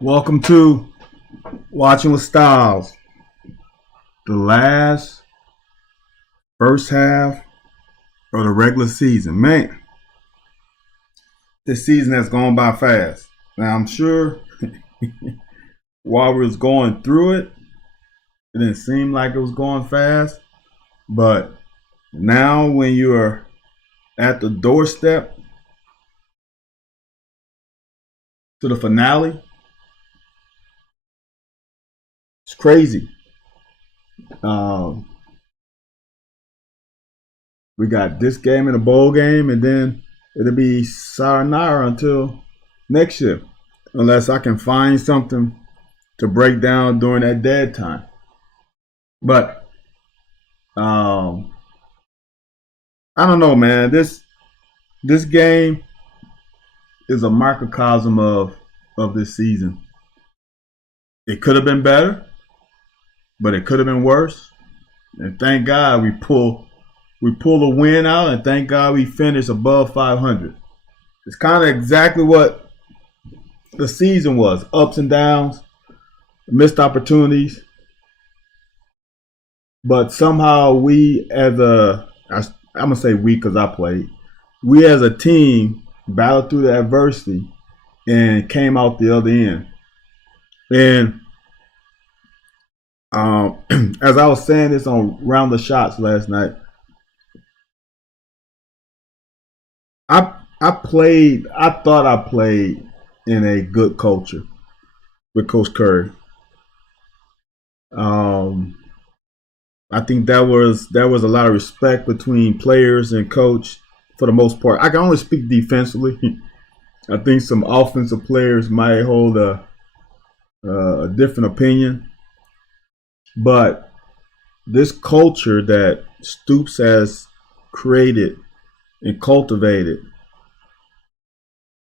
Welcome to Watching with Styles. The first half of the regular season. Man, this season has gone by fast. Now, I'm sure while we was going through it, it didn't seem like it was going fast. But now when you're at the doorstep to the finale, it's crazy. We got this game and a bowl game, and then it'll be sayonara until next year, unless I can find something to break down during that dead time. But I don't know, man. This game is a microcosm of this season. It could have been better, but it could have been worse. And thank God we pull a win out, and thank God we finished above 500. It's kind of exactly what the season was: ups and downs, missed opportunities. But somehow we, I'm gonna say we because I played. We as a team battled through the adversity and came out the other end. And as I was saying this on Round the Shots last night, I thought I played in a good culture with Coach Curry. I think there was a lot of respect between players and coach for the most part. I can only speak defensively. I think some offensive players might hold a different opinion. But this culture that Stoops has created and cultivated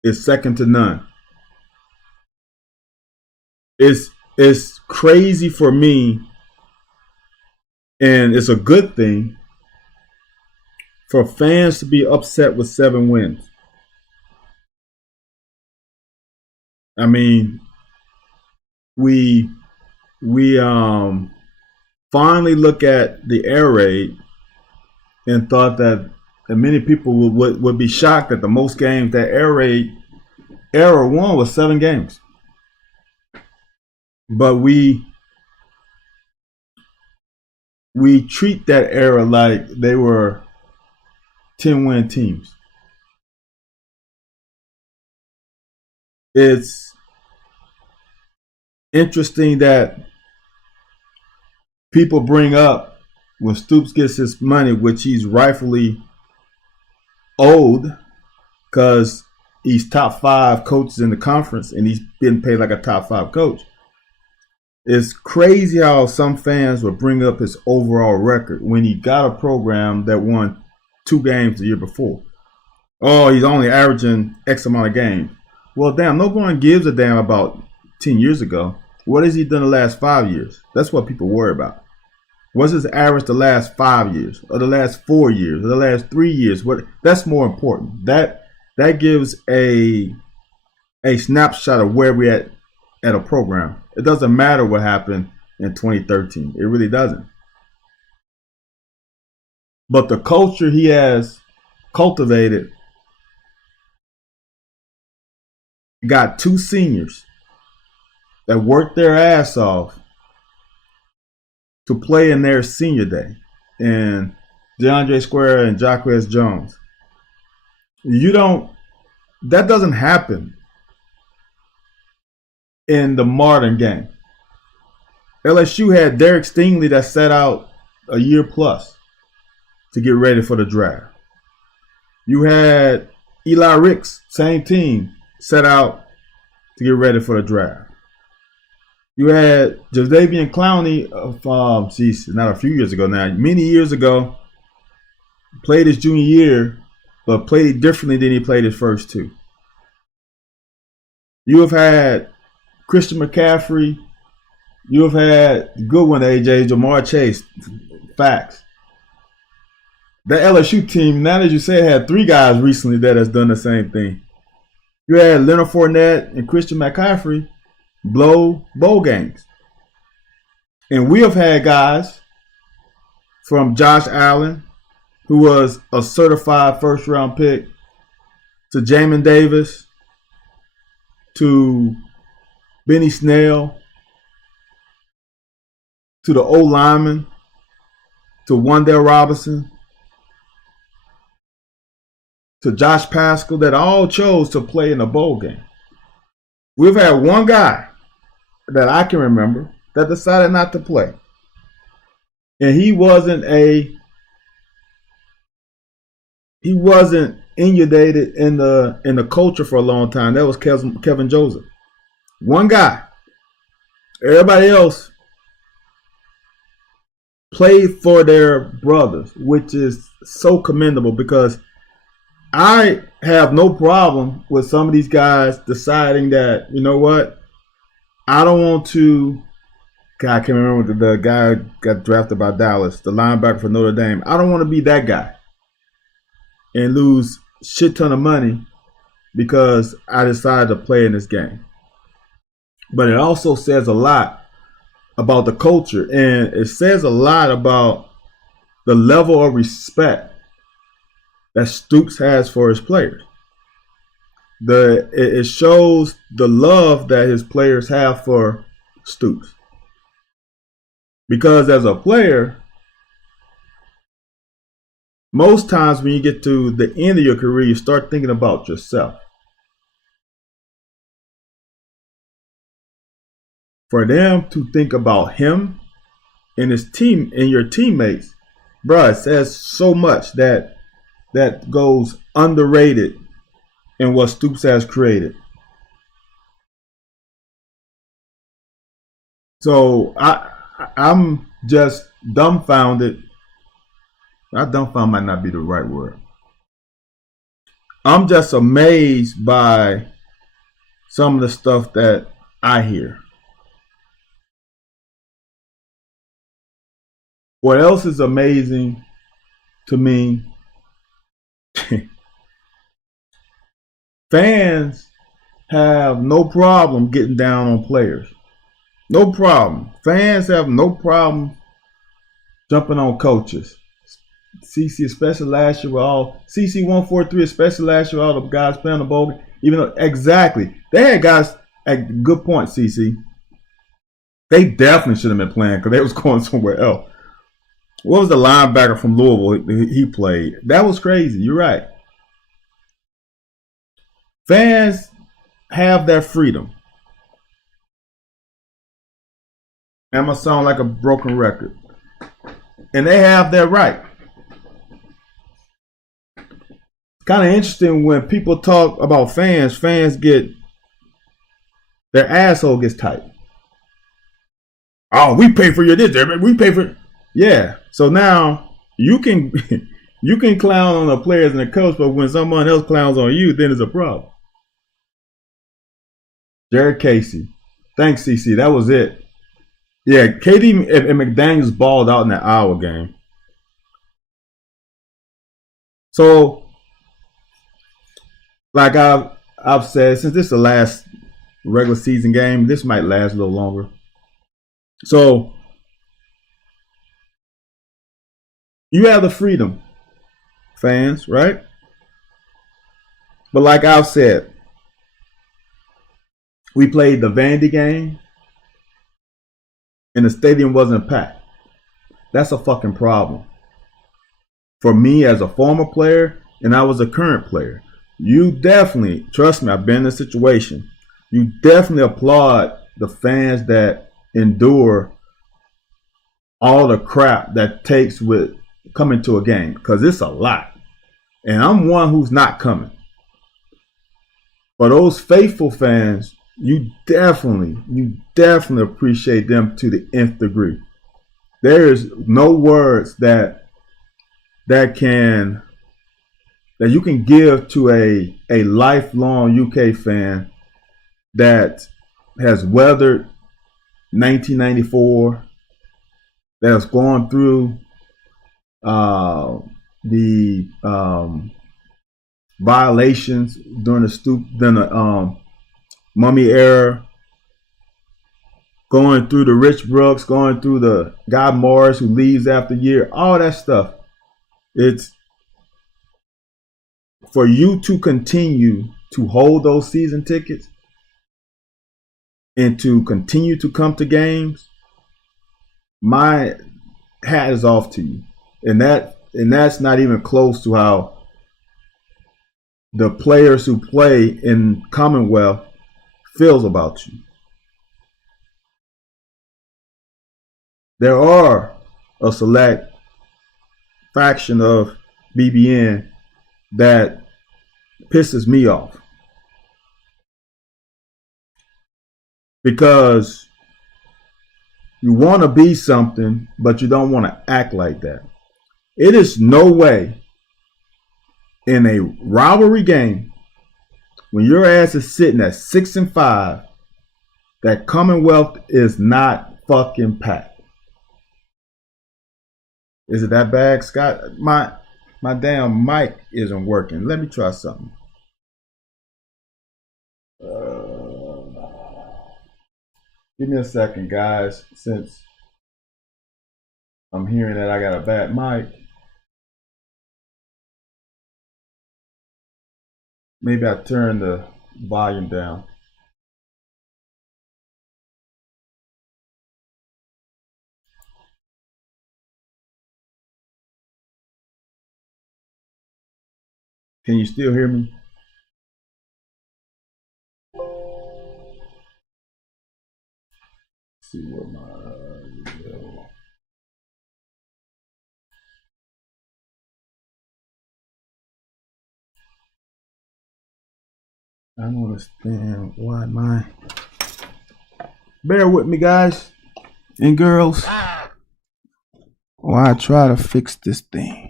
is second to none. It's crazy for me, and it's a good thing for fans to be upset with 7 wins. I mean, we finally look at the air raid and thought that many people would be shocked that the most games that air raid era won was 7 games. But we treat that era like they were 10-win teams. It's interesting that people bring up when Stoops gets his money, which he's rightfully owed because he's top 5 coaches in the conference and he's getting paid like a top 5 coach. It's crazy how some fans would bring up his overall record when he got a program that won 2 games the year before. Oh, he's only averaging X amount of games. Well, damn, no one gives a damn about 10 years ago. What has he done the last 5 years? That's what people worry about. What's his average the last 5 years, or the last 4 years, or the last 3 years? What? That's more important. That gives a snapshot of where we're at a program. It doesn't matter what happened in 2013. It really doesn't. But the culture he has cultivated got two seniors that worked their ass off to play in their senior day, and DeAndre Square and Jacquez Jones. That doesn't happen in the modern game. LSU had Derek Stingley that sat out a year plus to get ready for the draft. You had Eli Ricks, same team, set out to get ready for the draft. You had Jadeveon Clowney, not a few years ago now, many years ago, played his junior year, but played differently than he played his first two. You have had Christian McCaffrey. You have had good one, AJ, Jamar Chase. Facts. That LSU team, now that you say, had three guys recently that has done the same thing. You had Leonard Fournette and Christian McCaffrey blow bowl games. And we have had guys from Josh Allen, who was a certified first-round pick, to Jamin Davis, to Benny Snell, to the O-lineman, to Wan'Dale Robinson, to Josh Pascal, that all chose to play in a bowl game. We've had one guy that I can remember that decided not to play. And he wasn't inundated in the culture for a long time. That was Kevin Joseph. One guy. Everybody else played for their brothers, which is so commendable, because I have no problem with some of these guys deciding that, you know what, I don't want to. God, I can't remember the guy who got drafted by Dallas, the linebacker for Notre Dame. I don't want to be that guy and lose shit ton of money because I decided to play in this game. But it also says a lot about the culture, and it says a lot about the level of respect that Stoops has for his players. It shows the love that his players have for Stoops. Because as a player, most times when you get to the end of your career, you start thinking about yourself. For them to think about him and his team and your teammates, bruh, it says so much that goes underrated in what Stoops has created. So I'm just dumbfounded. Dumbfounded might not be the right word. I'm just amazed by some of the stuff that I hear. What else is amazing to me? Fans have no problem getting down on players. No problem. Fans have no problem jumping on coaches. CC, especially last year, with all CC 143, especially last year, all the guys playing the bowl game. Even though exactly they had guys at good point, CC. They definitely should have been playing because they was going somewhere else. What was the linebacker from Louisville he played? That was crazy. You're right. Fans have that freedom. I'm going to sound like a broken record. And they have that right. It's kind of interesting when people talk about fans get, their asshole gets tight. Oh, we pay for your this, we pay for, yeah. So now you can You can clown on the players and the coach, but when someone else clowns on you, then it's a problem. Jared Casey. Thanks, CC. That was it. Yeah, KD and McDaniels balled out in that Iowa game. So, like I've said, since this is the last regular season game, this might last a little longer. So, you have the freedom, fans, right? But like I've said, we played the Vandy game and the stadium wasn't packed. That's a fucking problem. For me as a former player, and I was a current player, you definitely, trust me, I've been in a situation, you definitely applaud the fans that endure all the crap that takes with coming to a game, because it's a lot. And I'm one who's not coming. For those faithful fans, you definitely appreciate them to the nth degree. There is no words that you can give to a lifelong UK fan that has weathered 1994, that has gone through the violations during the Mummy era, going through the Rich Brooks, going through the Guy Morris who leaves after a year, all that stuff. It's for you to continue to hold those season tickets and to continue to come to games. My hat is off to you. And that's not even close to how the players who play in Commonwealth feels about you. There are a select faction of BBN that pisses me off, because you want to be something, but you don't want to act like that. It is no way in a rivalry game, when your ass is sitting at 6-5, that Commonwealth is not fucking packed. Is it that bad, Scott? My damn mic isn't working. Let me try something. Give me a second, guys, since I'm hearing that I got a bad mic. Maybe I turn the volume down. Can you still hear me? Let's see what my I don't understand why my. Bear with me, guys and girls, while I try to fix this thing.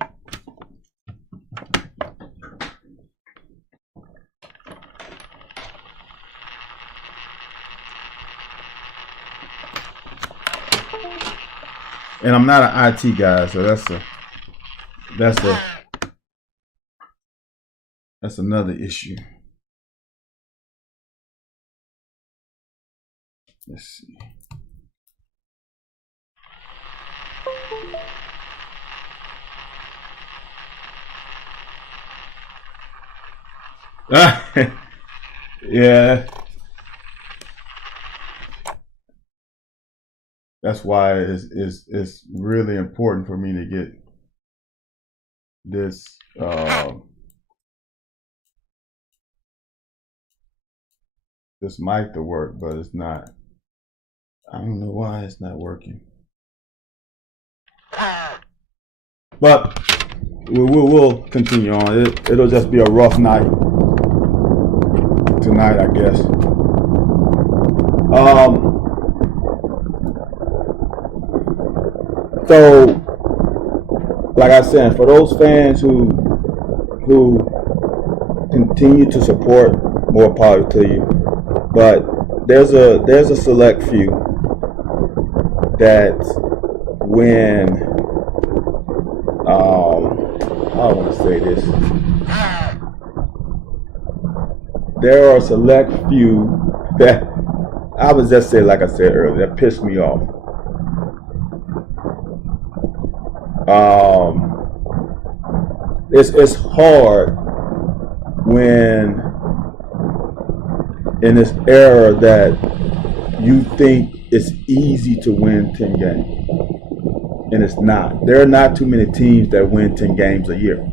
And I'm not an IT guy, so that's another issue. Let's see. Yeah. That's why it's really important for me to get this this mic to work, but it's not. I don't know why it's not working. But we'll continue on. It'll just be a rough night tonight, I guess. So like I said, for those fans who continue to support, more power to you. But there's a select few that when I want to say this. There are a select few that I would just say, like I said earlier, that pissed me off. It's hard when in this era that you think it's easy to win 10 games, and it's not. There are not too many teams that win 10 games a year.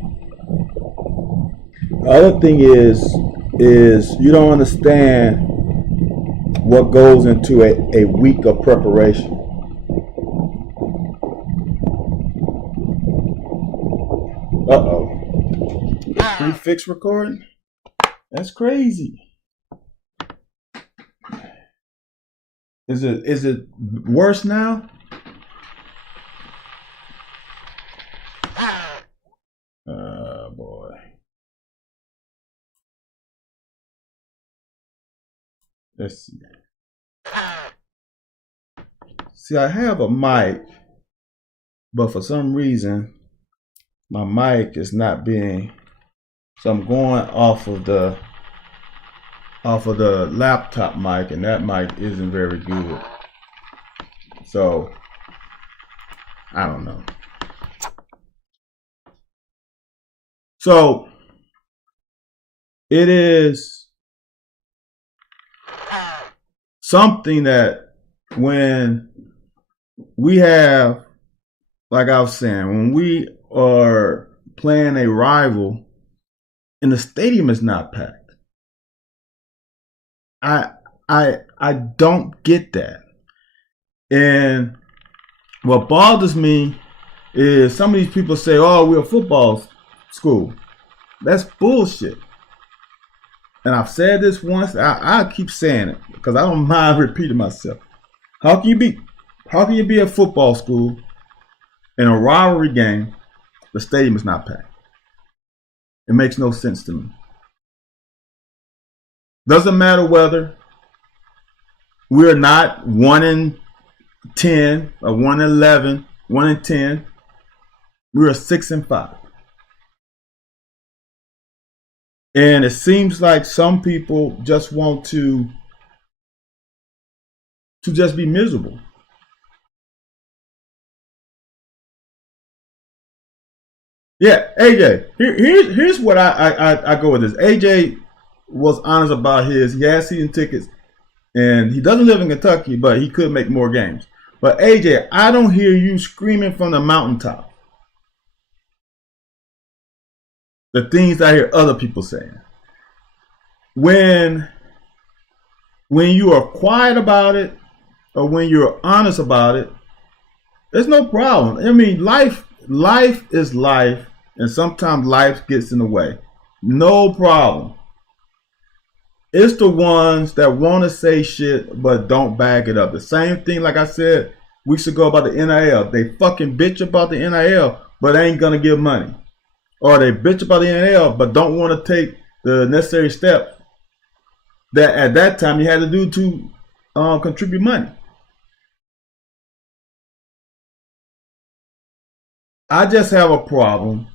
The other thing is you don't understand what goes into a week of preparation. Prefix recording? That's crazy. Is it worse now? Boy. Let's see. See, I have a mic, but for some reason, my mic is not being. So I'm going off of the laptop mic, and that mic isn't very good. So I don't know. So it is something that when we have, like I was saying, when we are playing a rival and the stadium is not packed, I don't get that. And what bothers me is some of these people say, "Oh, we're a football school." That's bullshit. And I've said this once. I keep saying it because I don't mind repeating myself. How can you be a football school in a rivalry game? The stadium is not packed. It makes no sense to me. Doesn't matter whether we're not 1-10 or 1-11, 1-10. We're 6-5. And it seems like some people just want to just be miserable. Yeah, AJ. Here's what I go with this. AJ was honest about his. He has season tickets, and he doesn't live in Kentucky, but he could make more games. But AJ, I don't hear you screaming from the mountaintop the things I hear other people saying. When you are quiet about it, or when you're honest about it, there's no problem. I mean, life is life, and sometimes life gets in the way. No problem. It's the ones that want to say shit but don't back it up. The same thing, like I said weeks ago about the NIL. They fucking bitch about the NIL, but ain't gonna give money. Or they bitch about the NIL, but don't want to take the necessary steps that at that time you had to do to contribute money. I just have a problem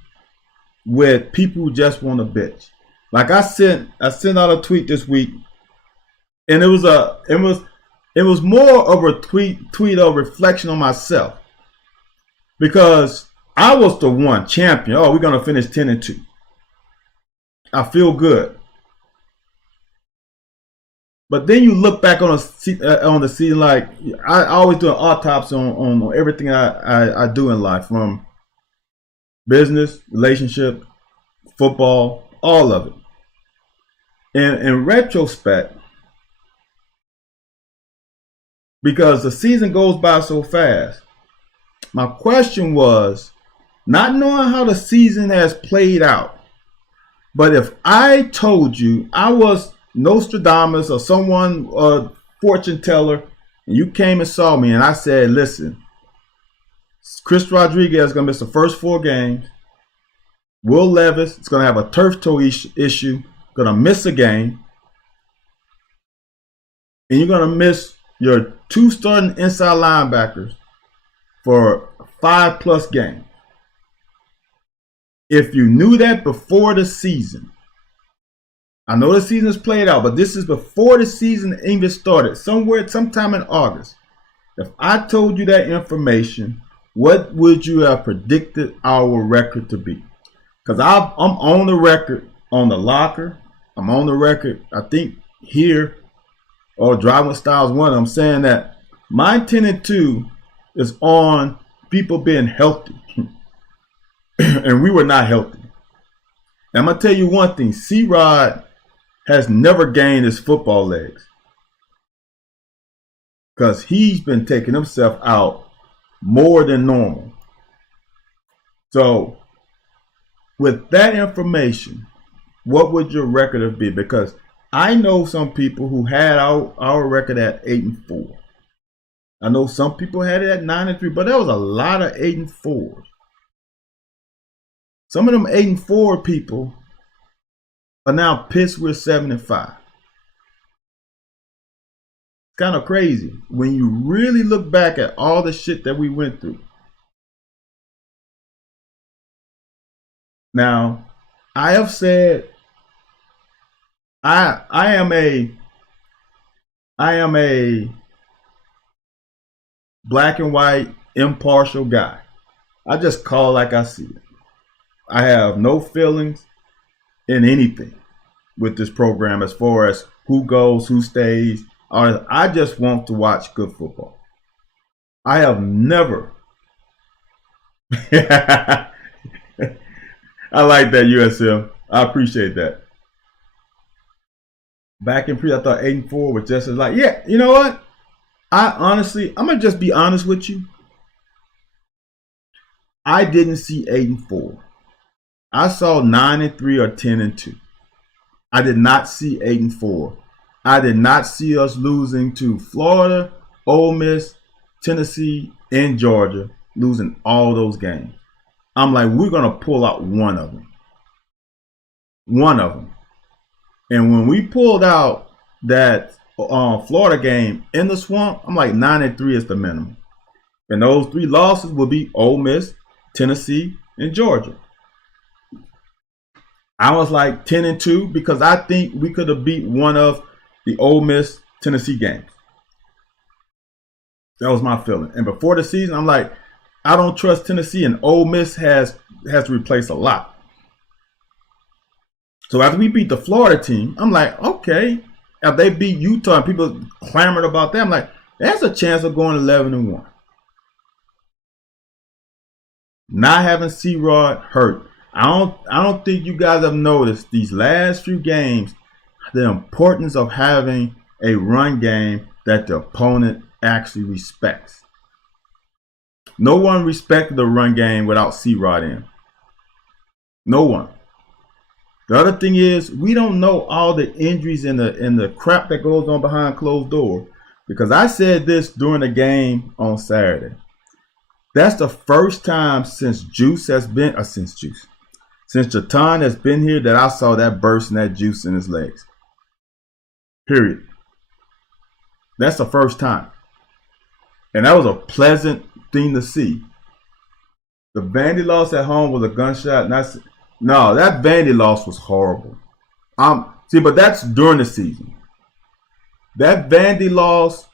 with people who just want to bitch. Like I sent out a tweet this week, and it was more of a tweet of reflection on myself, because I was the one champion. Oh, we're gonna finish 10-2. I feel good. But then you look back on the season, like I always do an autopsy on everything I do in life, from business, relationship, football, all of it. And in retrospect, because the season goes by so fast, my question was, not knowing how the season has played out, but if I told you I was Nostradamus or someone, a fortune teller, and you came and saw me and I said, listen, Chris Rodriguez is going to miss the first 4 games. Will Levis is going to have a turf toe issue, going to miss a game. And you're going to miss your 2 starting inside linebackers for 5+ games. If you knew that before the season, I know the season is played out, but this is before the season even started, sometime in August. If I told you that information, what would you have predicted our record to be? Because I'm on the record on the locker. I'm on the record, I think, here, or Driving Styles 1. I'm saying that my 10-2 is on people being healthy. And we were not healthy. Now, I'm going to tell you one thing. C-Rod has never gained his football legs, because he's been taking himself out more than normal. So, with that information, what would your record have been? Because I know some people who had our record at 8-4. I know some people had it at 9-3, but there was a lot of 8-4s. Some of them 8-4 people are now pissed we're 7-5. It's kind of crazy when you really look back at all the shit that we went through. Now, I have said I am a black and white impartial guy. I just call it like I see it. I have no feelings in anything with this program as far as who goes, who stays. I just want to watch good football. I have never. I like that, USM. I appreciate that. Back in I thought 8-4 was just as like, yeah, you know what? I'm going to just be honest with you. I didn't see 8-4. I saw 9-3 or 10-2. I did not see 8-4. I did not see us losing to Florida, Ole Miss, Tennessee, and Georgia, losing all those games. I'm like, we're going to pull out one of them. One of them. And when we pulled out that Florida game in the swamp, I'm like 9-3 is the minimum. And those 3 losses will be Ole Miss, Tennessee, and Georgia. I was like 10-2 because I think we could have beat one of the Ole Miss, Tennessee games. That was my feeling. And before the season, I'm like, I don't trust Tennessee, and Ole Miss has to replace a lot. So after we beat the Florida team, I'm like, okay. If they beat Utah and people clamored about that, I'm like, there's a chance of going 11-1. Not having C-Rod hurt. I don't think you guys have noticed these last few games the importance of having a run game that the opponent actually respects. No one respected the run game without C-Rod in. No one. The other thing is, we don't know all the injuries and the crap that goes on behind closed doors. Because I said this during the game on Saturday. That's the first time since Jatan has been here that I saw that burst and that juice in his legs. Period. That's the first time. And that was a pleasant thing to see. The Vandy loss at home was a gunshot. No, that Vandy loss was horrible. But that's during the season. That Vandy loss,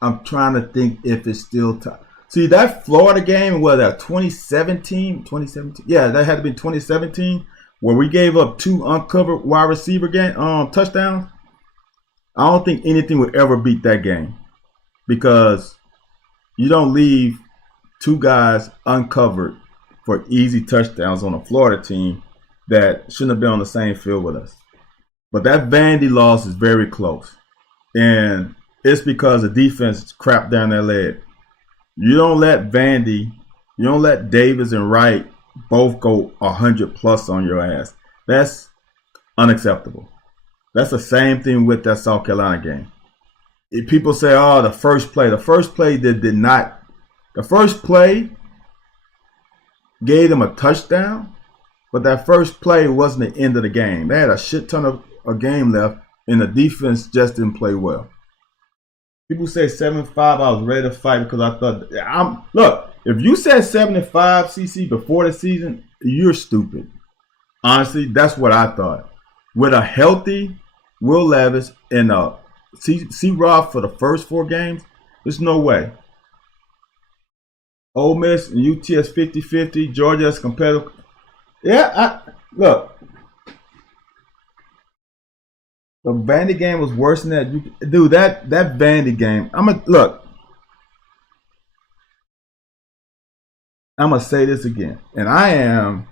I'm trying to think if it's still time. See, that Florida game, was that 2017? Yeah, that had to be 2017, where we gave up 2 uncovered wide receiver touchdowns. I don't think anything would ever beat that game, because you don't leave 2 guys uncovered for easy touchdowns on a Florida team that shouldn't have been on the same field with us. But that Vandy loss is very close. And it's because the defense crapped down their leg. You don't let Davis and Wright both go 100+ on your ass. That's unacceptable. That's the same thing with that South Carolina game. people say, "Oh, the first play." The first play did not. The first play gave them a touchdown, but that first play wasn't the end of the game. They had a shit ton of a game left, and the defense just didn't play well. People say 7-5. I was ready to fight because I thought, look, if you said 7-5, CC, before the season, you're stupid. Honestly, that's what I thought. With a healthy Will Levis and a C-Rob for the first 4 games, there's no way. Ole Miss and UTS 50-50, Georgia's competitive. Yeah, look. The Vandy game was worse than that. Dude, that Vandy game. I'm gonna say this again, and I am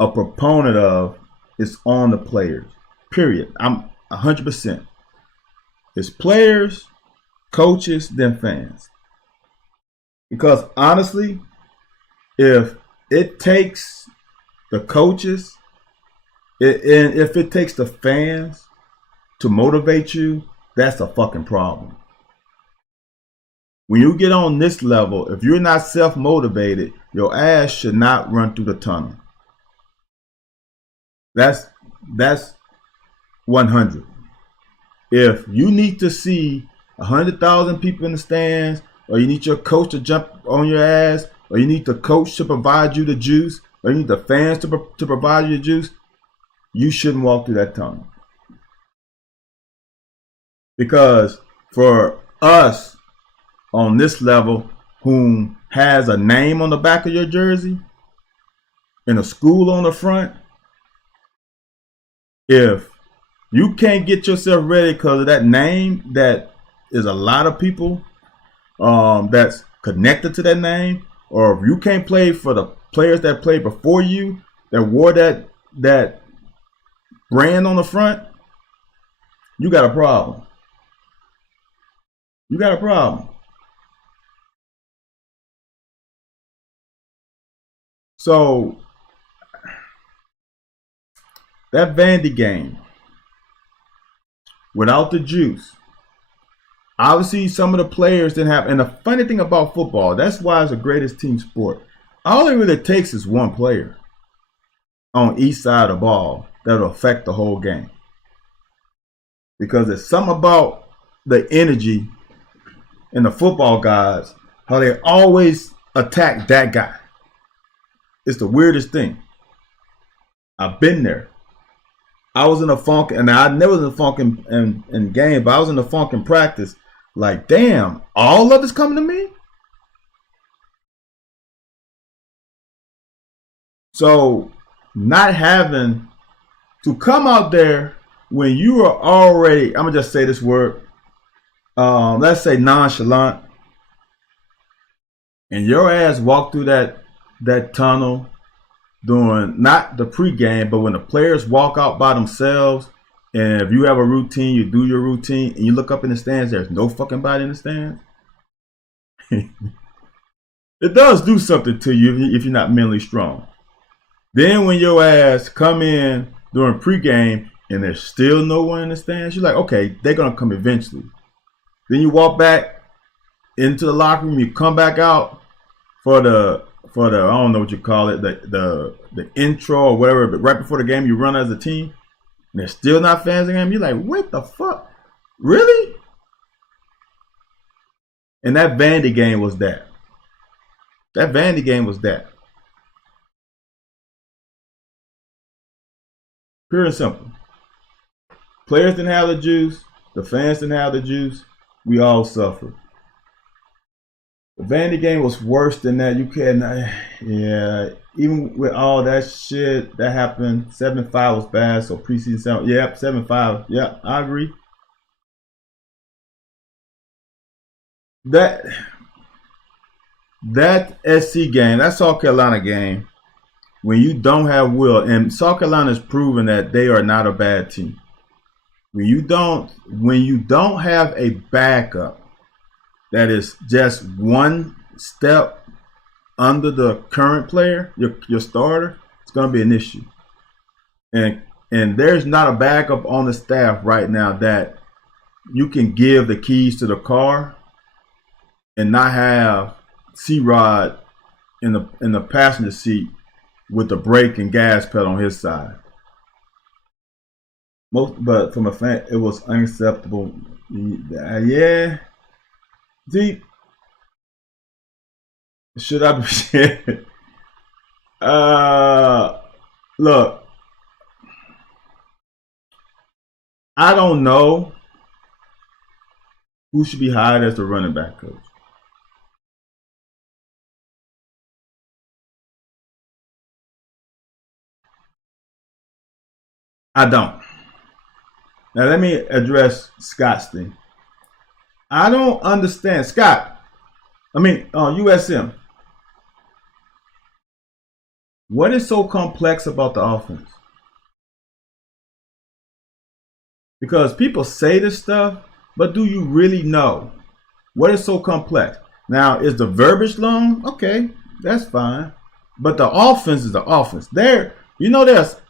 a proponent of it's on the players. Period. I'm 100%. It's players, coaches, then fans. Because honestly, if it takes the coaches, and if it takes the fans to motivate you, that's a fucking problem. When you get on this level, if you're not self-motivated, your ass should not run through the tunnel. That's 100. If you need to see 100,000 people in the stands, or you need your coach to jump on your ass, or you need the coach to provide you the juice, or you need the fans to provide you the juice, you shouldn't walk through that tunnel. Because for us on this level, whom has a name on the back of your jersey and a school on the front, if you can't get yourself ready because of that name, that is a lot of people that's connected to that name, or if you can't play for the players that played before you, that wore that brand on the front, you got a problem. You got a problem. So that Vandy game, without the juice, obviously some of the players didn't have. And the funny thing about football, that's why it's the greatest team sport. All it really takes is one player on each side of the ball that'll affect the whole game. Because there's something about the energy in the football guys, how they always attack that guy. It's the weirdest thing. I've been there. I was in a funk, and I never was in a funk in game, but I was in a funk in practice. Like, damn, all of it's coming to me? So, not having to come out there when you are already, I'm going to just say this word, let's say nonchalant, and your ass walk through that tunnel during not the pregame, but when the players walk out by themselves, and if you have a routine, you do your routine, and you look up in the stands, there's no fucking body in the stands. It does do something to you if you're not mentally strong. Then when your ass come in during pregame and there's still no one in the stands, you're like, okay, they're gonna come eventually. Then you walk back into the locker room, you come back out for the I don't know what you call it, the intro or whatever, but right before the game you run as a team, and there's still not fans in the game. You're like, what the fuck? Really? And that Vandy game was that. That Vandy game was that. Pure and simple. Players didn't have the juice. The fans didn't have the juice. We all suffered. The Vandy game was worse than that. You can't, yeah. Even with all that shit that happened, 7-5 was bad. So preseason 7-5. Yeah, I agree. That SC game, that South Carolina game, when you don't have Will, and South Carolina's proven that they are not a bad team. When you don't have a backup that is just one step under the current player, your starter, it's going to be an issue. And there's not a backup on the staff right now that you can give the keys to the car and not have C-Rod in the passenger seat with the brake and gas pedal on his side. But from a fan, it was unacceptable. Yeah. See, should I be? Look, I don't know who should be hired as the running back coach. I don't. Now let me address Scott's thing. I don't understand, Scott. USM. What is so complex about the offense? Because people say this stuff, but do you really know what is so complex? Now, is the verbiage long? Okay, that's fine. But the offense is the offense.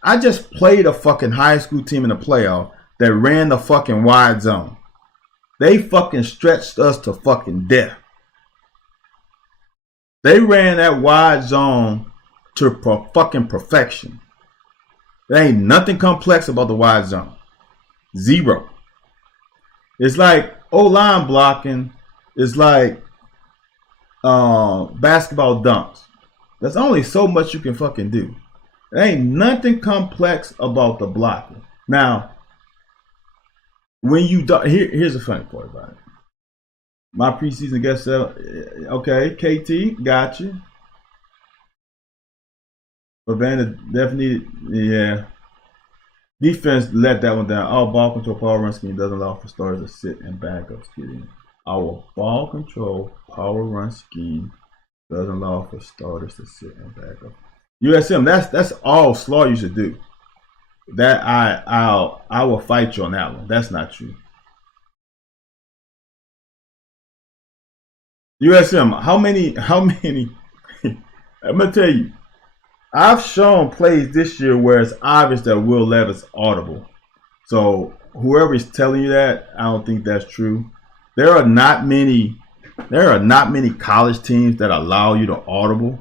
I just played a fucking high school team in the playoff that ran the fucking wide zone. They fucking stretched us to fucking death. They ran that wide zone to fucking perfection. There ain't nothing complex about the wide zone. Zero. It's like O-line blocking. It's like basketball dunks. There's only so much you can fucking do. There ain't nothing complex about the blocking. Now, when you do, here's the funny part about it. My preseason guest said, okay, KT, got you. But Vanna definitely, yeah. Defense let that one down. Our ball control power run scheme doesn't allow for starters to sit and backups get in. Our ball control power run scheme doesn't allow for starters to sit and back up. USM, that's all Slaw you should do. That I will fight you on that one. That's not true. USM, how many I'm gonna tell you, I've shown plays this year where it's obvious that Will Levis audible. So whoever is telling you that, I don't think that's true. There are not many college teams that allow you to audible.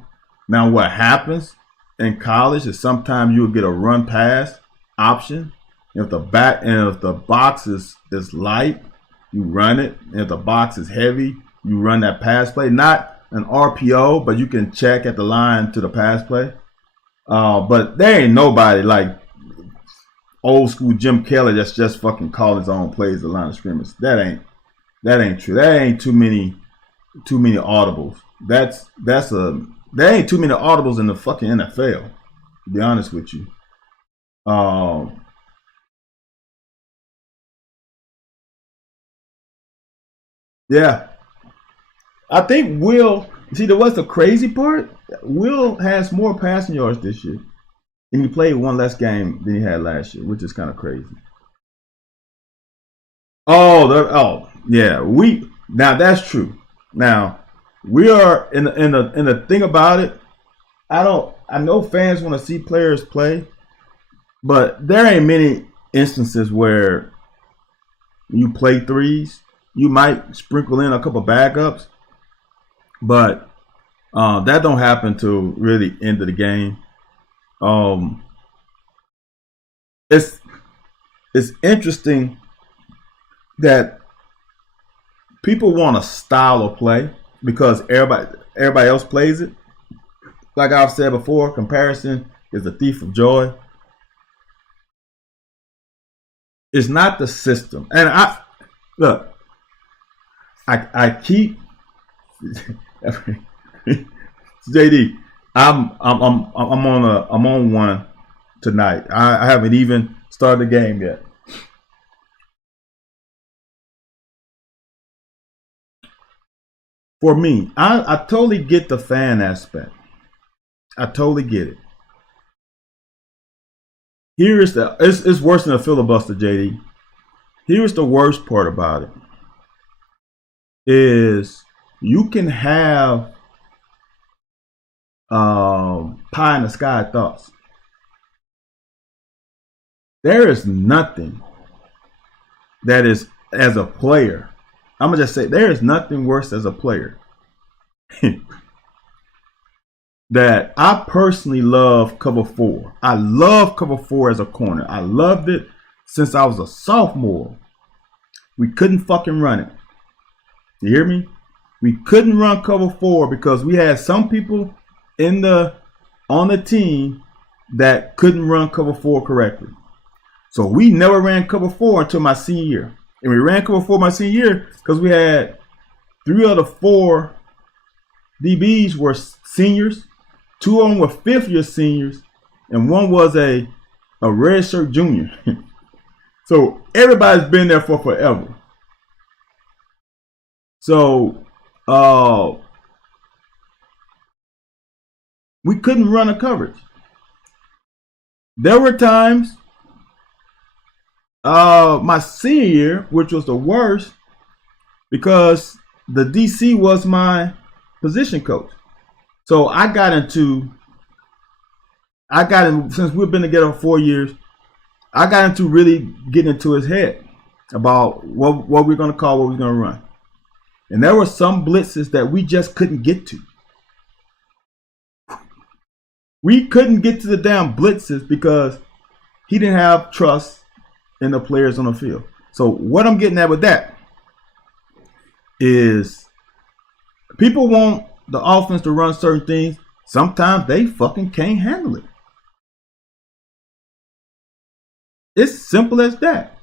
Now what happens in college is sometimes you'll get a run pass option. If the box is light, you run it. If the box is heavy, you run that pass play. Not an RPO, but you can check at the line to the pass play. But there ain't nobody like old school Jim Kelly that's just fucking calling his own plays at the line of scrimmage. That ain't true. There ain't too many audibles. There ain't too many audibles in the fucking NFL, to be honest with you. Yeah. I think Will, what's the crazy part? Will has more passing yards this year. And he played one less game than he had last year, which is kind of crazy. Yeah. Now that's true. Now we are in the thing about it. I know fans want to see players play, but there ain't many instances where you play threes. You might sprinkle in a couple backups, but that don't happen till really end of the game. It's interesting that people want a style of play because everybody else plays it. Like I've said before, comparison is the thief of joy. It's not the system, and I keep JD. I'm on one tonight. I haven't even started the game yet. For me, I totally get the fan aspect. I totally get it. It's worse than a filibuster, JD. Here's the worst part about it. Is you can have pie in the sky thoughts. There is nothing that is as a player, I'm gonna just say there is nothing worse as a player that I personally love cover 4. I love cover 4 as a corner. I loved it since I was a sophomore. We couldn't fucking run it. You hear me? We couldn't run cover 4 because we had some people on the team that couldn't run cover 4 correctly. So we never ran cover 4 until my senior year. And we ran cover 4 my senior year because we had 3 of the 4 DBs were seniors. 2 of them were 5th year seniors, and 1 was a redshirt junior. So everybody's been there for forever. So we couldn't run a coverage. There were times my senior year, which was the worst, because the DC was my position coach. So I got in, since we've been together for 4 years, I got into really getting into his head about what we're going to call, what we're going to run. And there were some blitzes that we just couldn't get to. We couldn't get to the damn blitzes because he didn't have trust in the players on the field. So what I'm getting at with that is people want the offense to run certain things. Sometimes they fucking can't handle it. It's simple as that.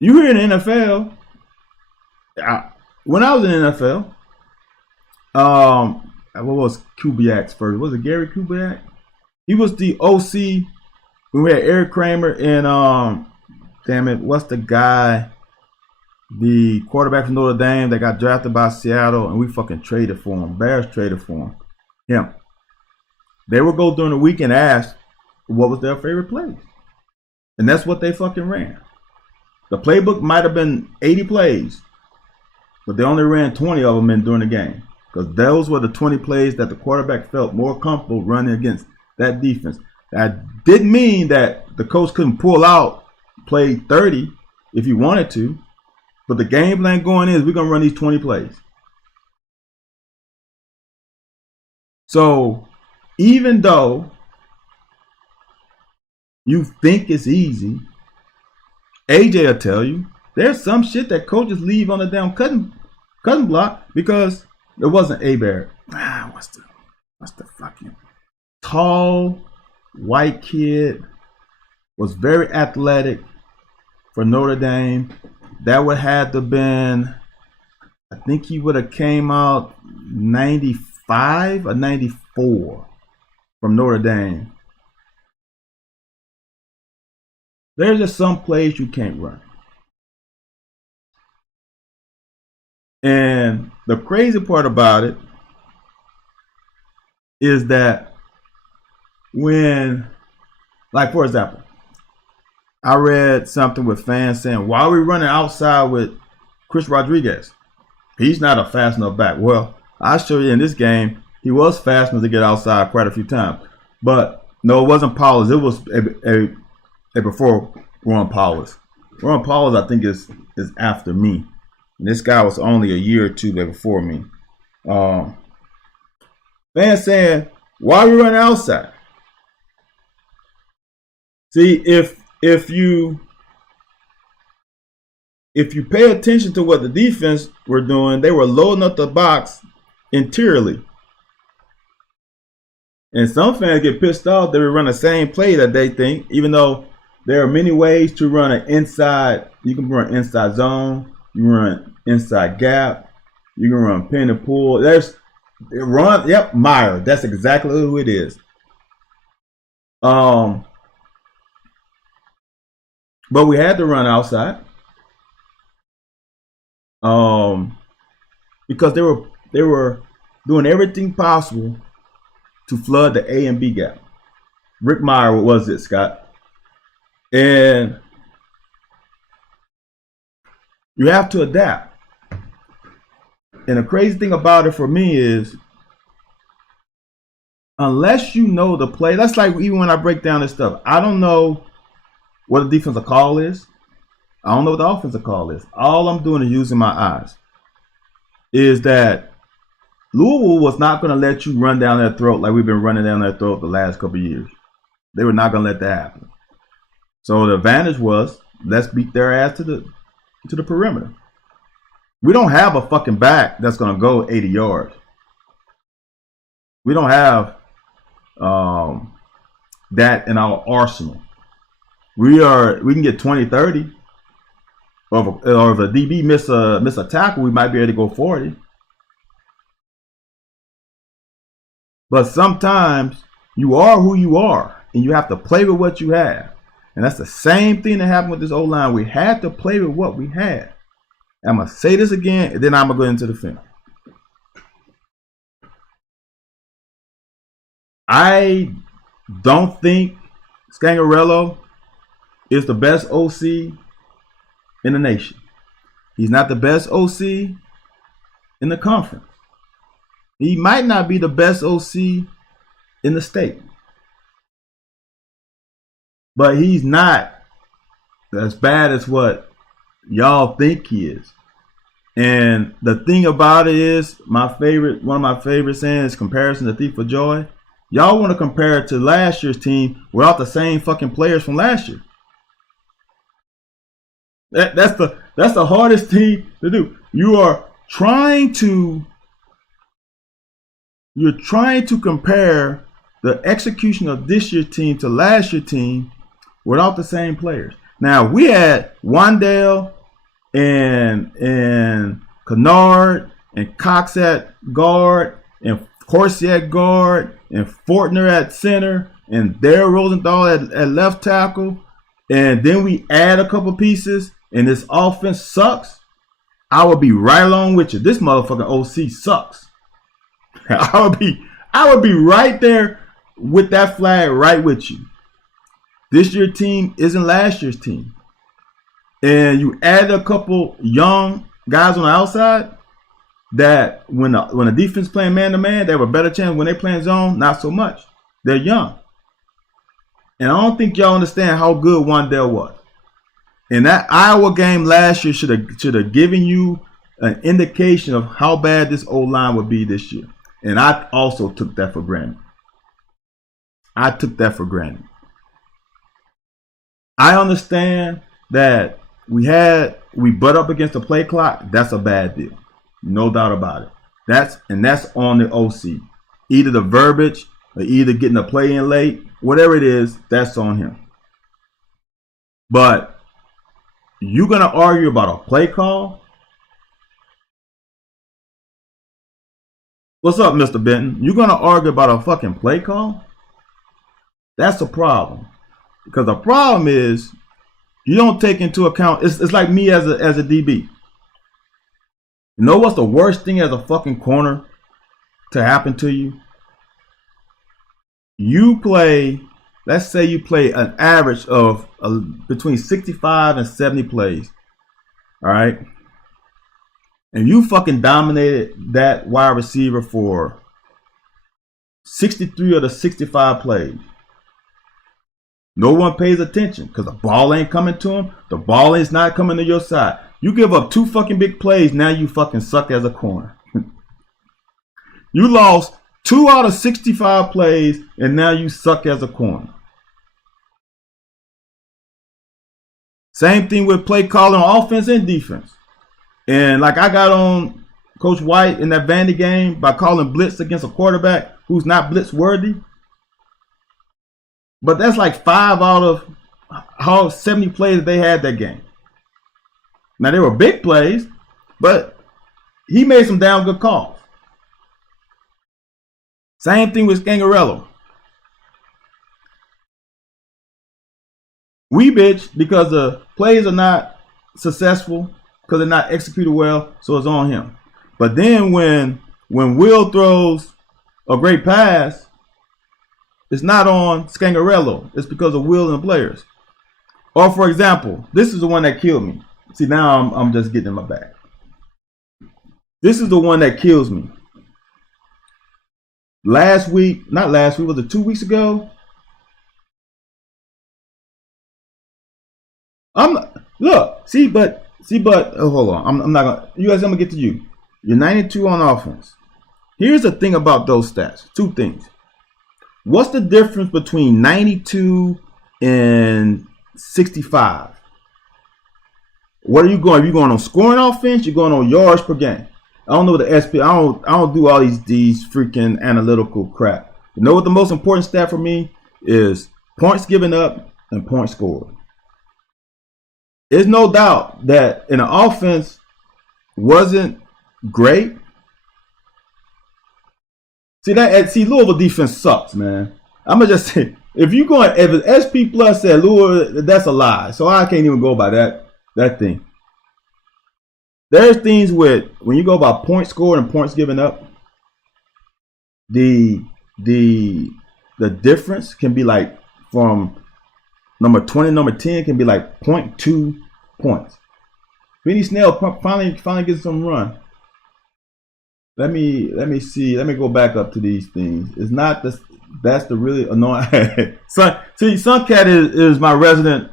You hear in the NFL, when I was in the NFL, what was Kubiak's first? Was it Gary Kubiak? He was the OC when we had Eric Kramer and damn it, what's the guy? The quarterback from Notre Dame that got drafted by Seattle, and we fucking traded for him. Bears traded for him. Him. They would go during the week and ask what was their favorite plays. And that's what they fucking ran. The playbook might have been 80 plays, but they only ran 20 of them during the game. Because those were the 20 plays that the quarterback felt more comfortable running against that defense. That didn't mean that the coach couldn't pull out play 30 if he wanted to. But the game plan going in is we're going to run these 20 plays. So even though you think it's easy, AJ will tell you there's some shit that coaches leave on the damn cutting block because it wasn't Abear. What's the fucking tall white kid, was very athletic for Notre Dame. That would have to been, I think he would have came out 95 or 94 from Notre Dame. There's just some plays you can't run. And the crazy part about it is that when, like for example, I read something with fans saying, why are we running outside with Chris Rodriguez? He's not a fast enough back. Well, I'll show you in this game, he was fast enough to get outside quite a few times. But no, it wasn't Powers. It was a before Ron Powers. Ron Powers, I think, is after me. And this guy was only a year or two before me. Fans saying, why are we running outside? See, if you pay attention to what the defense were doing, they were loading up the box interiorly. And some fans get pissed off that we run the same play that they think, even though there are many ways to run an inside. You can run inside zone. You can run inside gap. You can run pin and pull. Meyer. That's exactly who it is. But we had to run outside. Because they were doing everything possible to flood the A and B gap. Rick Meyer, what was it, Scott? And you have to adapt. And the crazy thing about it for me is, unless you know the play, that's like even when I break down this stuff, I don't know what a defensive call is. I don't know what the offensive call is. All I'm doing is using my eyes. Is that Louisville was not going to let you run down their throat like we've been running down their throat the last couple of years. They were not going to let that happen. So the advantage was, let's beat their ass to the perimeter. We don't have a fucking back that's going to go 80 yards. We don't have that in our arsenal. We can get 20, 30. Or if a DB miss a tackle, we might be able to go 40. But sometimes you are who you are, and you have to play with what you have. And that's the same thing that happened with this O-line. We had to play with what we had. I'm going to say this again, and then I'm going to go into the film. I don't think Scangarello is the best OC in the nation. He's not the best OC in the conference. He might not be the best OC in the state. But he's not as bad as what y'all think he is. And the thing about it is, one of my favorite sayings is comparison to thief for joy. Y'all want to compare it to last year's team without the same fucking players from last year. That's the hardest thing to do. You're trying to compare the execution of this year's team to last year's team without the same players. Now we had Wandale and Kennard and Cox at guard and Corsi at guard and Fortner at center and Darrell Rosenthal at left tackle, and then we add a couple pieces and this offense sucks. I would be right along with you. This motherfucking OC sucks. I would be right there with that flag right with you. This year's team isn't last year's team. And you add a couple young guys on the outside that when the defense playing man-to-man, they have a better chance. When they playing zone, not so much. They're young. And I don't think y'all understand how good Wandale was. And that Iowa game last year should have given you an indication of how bad this O-line would be this year. And I also took that for granted. I understand that we butt up against the play clock. That's a bad deal. No doubt about it. That's on the OC. Either the verbiage or either getting the play in late, whatever it is, that's on him. But you're going to argue about a play call? What's up, Mr. Benton? You're going to argue about a fucking play call? That's a problem. Because the problem is you don't take into account, it's like me as a DB. You know what's the worst thing as a fucking corner to happen to you? You play, let's say you play an average of between 65 and 70 plays. All right? And you fucking dominated that wide receiver for 63 of the 65 plays. No one pays attention because the ball ain't coming to him. The ball is not coming to your side. You give up 2 fucking big plays, now you fucking suck as a corner. You lost 2 out of 65 plays, and now you suck as a corner. Same thing with play calling on offense and defense. And like I got on Coach White in that Vandy game by calling blitz against a quarterback who's not blitz worthy. But that's like 5 out of 70 plays they had that game. Now, they were big plays, but he made some damn good calls. Same thing with Scangarello. We bitch because the plays are not successful, because they're not executed well, so it's on him. But then when Will throws a great pass, it's not on Scangarello. It's because of Will and the players. Or, for example, this is the one that killed me. See, now I'm just getting in my bag. This is the one that kills me. Was it 2 weeks ago? Look, oh, hold on. I'm not gonna. You guys, I'm gonna get to you. You're 92 on offense. Here's the thing about those stats. Two things. What's the difference between 92 and 65? What are you going? Are you going on scoring offense? You're going on yards per game. I don't know the SP. I don't do all these freaking analytical crap. You know what the most important stat for me is? Points given up and points scored. There's no doubt that an offense wasn't great. See, Louisville defense sucks, man. I'm gonna just say, if SP Plus said Louisville, that's a lie. So I can't even go by that thing. There's things with when you go by points scored and points given up, the difference can be like from number 20, number 10 can be like 0.2 points. Benny Snell finally gets some run. Let me see. Let me go back up to these things. It's not the that's the really annoying. Suncat is my resident,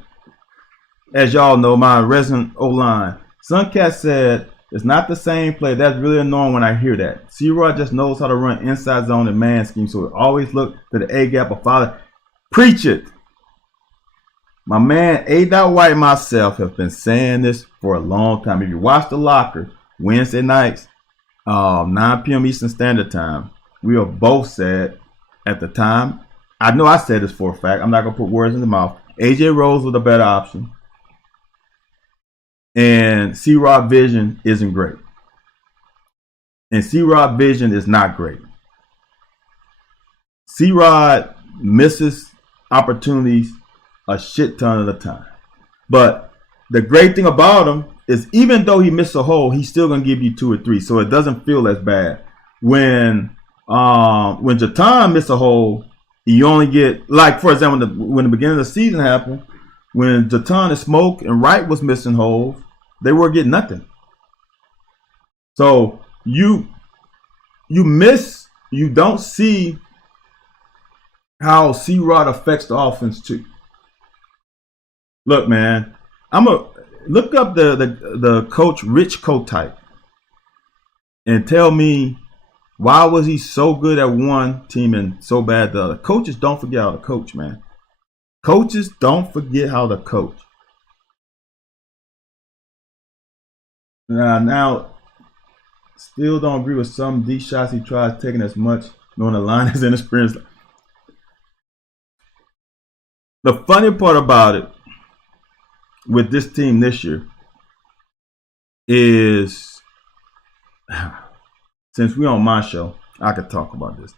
as y'all know, my resident O-line. Suncat said it's not the same play. That's really annoying when I hear that. C-Rod just knows how to run inside zone and man scheme, so it always look to the A gap or follow. Preach it. My man A. White and myself have been saying this for a long time. If you watch The Locker Wednesday nights, 9 p.m. Eastern Standard Time, we have both said at the time, I know I said this for a fact, I'm not going to put words in the mouth, AJ Rose was a better option. And C-Rod vision isn't great. And C-Rod vision is not great. C-Rod misses opportunities a shit ton of the time. But the great thing about him is even though he missed a hole, he's still going to give you 2 or 3. So it doesn't feel as bad. When Jatan missed a hole, you only get, like, for example, when the beginning of the season happened, when Jatan and Smoke and Wright was missing holes, they were getting nothing. So you don't see how C-Rod affects the offense too. Look, man, look up the coach Rich Kotite and tell me why was he so good at one team and so bad the other. Coaches don't forget how to coach, man. Coaches don't forget how to coach. Now, still don't agree with some deep shots he tries taking as much, knowing the line is inexperienced. The funny part about it with this team this year is, since we're on my show, I could talk about this.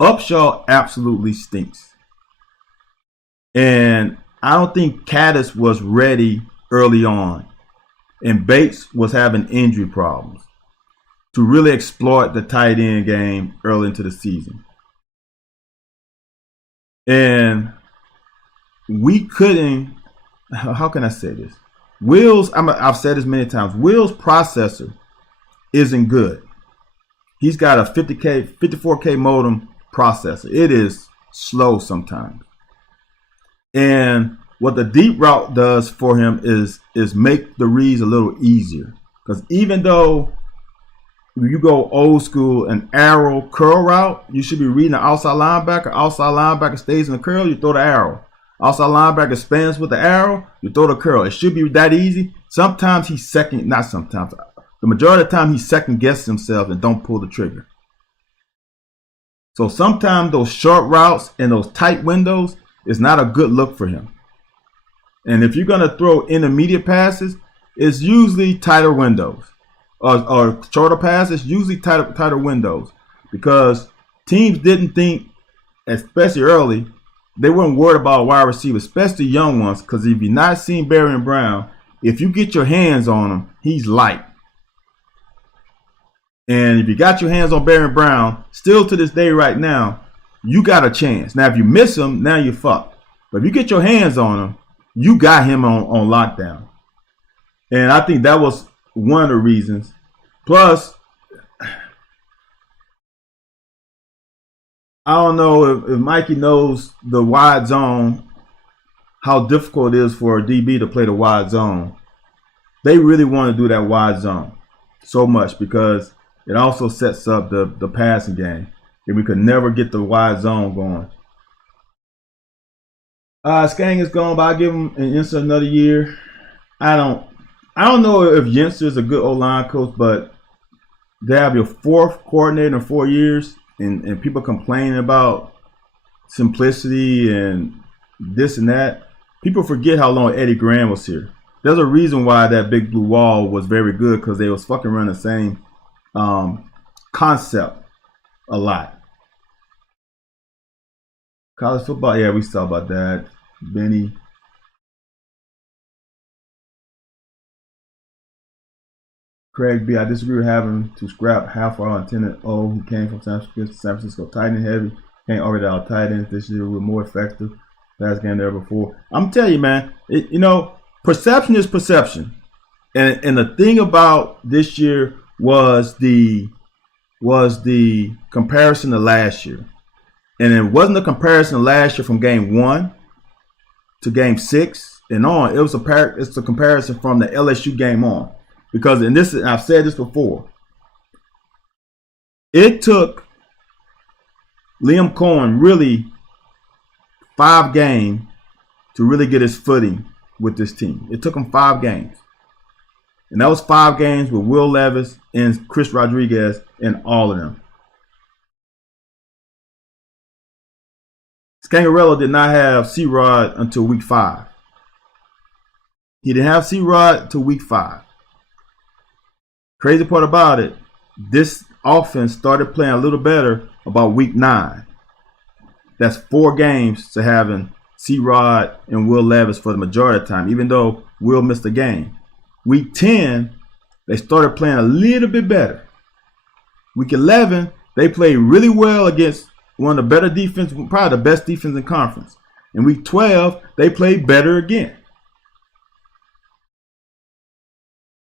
Upshaw absolutely stinks. And I don't think Caddis was ready early on. And Bates was having injury problems to really exploit the tight end game early into the season. And we couldn't, how can I say this? I've said this many times, Will's processor isn't good. He's got a 54K modem processor. It is slow sometimes. And what the deep route does for him is make the reads a little easier. Because even though you go old school, an arrow curl route, you should be reading the outside linebacker. Outside linebacker stays in the curl, you throw the arrow. Outside linebacker spans with the arrow, you throw the curl. It should be that easy. Sometimes the majority of the time he second guesses himself and don't pull the trigger. So sometimes those short routes and those tight windows is not a good look for him. And if you're going to throw intermediate passes, it's usually tighter windows. Or shorter passes, usually tighter windows. Because teams didn't think, especially early, they weren't worried about a wide receiver, especially young ones. Because if you've not seen Barry Brown, if you get your hands on him, he's light. And if you got your hands on Barry Brown, still to this day right now, you got a chance. Now, if you miss him, now you're fucked. But if you get your hands on him, you got him on lockdown. And I think that was one of the reasons. Plus, I don't know if Mikey knows the wide zone, how difficult it is for a DB to play the wide zone. they really want to do that wide zone so much because it also sets up the passing game. And we could never get the wide zone going. Skang is gone, but I give him an Yenser another year. I don't know if Yenser is a good O-line coach, but they have your fourth coordinator in 4 years, and people complaining about simplicity and this and that. People forget how long Eddie Graham was here. There's a reason why that big blue wall was very good, because they was fucking running the same concept a lot. College football, yeah, we saw about that. Benny. Craig B, I disagree with having to scrap half our intended O who came from San Francisco tight end heavy. Can't already out tight ends this year were more effective. Last game there before. I'm telling you, man, perception is perception. And the thing about this year was the comparison to last year. And it wasn't a comparison to last year from game 1 to game 6 and on. It's a comparison from the LSU game on. Because I've said this before, it took Liam Cohen really 5 games to really get his footing with this team. It took him 5 games. And that was 5 games with Will Levis and Chris Rodriguez and all of them. Scangarello did not have C-Rod until week 5. He didn't have C-Rod until week 5. Crazy part about it, this offense started playing a little better about week 9. That's 4 games to having C-Rod and Will Levis for the majority of the time, even though Will missed a game. Week 10, they started playing a little bit better. Week 11, they played really well against one of the better defense, probably the best defense in conference. In week 12, they played better again.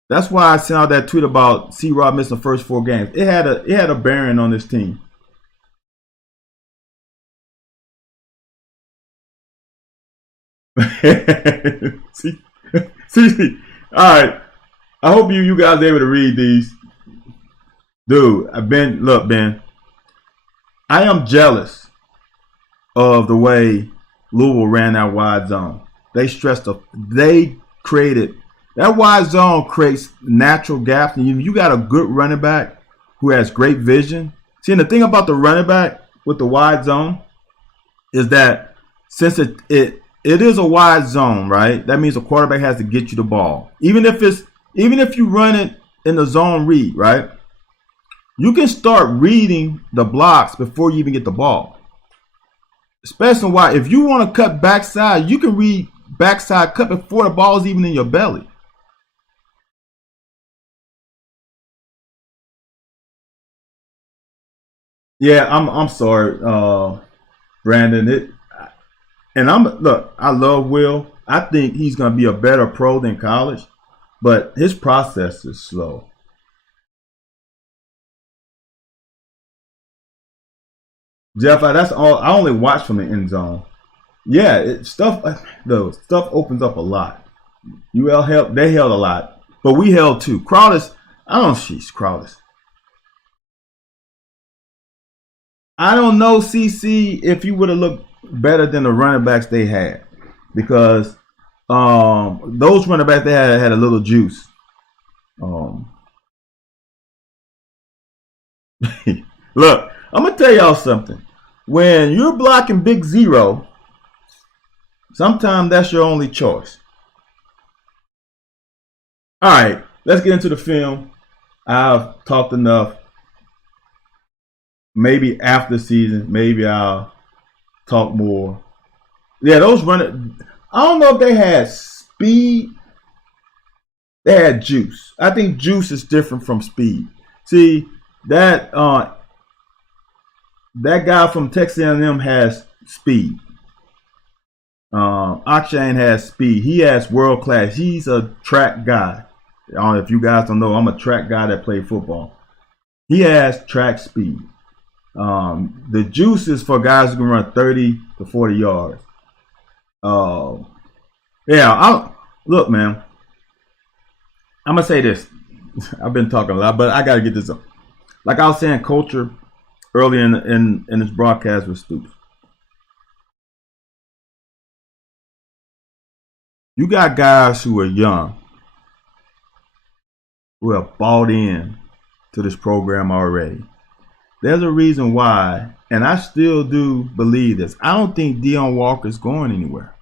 That's why I sent out that tweet about C-Rod missing the first 4 games. It had a bearing on this team. see. All right. I hope you guys are able to read these. Dude, look, Ben. I am jealous of the way Louisville ran that wide zone. They created that wide zone creates natural gaps, and you got a good running back who has great vision. See, and the thing about the running back with the wide zone is that since it is a wide zone, right? That means the quarterback has to get you the ball. Even if you run it in the zone read, right? You can start reading the blocks before you even get the ball. Especially why if you want to cut backside, you can read backside cut before the ball is even in your belly. Yeah, I'm sorry, Brandon. I love Will. I think he's gonna be a better pro than college, but his process is slow. Jeff, that's all. I only watch from the end zone. Yeah, stuff opens up a lot. They held a lot, but we held too. Crowder's, Crowder's. I don't know, CC, if he would have looked better than the running backs they had, because those running backs they had a little juice. Look, I'm gonna tell y'all something. When you're blocking Big Zero, sometimes that's your only choice. All right, let's get into the film. I've talked enough. Maybe after the season, maybe I'll talk more. Yeah, those runners, I don't know if they had speed. They had juice. I think juice is different from speed. See, that guy from Texas A&M has speed. Akshan has speed. He has world class. He's a track guy. I don't know if you guys don't know, I'm a track guy that played football. He has track speed. The juice is for guys who can run 30 to 40 yards. Look, man. I'm gonna say this. I've been talking a lot, but I gotta get this up. Like I was saying, culture earlier in this broadcast with Stoops. You got guys who are young who have bought in to this program already. There's a reason why, and I still do believe this. I don't think Deion Walker's going anywhere.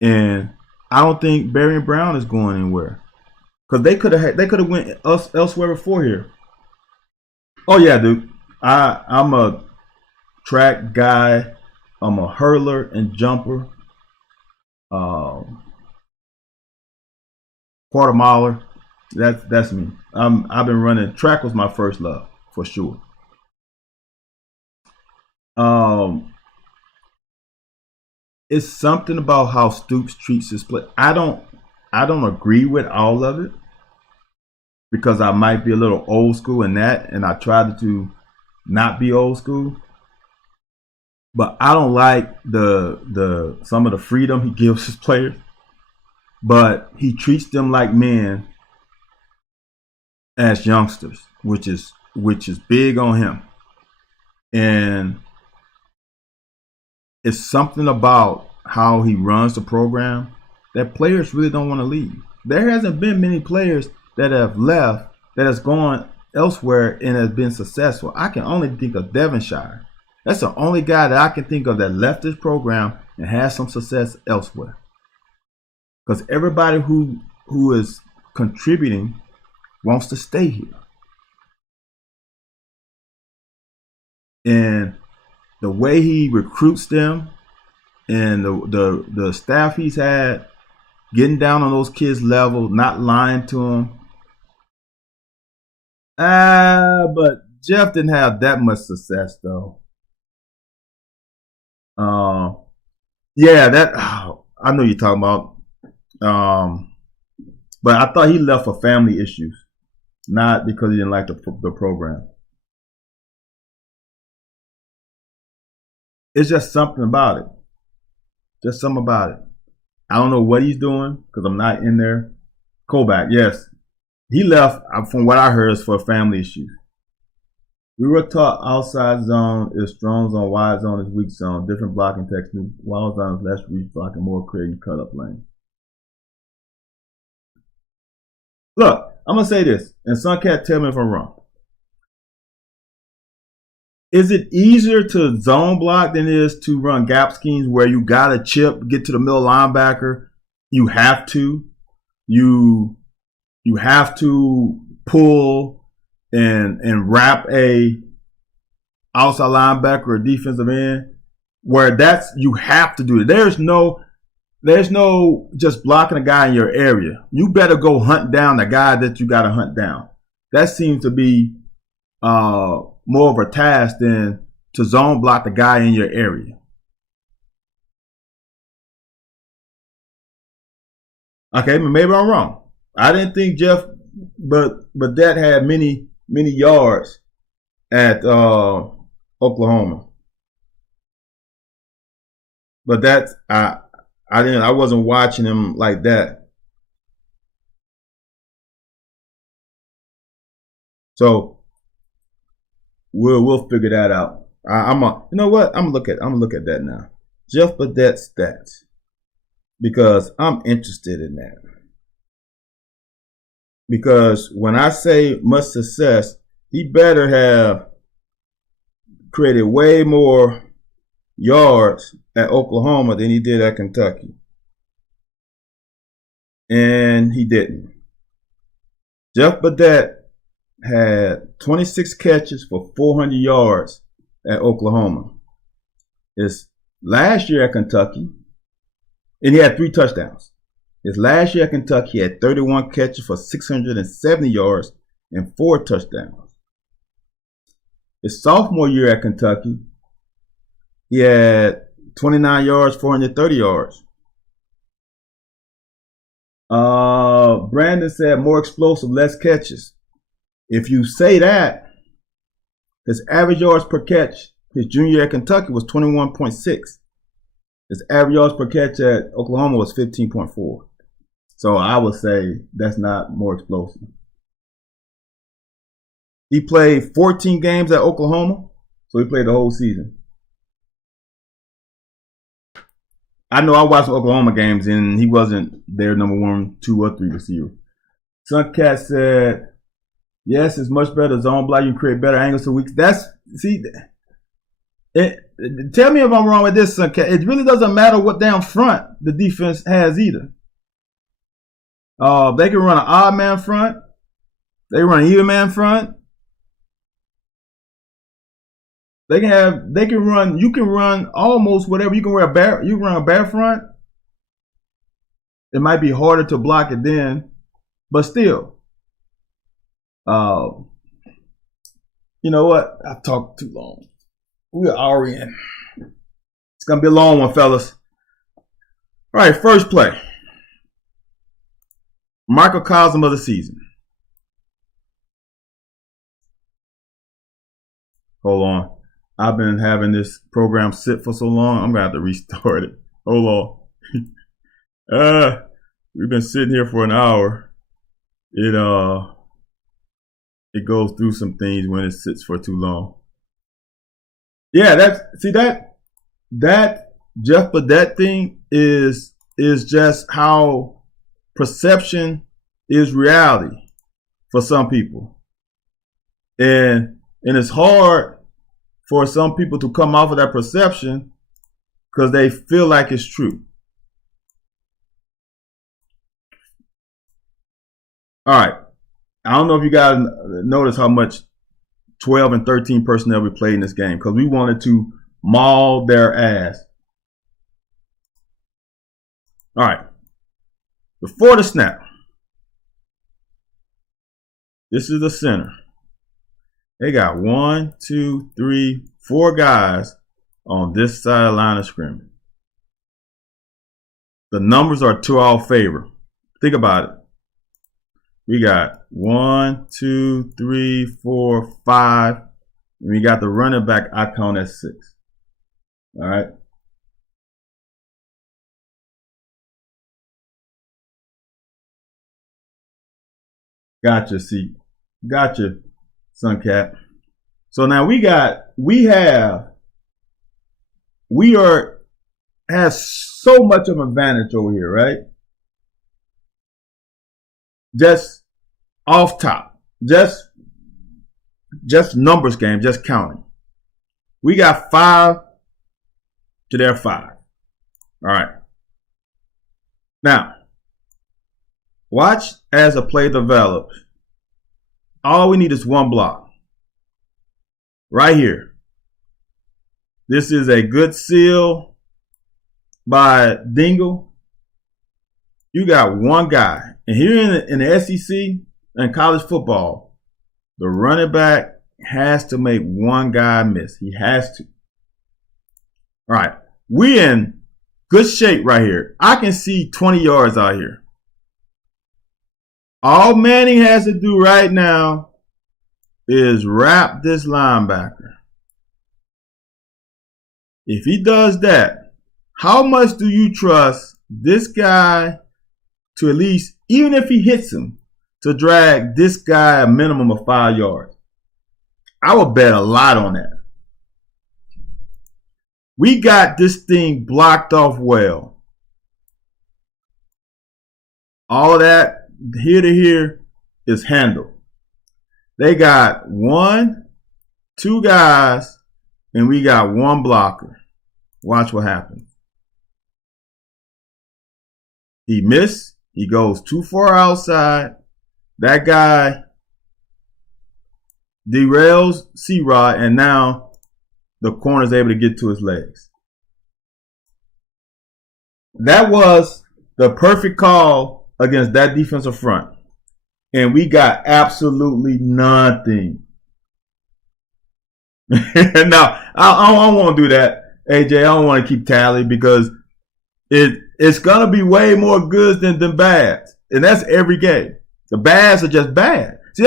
And I don't think Barry Brown is going anywhere. Because they could have went elsewhere before here. Oh yeah, dude. I'm a track guy. I'm a hurler and jumper. Quarter miler. That's me. I've been running. Track was my first love for sure. It's something about how Stoops treats his play. I don't agree with all of it because I might be a little old school in that, and I try to not be old school. But I don't like the some of the freedom he gives his players. But he treats them like men as youngsters, which is big on him. And it's something about how he runs the program that players really don't want to leave. There hasn't been many players that have left that has gone elsewhere and has been successful. I can only think of Devonshire. That's the only guy that I can think of that left this program and has some success elsewhere. Because everybody who is contributing wants to stay here. And the way he recruits them and the staff he's had, getting down on those kids' level, not lying to them. But Jeff didn't have that much success though. I know you're talking about. But I thought he left for family issues, not because he didn't like the program. It's just something about it. Just something about it. I don't know what he's doing because I'm not in there. Kovac, yes. He left, from what I heard, is for family issues. We were taught outside zone is strong zone, wide zone is weak zone, different blocking technique, wild zone is less reach blocking, more creating cut up lane. Look, I'm going to say this, and Suncat, tell me if I'm wrong. Is it easier to zone block than it is to run gap schemes where you got to chip, get to the middle linebacker? You have to. You have to pull and wrap a outside linebacker or defensive end where you have to do it. There's no just blocking a guy in your area. You better go hunt down the guy that you got to hunt down. That seems to be more of a task than to zone block the guy in your area. Okay, maybe I'm wrong. I didn't think Jeff, but that had many yards at Oklahoma. But that's I wasn't watching him like that. So we'll figure that out. You know what? I'm gonna look at that now. Jeff Badette's stats, because I'm interested in that. Because when I say much success, he better have created way more yards at Oklahoma than he did at Kentucky. And he didn't. Jeff Badette had 26 catches for 400 yards at Oklahoma. His last year at Kentucky, and he had 3 touchdowns. His last year at Kentucky, he had 31 catches for 670 yards and 4 touchdowns. His sophomore year at Kentucky, he had 29 yards, 430 yards. Brandon said more explosive, less catches. If you say that, his average yards per catch his junior year at Kentucky was 21.6. His average yards per catch at Oklahoma was 15.4. So I would say that's not more explosive. He played 14 games at Oklahoma, so he played the whole season. I know I watched Oklahoma games, and he wasn't their number 1, 2, or 3 receiver. Suncat said, yes, it's much better zone block. You can create better angles to weeks. Tell me if I'm wrong with this, Suncat. It really doesn't matter what down front the defense has either. They can run an odd man front. They can run an even man front. You can run almost whatever. You can run a bear front. It might be harder to block it then, but still. You know what? I've talked too long. We are already in. It's going to be a long one, fellas. All right, first play. Microcosm of the season. Hold on. I've been having this program sit for so long, I'm going to have to restart it. Hold on. We've been sitting here for an hour. It goes through some things when it sits for too long. Yeah, that Jeff Badette thing is just how perception is reality for some people. And it's hard for some people to come off of that perception because they feel like it's true. All right. I don't know if you guys notice how much 12 and 13 personnel we played in this game because we wanted to maul their ass. All right. Before the snap, this is the center. They got 1, 2, 3, 4 guys on this side of the line of scrimmage. The numbers are to our favor. Think about it. We got 1, 2, 3, 4, 5. And we got the running back icon at 6. All right. Gotcha, Suncat. So now we have so much of an advantage over here, right? Just off top, just numbers game, just counting. We got 5 to their 5. All right. Now, watch as a play develops. All we need is one block. Right here. This is a good seal by Dingle. You got one guy. And here in the SEC and college football, the running back has to make one guy miss. He has to. All right. We're in good shape right here. I can see 20 yards out here. All Manning has to do right now is wrap this linebacker. If he does that, how much do you trust this guy to at least, even if he hits him, to drag this guy a minimum of 5 yards? I would bet a lot on that. We got this thing blocked off well. All of that here to here is handled. They got 1, 2 guys, and we got one blocker. Watch what happens. He missed. He goes too far outside. That guy derails C-Rod, and now the corner's able to get to his legs. That was the perfect call against that defensive front. And we got absolutely nothing. Now, I don't want to do that, AJ. I don't want to keep tally because it's going to be way more goods than bads. And that's every game. The bads are just bad. See,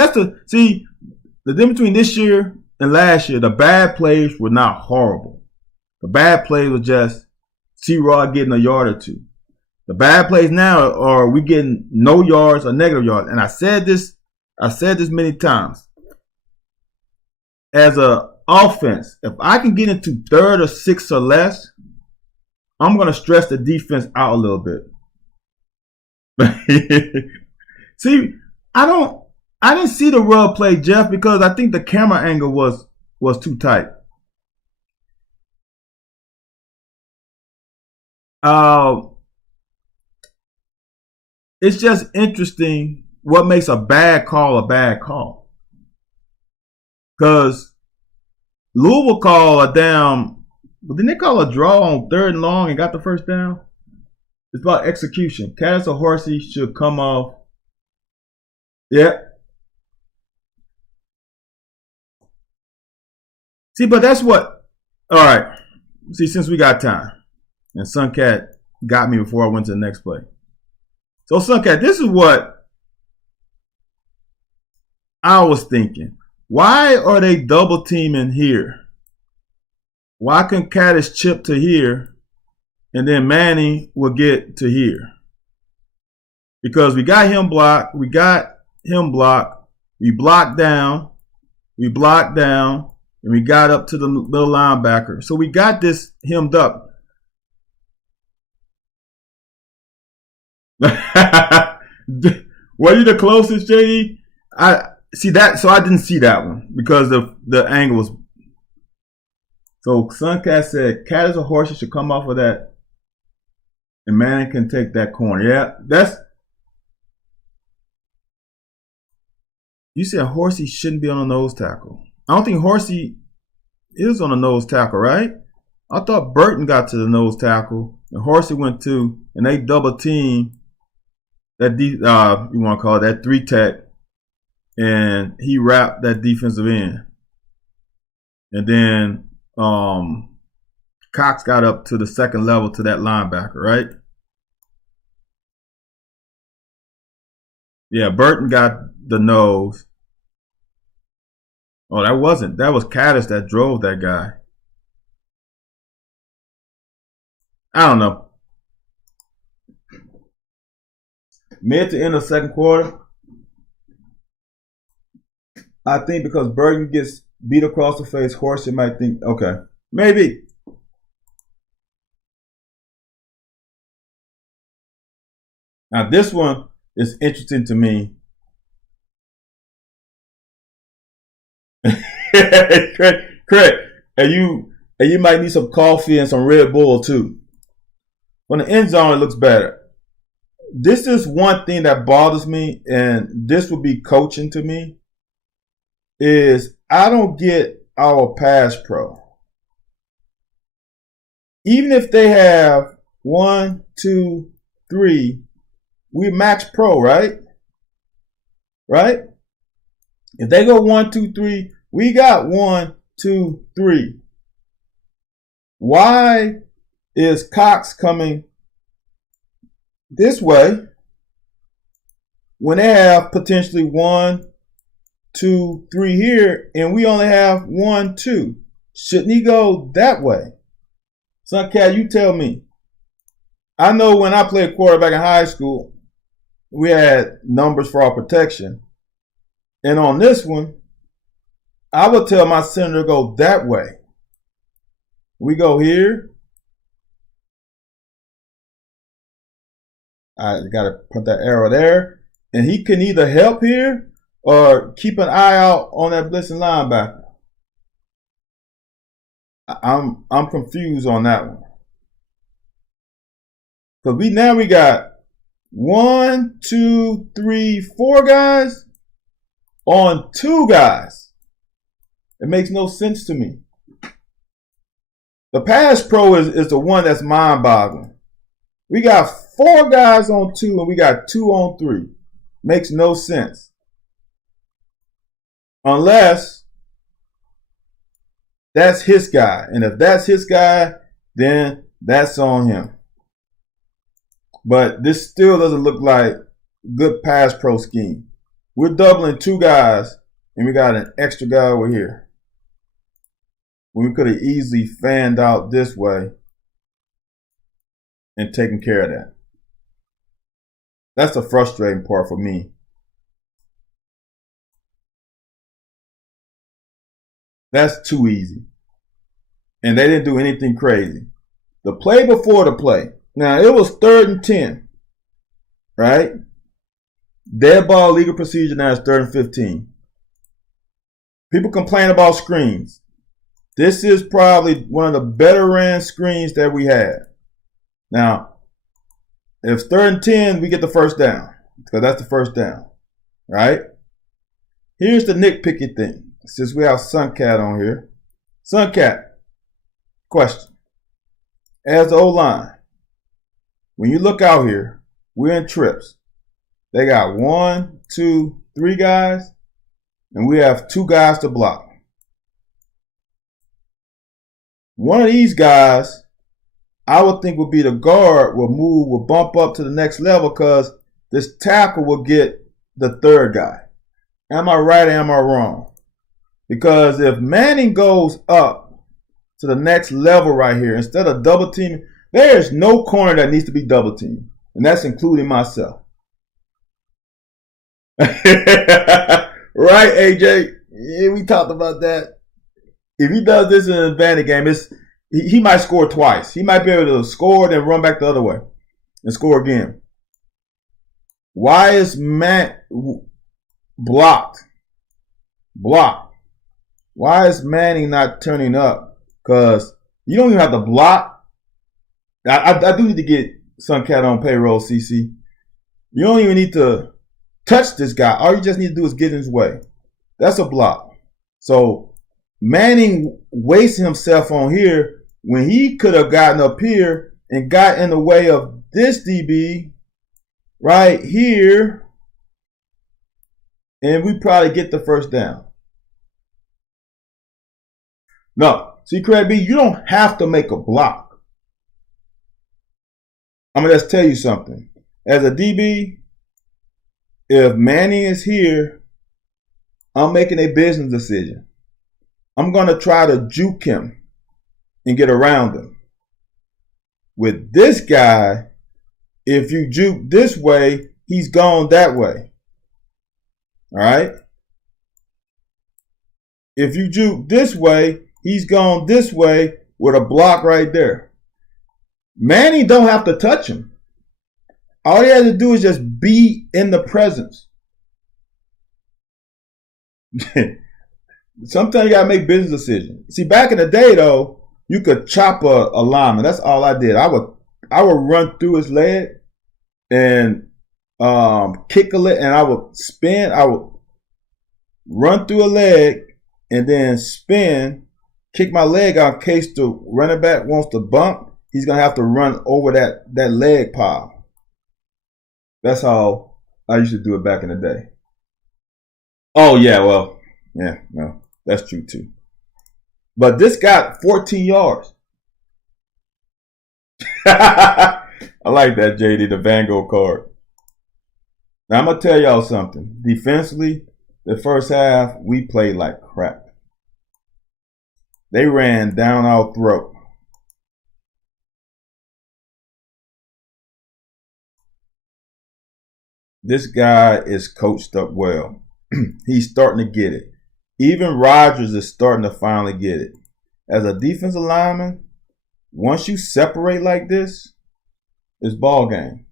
the difference between this year and last year. The bad plays were not horrible. The bad plays were just C-Rod getting a yard or two. The bad plays now are we getting no yards or negative yards. And I said this many times. As a offense, if I can get into third or sixth or less, I'm gonna stress the defense out a little bit. See, I didn't see the rub play, Jeff, because I think the camera angle was too tight. It's just interesting what makes a bad call a bad call. Because Louisville called a down, didn't they call a draw on 3rd and long and got the first down? It's about execution. Caddis or Horsey should come off. Yeah. See, but that's what. All right. See, since we got time, and Suncat got me before I went to the next play. So, Suncat, this is what I was thinking. Why are they double teaming here? Why can Caddis chip to here, and then Manning will get to here? Because we got him blocked, we blocked down, and we got up to the middle linebacker. So we got this hemmed up. Were you the closest, JD? I see that, so I didn't see that one because the angle was. So Suncat said Caddis or Horsey should come off of that, and Manning can take that corner. Yeah, that's. You said Horsey shouldn't be on a nose tackle. I don't think Horsey is on a nose tackle, right? I thought Burton got to the nose tackle, and Horsey went to, and they double team that you want to call it that 3-tech, and he wrapped that defensive end, and then Cox got up to the second level to that linebacker, right? Yeah, Burton got the nose. Oh, that was Caddis that drove that guy. I don't know. Mid to end of second quarter, I think because Burton gets beat across the face, Horsey might think, okay, maybe. Now this one is interesting to me. Craig, and you might need some coffee and some Red Bull too. On the end zone, it looks better. This is one thing that bothers me, and this would be coaching to me, is I don't get our pass pro. Even if they have 1, 2, 3, we max pro, right? Right? If they go 1, 2, 3, we got 1, 2, 3. Why is Cox coming this way when they have potentially 1, 2, 3 here, and we only have 1, 2? Shouldn't he go that way? Suncat, you tell me. I know when I played quarterback in high school, we had numbers for our protection. And on this one, I would tell my center to go that way. We go here. I got to put that arrow there. And he can either help here or keep an eye out on that blitzing linebacker. I'm confused on that one. Because we got 1, 2, 3, 4 guys on 2 guys. It makes no sense to me. The pass pro is the one that's mind-boggling. We got 4 guys on 2 and we got 2 on 3. Makes no sense. Unless that's his guy. And if that's his guy, then that's on him. But this still doesn't look like good pass pro scheme. We're doubling 2 guys and we got an extra guy over here. When we could have easily fanned out this way and taken care of that. That's the frustrating part for me. That's too easy. And they didn't do anything crazy. The play before the play. Now, it was 3rd and 10. Right? Dead ball legal procedure. Now it's 3rd and 15. People complain about screens. This is probably one of the better ran screens that we had. Now, if it's 3rd and 10, we get the first down. Because that's the first down. Right? Here's the nitpicky thing. Since we have Suncat on here. Suncat, question. As the O-line, when you look out here, we're in trips. They got 1, 2, 3 guys, and we have 2 guys to block. One of these guys, I would think would be the guard, will bump up to the next level because this tackle will get the 3rd guy. Am I right or am I wrong? Because if Manning goes up to the next level right here, instead of double teaming, there is no corner that needs to be double teamed. And that's including myself. Right, AJ? Yeah, we talked about that. If he does this in an advantage game, he might score twice. He might be able to score, then run back the other way and score again. Why is blocked? Why is Manning not turning up? Because you don't even have to block. I do need to get Suncat on payroll, CC. You don't even need to touch this guy. All you just need to do is get in his way. That's a block. So Manning wasting himself on here when he could have gotten up here and got in the way of this DB right here, and we probably get the first down. No, see, Craig B, you don't have to make a block. I'm going to just tell you something. As a DB, if Manning is here, I'm making a business decision. I'm going to try to juke him and get around him. With this guy, if you juke this way, he's gone that way. All right? If you juke this way, he's gone this way with a block right there. Manning don't have to touch him. All he has to do is just be in the presence. Sometimes you got to make business decisions. See, back in the day, though, you could chop a lineman. That's all I did. I would run through his leg and kick a leg, and I would spin. I would run through a leg and then spin, kick my leg out in case the running back wants to bump. He's going to have to run over that leg pile. That's how I used to do it back in the day. Oh, yeah, well, yeah, no, that's true too. But this got 14 yards. I like that, JD, the Van Gogh card. Now, I'm going to tell y'all something. Defensively, the first half, we played like crap. They ran down our throat. This guy is coached up well. He's starting to get it. Even Rodgers is starting to finally get it. As a defensive lineman, once you separate like this, it's ball game.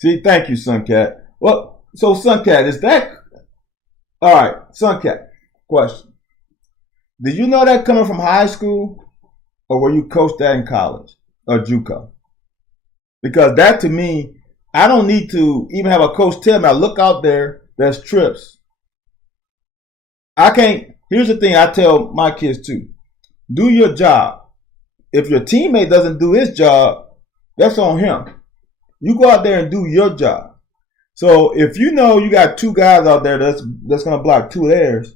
See, thank you, Suncat. Well, so Suncat, is that... All right, Suncat, question. Did you know that coming from high school, or were you coached that in college or JUCO? Because that, to me, I don't need to even have a coach tell me, look out there, there's trips. I can't. Here's the thing I tell my kids too. Do your job. If your teammate doesn't do his job, that's on him. You go out there and do your job. So if you know you got 2 guys out there that's going to block 2 theirs,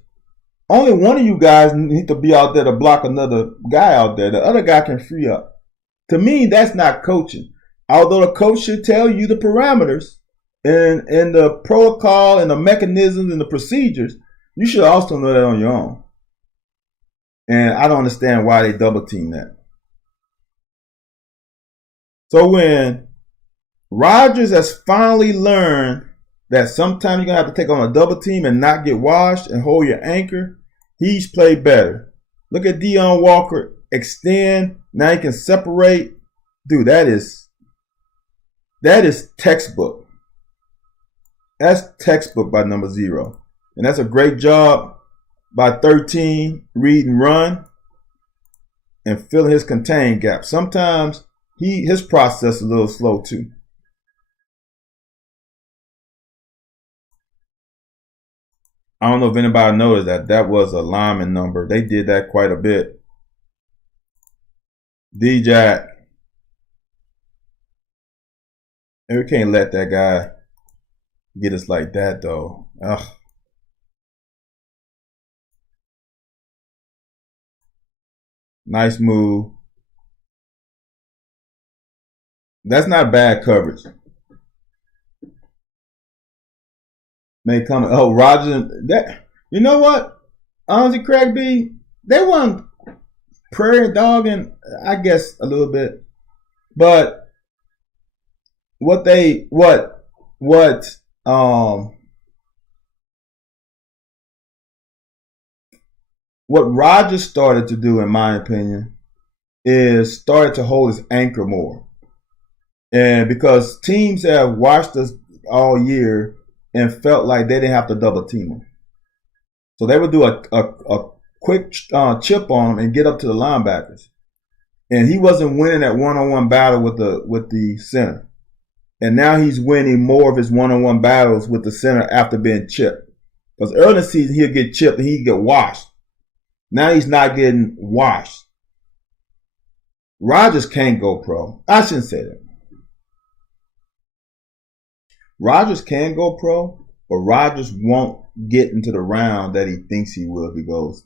only one of you guys need to be out there to block another guy out there. The other guy can free up. To me, that's not coaching. Although the coach should tell you the parameters and the protocol and the mechanisms and the procedures, you should also know that on your own. And I don't understand why they double team that. So when Rodgers has finally learned that sometimes you're going to have to take on a double team and not get washed and hold your anchor, he's played better. Look at Deion Walker extend. Now he can separate. Dude, that is textbook. That's textbook by number 0. And that's a great job by 13, read and run, and filling his contain gap. Sometimes his process is a little slow too. I don't know if anybody noticed that was a lineman number. They did that quite a bit. D-Jack. And we can't let that guy get us like that though. Ugh. Nice move. That's not bad coverage. May come. Oh, Rodgers. That, you know what? Honestly, Craig B, they weren't prairie dogging, I guess, a little bit. But what Rodgers started to do, in my opinion, is started to hold his anchor more. And because teams have watched us all year and felt like they didn't have to double team him. So they would do a quick chip on him and get up to the linebackers. And he wasn't winning that one-on-one battle with the center. And now he's winning more of his one-on-one battles with the center after being chipped. Because early in the season, he'll get chipped and he'd get washed. Now he's not getting washed. Rodgers can't go pro. I shouldn't say that. Rodgers can go pro, but Rodgers won't get into the round that he thinks he will if he goes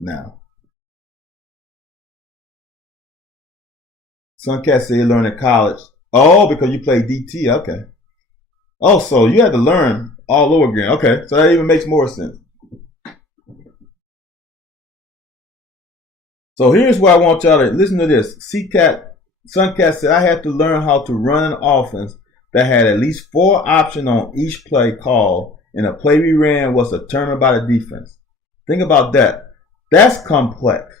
now. Some cats say you learn in college. Oh, because you play DT. Okay. Oh, so you had to learn all over again. Okay, so that even makes more sense. So here's why I want y'all to listen to this. Suncat said, I had to learn how to run an offense that had at least 4 options on each play call, and the play we ran was determined by the defense. Think about that. That's complex.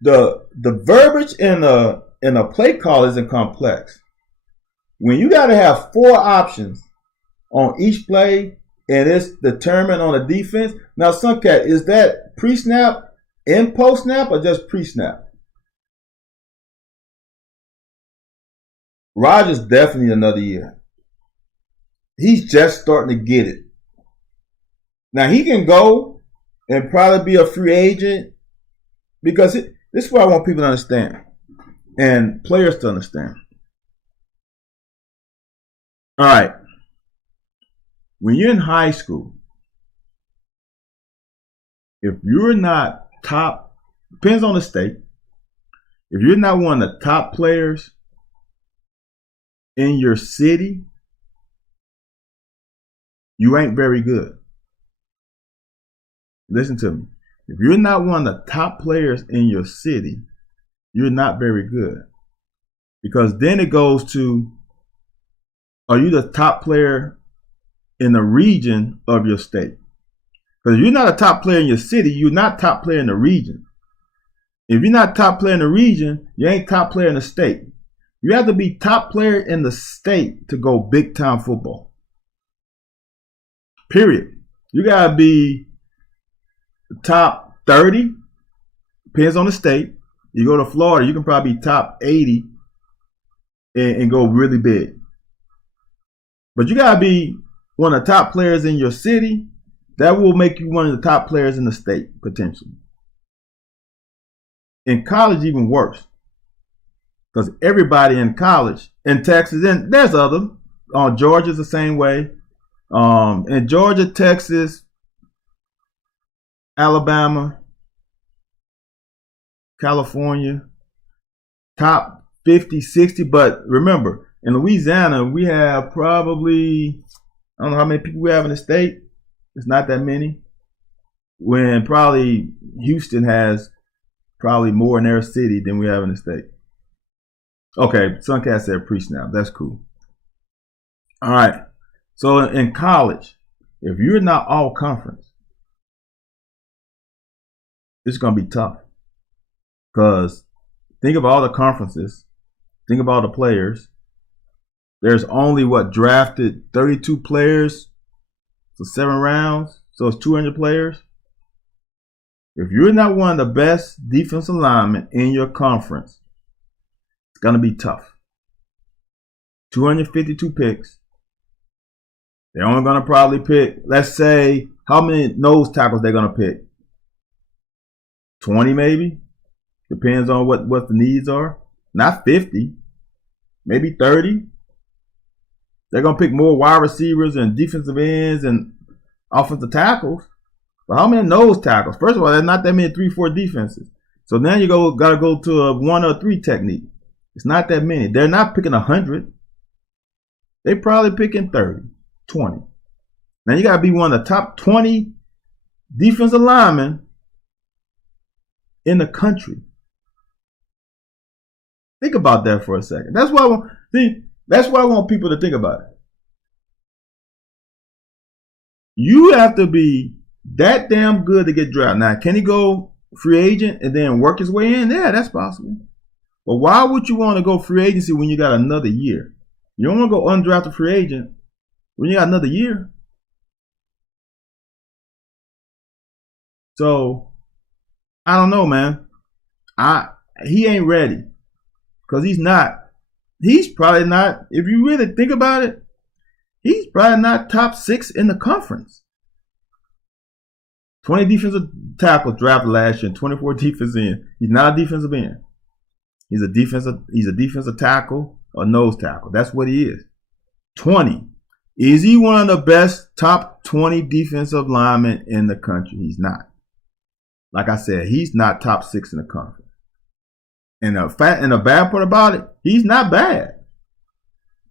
The verbiage in a play call isn't complex. When you got to have 4 options on each play and it's determined on the defense. Now, Suncat, is that pre-snap, and post-snap, or just pre-snap? Rodgers definitely another year. He's just starting to get it. Now, he can go and probably be a free agent because this is what I want people to understand and players to understand. All right. When you're in high school, if you're not top, depends on the state, if you're not one of the top players in your city, you ain't very good. Listen to me. If you're not one of the top players in your city, you're not very good. Because then it goes to, are you the top player in the region of your state? Because if you're not a top player in your city, you're not top player in the region. If you're not top player in the region, you ain't top player in the state. You have to be top player in the state to go big time football. Period. You got to be top 30. Depends on the state. You go to Florida, you can probably be top 80 and go really big. But you got to be one of the top players in your city. That will make you one of the top players in the state, potentially. In college, even worse. Because everybody in college, in Texas, and there's other. Georgia's the same way. In Georgia, Texas, Alabama, California, top 50, 60. But remember, in Louisiana, we have probably, I don't know how many people we have in the state. It's not that many. When probably Houston has probably more in their city than we have in the state. Okay, Suncat said pre-snap. That's cool. All right. So in college, if you're not all conference, it's gonna be tough. Because think of all the conferences, think of all the players. There's only drafted 32 players, so 7 rounds, so it's 200 players. If you're not one of the best defensive linemen in your conference, it's gonna be tough. 252 picks. They're only gonna probably pick, let's say, how many nose tackles they're gonna pick? 20 maybe? Depends on what the needs are. Not 50, maybe 30. They're going to pick more wide receivers and defensive ends and offensive tackles. But how many nose tackles? First of all, there's not that many 3-4 defenses. So now you got to go to a 1 or 3 technique. It's not that many. They're not picking 100. They're probably picking 30, 20. Now you got to be one of the top 20 defensive linemen in the country. Think about that for a second. That's why I want people to think about it. You have to be that damn good to get drafted. Now, can he go free agent and then work his way in? Yeah, that's possible. But why would you want to go free agency when you got another year? You don't want to go undrafted free agent when you got another year. So, I don't know, man. He ain't ready. Because he's not. He's probably not, if you really think about it, he's probably not top 6 in the conference. 20 defensive tackles drafted last year, 24 defensive end. He's not a defensive end. He's a defensive tackle or nose tackle. That's what he is. 20. Is he one of the best top 20 defensive linemen in the country? He's not. Like I said, he's not top 6 in the conference. And the bad part about it, he's not bad.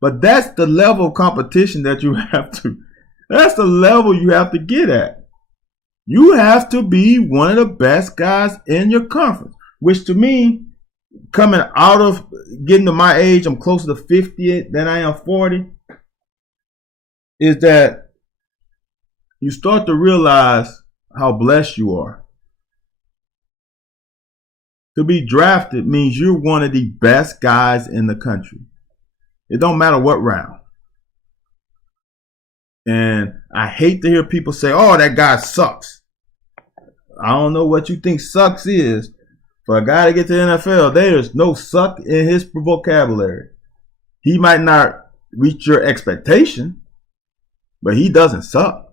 But that's the level of competition that you have to, that's the level you have to get at. You have to be one of the best guys in your conference, which to me, coming out of getting to my age, I'm closer to 50 than I am 40, is that you start to realize how blessed you are. To be drafted means you're one of the best guys in the country. It don't matter what round. And I hate to hear people say, oh, that guy sucks. I don't know what you think sucks is. For a guy to get to the NFL, there's no suck in his vocabulary. He might not reach your expectation, but he doesn't suck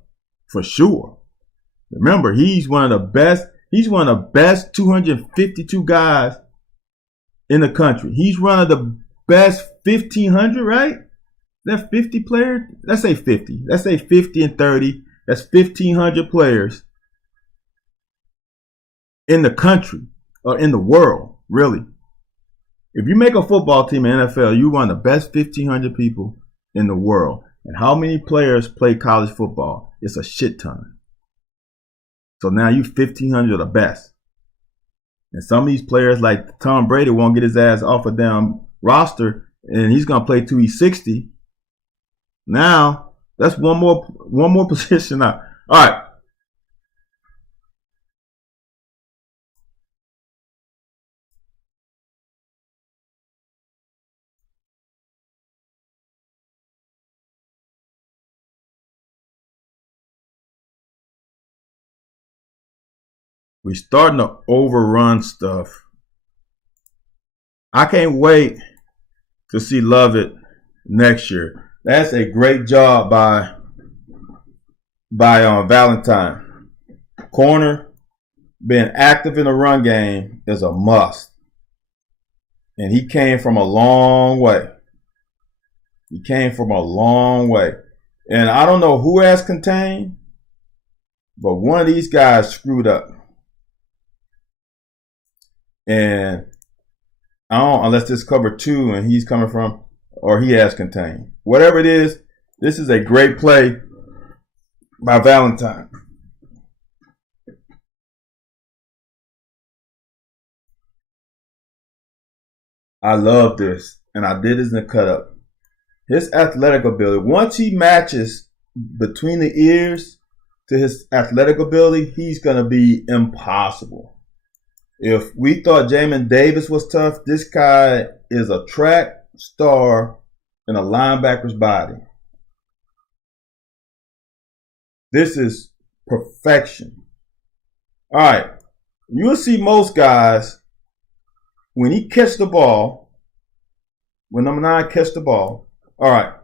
for sure. Remember, he's one of the best 252 guys in the country. He's one of the best 1,500, right? That 50 players? Let's say 50. Let's say 50 and 30. That's 1,500 players in the country or in the world, really. If you make a football team in the NFL, you're one of the best 1,500 people in the world. And how many players play college football? It's a shit ton. So now you 1,500 of the best. And some of these players like Tom Brady won't get his ass off a damn roster and he's going to play till he's 60. Now, that's one more position out. All right. We're starting to overrun stuff. I can't wait to see Lovett next year. That's a great job by Valentine. Corner, being active in the run game is a must. And he came from a long way. And I don't know who has contained, but one of these guys screwed up. And I don't, unless this cover 2 and he's coming from, or he has contained. Whatever it is, this is a great play by Valentine. I love this, and I did this in the cut up. His athletic ability, once he matches between the ears to his athletic ability, he's going to be impossible. If we thought Jamin Davis was tough, this guy is a track star in a linebacker's body. This is perfection. All right. You'll see most guys, when he catch the ball, when number 9 catch the ball, all right,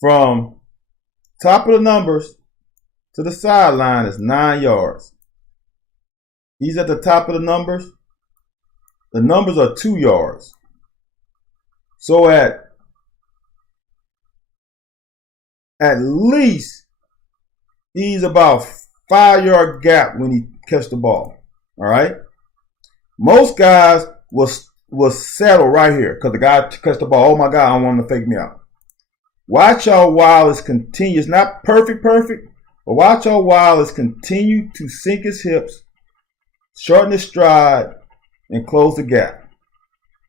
from top of the numbers to the sideline is 9 yards. He's at the top of the numbers. The numbers are 2 yards. So at least he's about 5-yard gap when he catch the ball. All right. Most guys will settle right here because the guy catch the ball. Oh my God, I want him to fake me out. Watch out while it's continues. Not perfect, but watch out while it's continue to sink his hips, shorten his stride, and close the gap.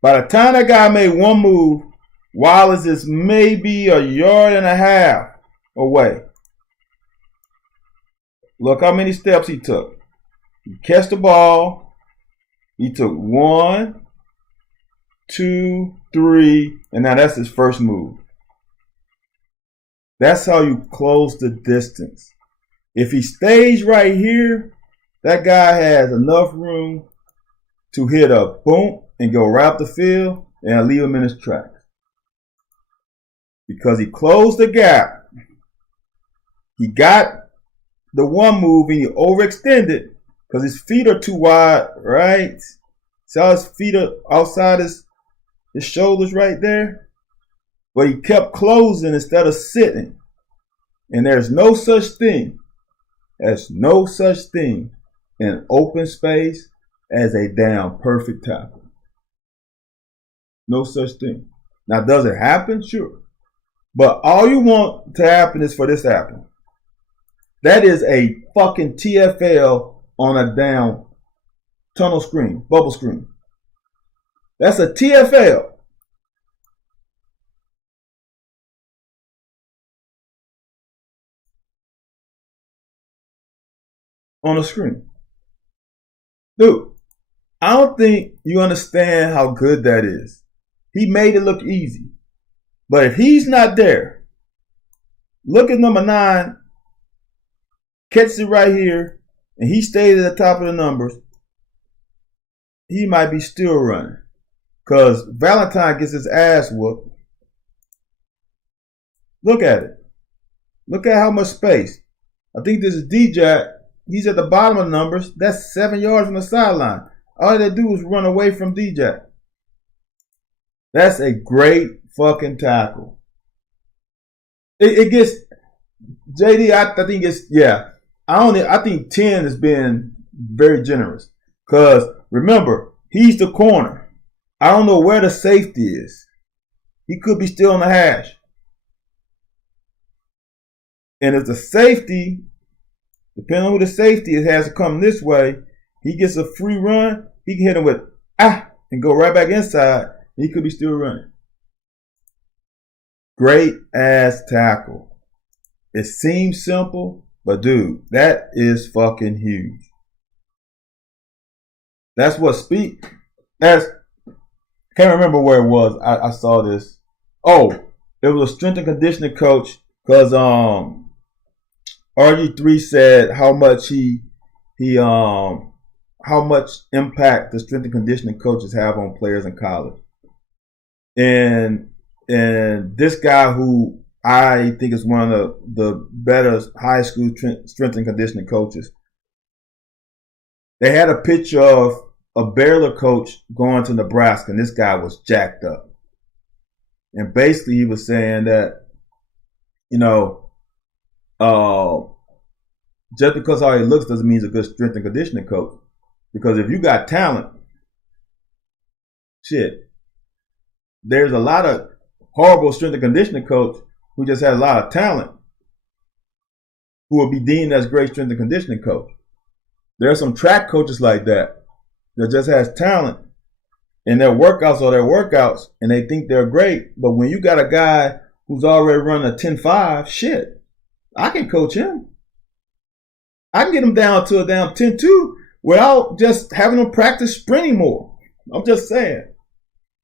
By the time that guy made one move, Wallace is maybe 1.5 yards away. Look how many steps he took. He catch the ball. He took 1, 2, 3, and now that's his first move. That's how you close the distance. If he stays right here, that guy has enough room to hit a boom and go right up the field and leave him in his tracks. Because he closed the gap. He got the one move and he overextended because his feet are too wide, right? See how his feet are outside his shoulders right there? But he kept closing instead of sitting. And there's no such thing in open space as a down perfect tackle. No such thing. Now, does it happen? Sure. But all you want to happen is for this to happen. That is a fucking TFL on a down tunnel screen, bubble screen. That's a TFL. On a screen. Dude, I don't think you understand how good that is. He made it look easy. But if he's not there, look at number 9, catches it right here, and he stays at the top of the numbers, he might be still running. Because Valentine gets his ass whooped. Look at it. Look at how much space. I think this is D-Jack. He's at the bottom of the numbers. That's 7 yards from the sideline. All they do is run away from D-Jack. That's a great fucking tackle. It gets JD. I think it's I think 10 is being very generous because remember he's the corner. I don't know where the safety is. He could be still on the hash. And if the safety, depending on who the safety is, has to come this way, he gets a free run. He can hit him with and go right back inside. He could be still running. Great ass tackle. It seems simple, but dude, that is fucking huge. That's what speed. Can't remember where it was. I saw this. Oh, it was a strength and conditioning coach because RG3 said how much how much impact the strength and conditioning coaches have on players in college. And this guy who I think is one of the better high school strength and conditioning coaches, they had a picture of a Baylor coach going to Nebraska, and this guy was jacked up. And basically he was saying that, just because how he looks doesn't mean he's a good strength and conditioning coach. Because if you got talent, there's a lot of horrible strength and conditioning coach who just has a lot of talent who will be deemed as great strength and conditioning coach. There are some track coaches like that just has talent And their workouts are their workouts, and they think they're great. But when you got a guy who's already running a 10.5, shit, I can coach him. I can get him down to a 10.2 without just having him practice sprinting more. I'm just saying.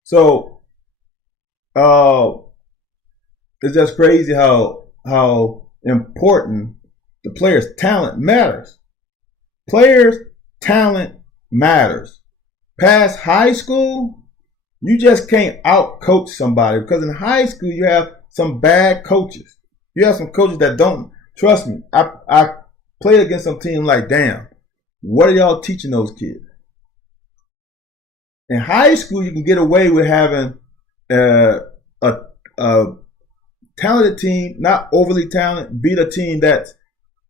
So it's just crazy how important the player's talent matters. Players' talent matters. Past high school, you just can't out-coach somebody, because in high school you have some bad coaches. You have some coaches that don't trust me. I played against some team like, damn, what are y'all teaching those kids? In high school, you can get away with having a talented team, not overly talented, beat a team that's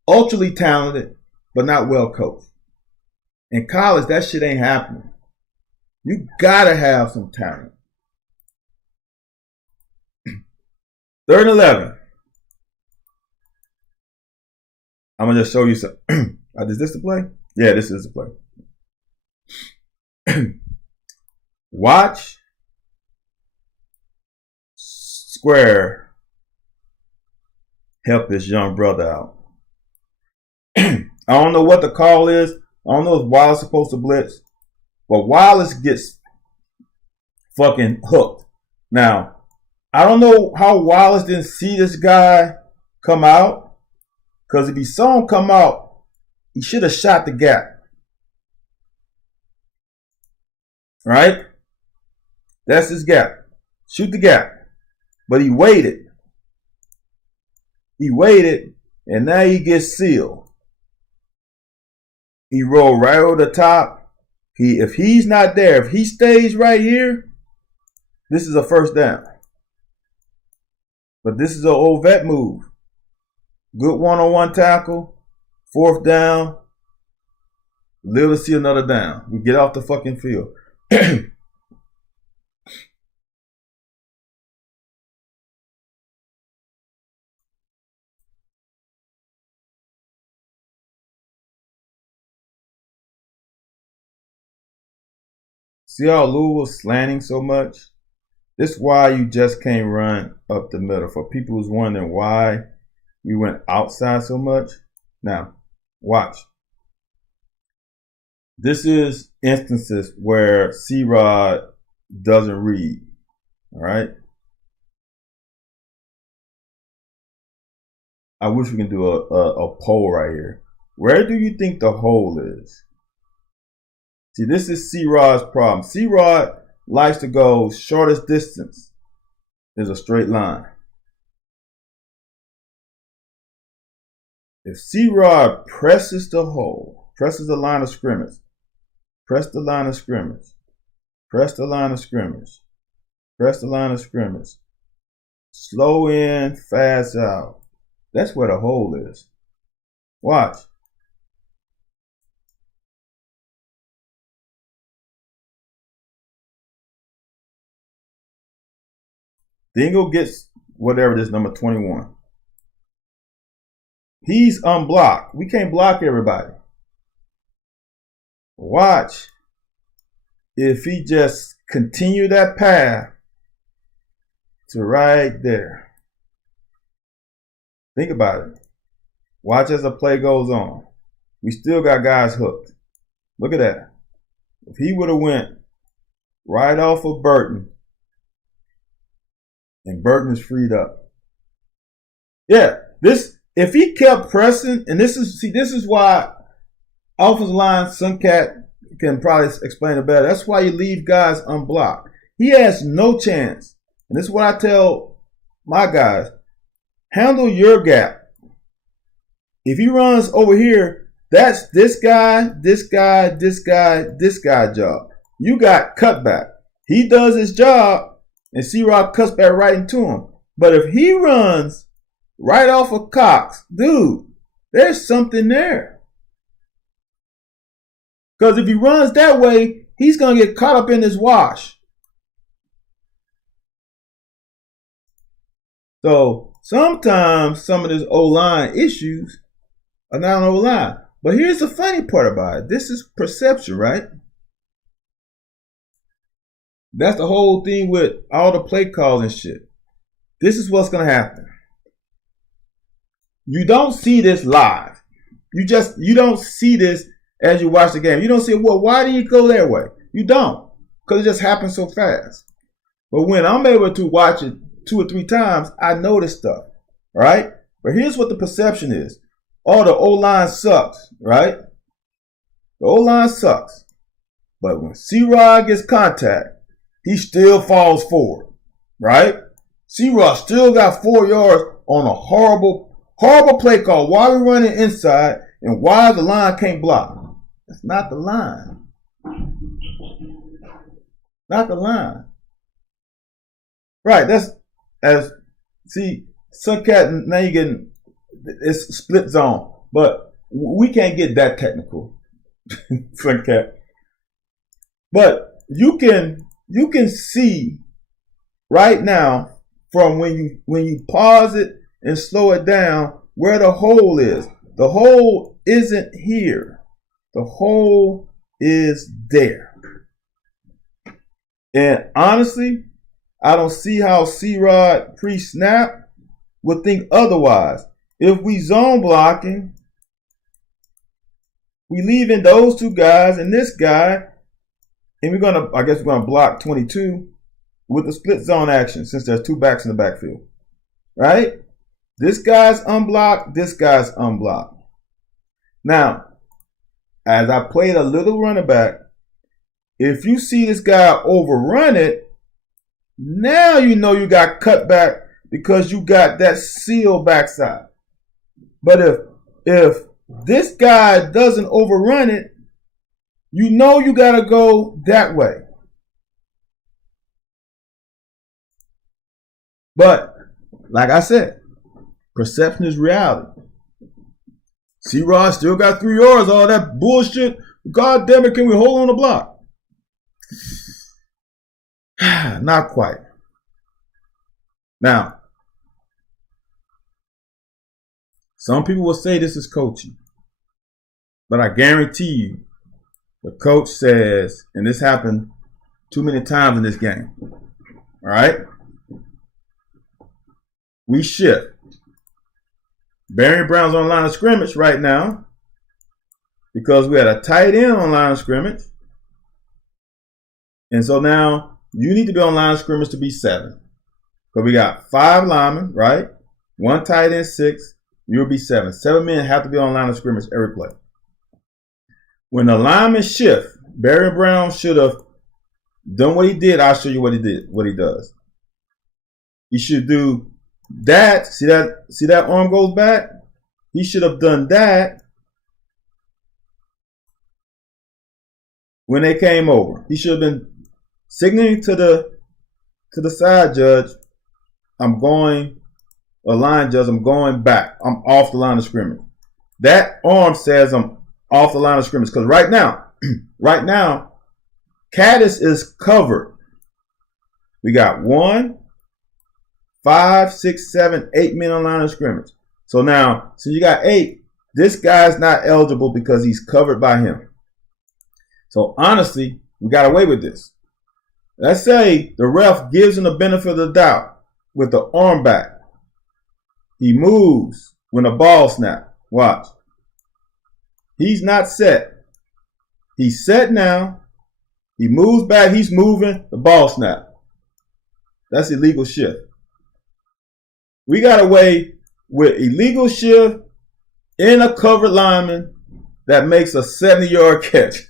ultra talented but not well coached. In college, that shit ain't happening. You gotta have some talent. 3rd and 11. I'm gonna just show you some. Is this the play? Yeah, this is the play. Watch Square help this young brother out. I don't know what the call is. I don't know if Wallace is supposed to blitz. But Wallace gets fucking hooked. Now, I don't know how Wallace didn't see this guy come out. Because if he saw him come out, he should have shot the gap. Right? That's his gap. Shoot the gap. But he waited. He waited, and now he gets sealed. He rolled right over the top. If he's not there, if he stays right here, this is a first down. But this is an old vet move. Good one-on-one tackle. 4th down. Live to see another down. We get off the fucking field. See how Louisville's slanting so much? This is why you just can't run up the middle. For people who's wondering why we went outside so much. Now, watch. This is instances where C-Rod doesn't read. All right? I wish we can do a poll right here. Where do you think the hole is? See, this is C-Rod's problem. C-Rod likes to go shortest distance is a straight line. If C-Rod presses the hole, presses the line of scrimmage, press the line of scrimmage, press the line of scrimmage, press the line of scrimmage, slow in, fast out. That's where the hole is. Watch. Dingle gets whatever this number 21. He's unblocked. We can't block everybody. Watch if he just continue that path to right there. Think about it. Watch as the play goes on. We still got guys hooked. Look at that. If he would have went right off of Burton, and Burton is freed up. Yeah, if he kept pressing, and this is why offensive line, Suncat can probably explain it better. That's why you leave guys unblocked. He has no chance. And this is what I tell my guys. Handle your gap. If he runs over here, that's this guy job. You got cutback. He does his job, and C-Rod cuts back right into him. But if he runs right off of Cox, dude, there's something there. Because if he runs that way, he's going to get caught up in this wash. So sometimes some of this O-line issues are not on O-line. But here's the funny part about it. This is perception, right? That's the whole thing with all the play calls and shit. This is what's going to happen. You don't see this live. You don't see this as you watch the game. You don't see, well, why did he go that way? You don't, because it just happens so fast. But when I'm able to watch it 2 or 3 times, I notice stuff, right? But here's what the perception is. Oh, the O-line sucks, right? The O-line sucks. But when C-Rod gets contact, he still falls forward, right? C-Rod still got 4 yards on a horrible play call. Why are we running inside and why the line can't block? That's not the line. Not the line. Right, that's Suncat, now you're getting, it's split zone. But we can't get that technical, Suncat. But you can see right now from when you pause it and slow it down where the hole is. The hole isn't here. The hole is there. And honestly, I don't see how C-Rod pre-snap would think otherwise. If we zone blocking, we leaving those 2 guys and this guy, and I guess we're gonna block 22 with the split zone action since there's 2 backs in the backfield, right? This guy's unblocked. This guy's unblocked. Now, as I played a little running back, if you see this guy overrun it, now you know you got cut back because you got that seal backside. But if this guy doesn't overrun it, you know you got to go that way. But like I said, perception is reality. C-Rod still got 3 yards, all that bullshit. God damn it, can we hold on the block? Not quite. Now, some people will say this is coaching, but I guarantee you, the coach says, and this happened too many times in this game, all right? We shift. Barry Brown's on line of scrimmage right now because we had a tight end on line of scrimmage. And so now you need to be on line of scrimmage to be 7. Because we got 5 linemen, right? 1 tight end, 6. You'll be 7. 7 men have to be on line of scrimmage every play. When the linemen shift, Barry Brown should have done what he did. I'll show you what he does. He should do that. See that arm goes back? He should have done that when they came over. He should have been signaling to the side judge, I'm going back. I'm off the line of scrimmage. That arm says I'm off the line of scrimmage. Because right now, Caddis is covered. We got 1, 5, 6, 7, 8 men on line of scrimmage. So now, you got 8. This guy's not eligible because he's covered by him. So honestly, we got away with this. Let's say the ref gives him the benefit of the doubt with the arm back. He moves when the ball snaps. Watch. He's not set. He's set now. He moves back. He's moving. The ball snap. That's illegal shift. We got away with illegal shift in a covered lineman that makes a 70-yard catch.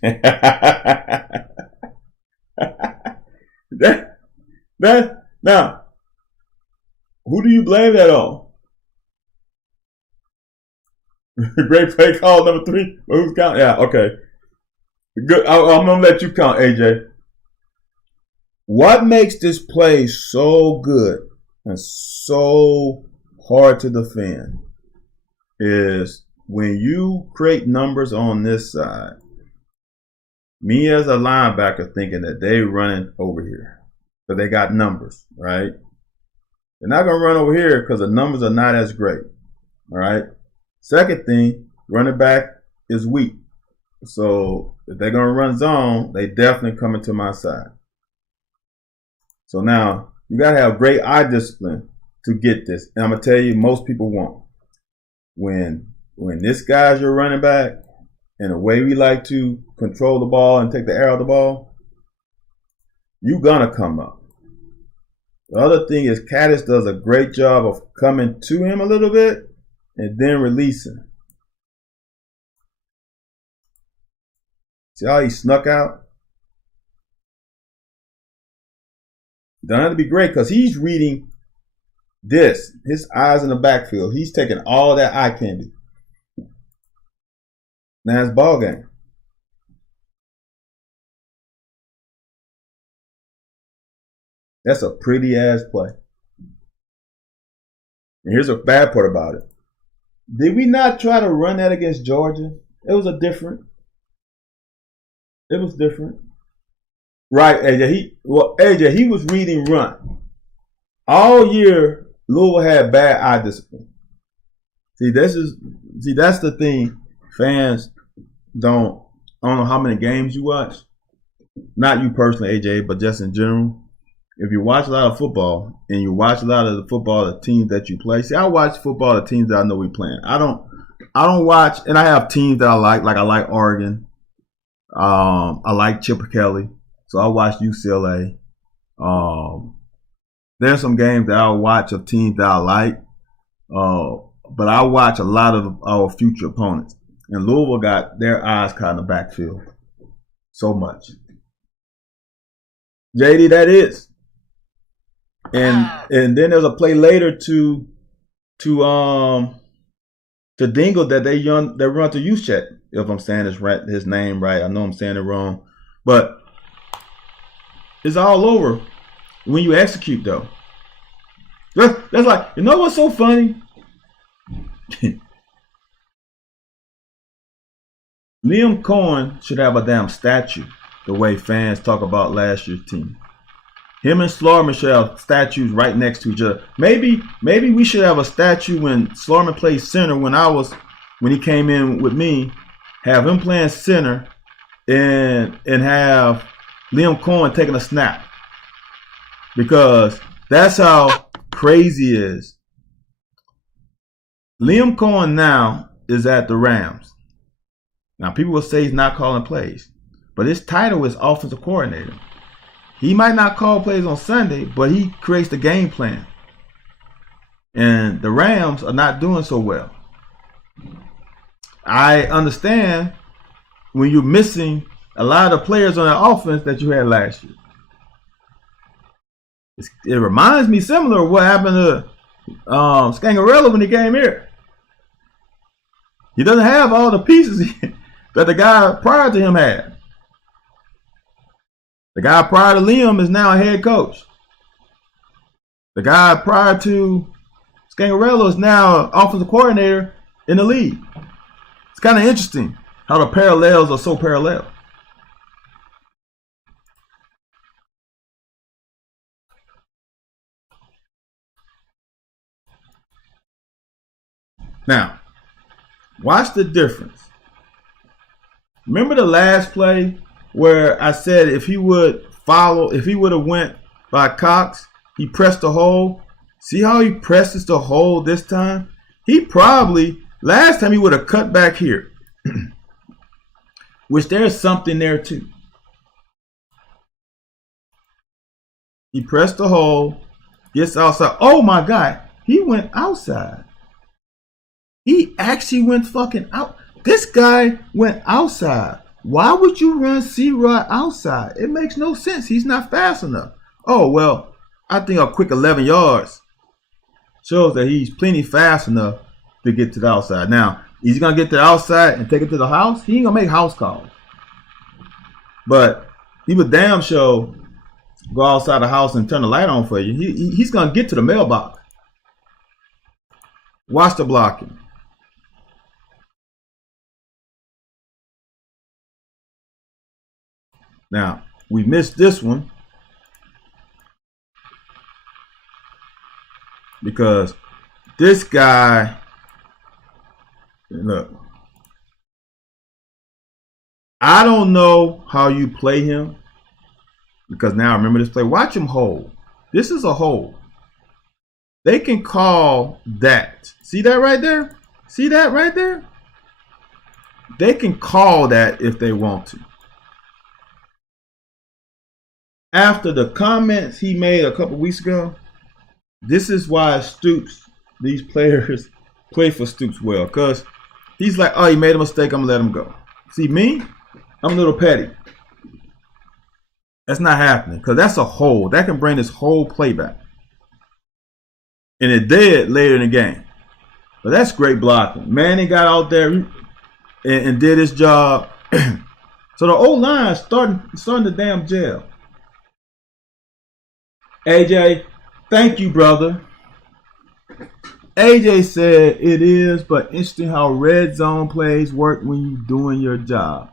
Now, who do you blame that on? Great play call number 3. Who's counting? Yeah, okay. Good. I'm gonna let you count, AJ. What makes this play so good and so hard to defend is when you create numbers on this side. Me as a linebacker thinking that they running over here, but they got numbers, right? They're not gonna run over here because the numbers are not as great. All right. Second thing, running back is weak. So if they're gonna run zone, they definitely coming to my side. So now you gotta have great eye discipline to get this. And I'm gonna tell you, most people won't. When this guy's your running back, and the way we like to control the ball and take the air out of the ball, you're gonna come up. The other thing is Caddis does a great job of coming to him a little bit and then releasing. See how he snuck out? Don't have to be great because he's reading this. His eyes in the backfield. He's taking all that eye candy. Now it's ball game. That's a pretty ass play. And here's a bad part about it. Did we not try to run that against Georgia? It was different. It was different. Right, AJ, he was reading run. All year, Louisville had bad eye discipline. See, that's the thing. Fans I don't know how many games you watch. Not you personally, AJ, but just in general. If you watch a lot of football and you watch a lot of the football the teams that you play. See, I watch football the teams that I know we playing. I don't watch, and I have teams that I like I like Oregon. I like Chipper Kelly, so I watch UCLA. There's some games that I'll watch of teams that I like, but I watch a lot of our future opponents. And Louisville got their eyes caught in the backfield so much. JD, that is. And then there's a play later to Dingle that they run to Juszczyk, if I'm saying his name right. I know I'm saying it wrong, but it's all over when you execute though. That's like, you know what's so funny? Liam Cohen should have a damn statue the way fans talk about last year's team. Him and Slorman should have statues right next to each other. Maybe we should have a statue when Slorman played center when he came in with me. Have him playing center and have Liam Cohen taking a snap. Because that's how crazy it is. Liam Cohen now is at the Rams. Now people will say he's not calling plays, but his title is offensive coordinator. He might not call plays on Sunday, but he creates the game plan. And the Rams are not doing so well. I understand when you're missing a lot of players on the offense that you had last year. It reminds me similar of what happened to Scangarello when he came here. He doesn't have all the pieces that the guy prior to him had. The guy prior to Liam is now a head coach. The guy prior to Scangarello is now an offensive coordinator in the league. It's kind of interesting how the parallels are so parallel. Now, watch the difference. Remember the last play where I said if he would have went by Cox, he pressed the hole. See how he presses the hole this time? Last time he would have cut back here. Which there's something there too. He pressed the hole, gets outside. Oh my God, he went outside. He actually went fucking out. This guy went outside. Why would you run C-Rod outside? It makes no sense. He's not fast enough. Oh, well, I think a quick 11 yards shows that he's plenty fast enough to get to the outside. Now, is he going to get to the outside and take it to the house? He ain't going to make house calls. But he would damn sure go outside the house and turn the light on for you. He's going to get to the mailbox. Watch the blocking. Now, we missed this one because this guy, look, I don't know how you play him because now remember this play. Watch him hold. This is a hold. They can call that. See that right there? See that right there? They can call that if they want to. After the comments he made a couple weeks ago, this is why Stoops, these players play for Stoops well. Because he's like, oh, he made a mistake, I'm going to let him go. See, me, I'm a little petty. That's not happening. Because that's a hold. That can bring this whole play back. And it did later in the game. But that's great blocking. Manning got out there and did his job. So the O-line starting the damn jail. AJ, thank you, brother. AJ said it is, but interesting how red zone plays work when you're doing your job.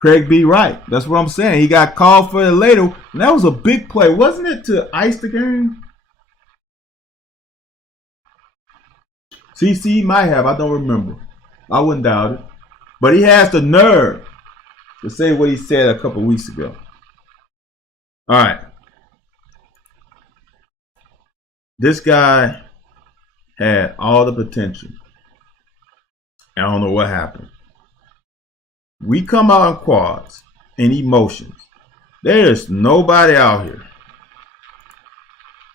Craig B. right. That's what I'm saying. He got called for it later. And that was a big play. Wasn't it to ice the game? CC might have. I don't remember. I wouldn't doubt it. But he has the nerve to say what he said a couple weeks ago. All right. This guy had all the potential. I don't know what happened. We come out in quads and emotions. There's nobody out here.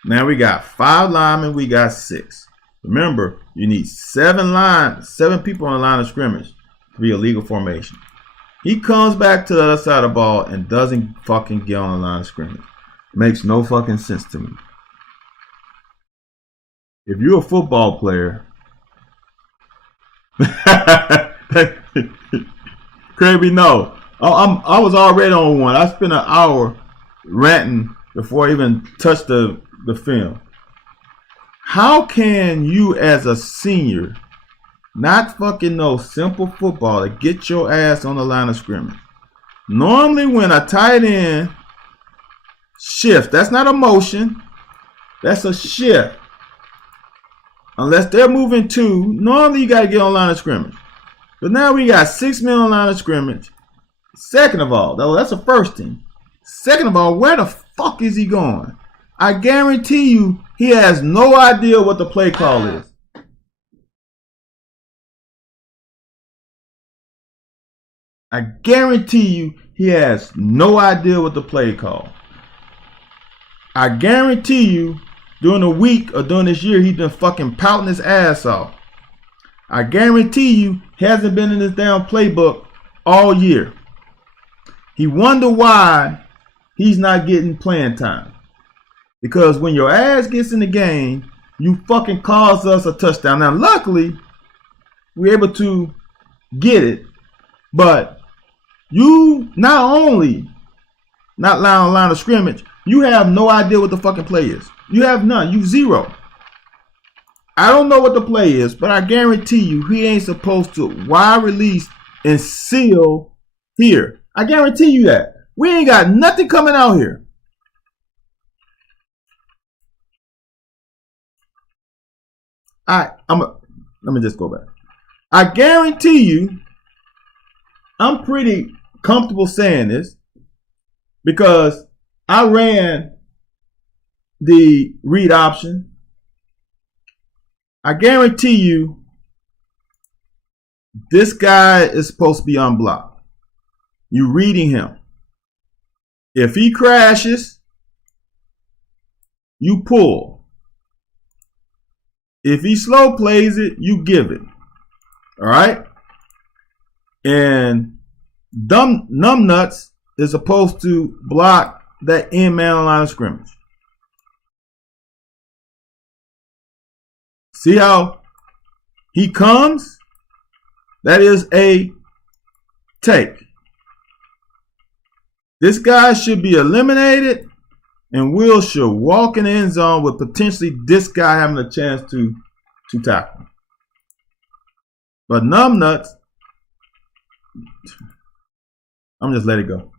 Now we got 5 linemen. We got 6. Remember, you need 7 people on the line of scrimmage to be a legal formation. He comes back to the other side of the ball and doesn't fucking get on the line of scrimmage. Makes no fucking sense to me. If you're a football player, Crazy, no. I was already on one. I spent an hour ranting before I even touched the film. How can you as a senior not fucking know simple football to get your ass on the line of scrimmage? Normally when a tight end shift, that's not a motion, that's a shift. Unless they're moving 2, normally you got to get on the line of scrimmage. But now we got 6 men on the line of scrimmage. Second of all, though, that's the first thing. Second of all, where the fuck is he going? I guarantee you he has no idea what the play call is. I guarantee you he has no idea what the play call. I guarantee you during the week or during this year he's been fucking pouting his ass off. I guarantee you he hasn't been in this damn playbook all year. He wonder why he's not getting playing time. Because when your ass gets in the game, you fucking cause us a touchdown. Now, luckily, we're able to get it. But you not only not on the line of scrimmage, you have no idea what the fucking play is. You have none. You zero. I don't know what the play is, but I guarantee you he ain't supposed to wide release and seal here. I guarantee you that. We ain't got nothing coming out here. Let me just go back. I guarantee you, I'm pretty comfortable saying this because I ran the read option. I guarantee you this guy is supposed to be unblocked. You reading him. If he crashes, you pull. If he slow plays it, you give it. All right? And numbnuts is supposed to block that end man on line of scrimmage. See how he comes? That is a take. This guy should be eliminated, and Will should walk in the end zone with potentially this guy having a chance to tackle. But numbnuts, I'm just let it go.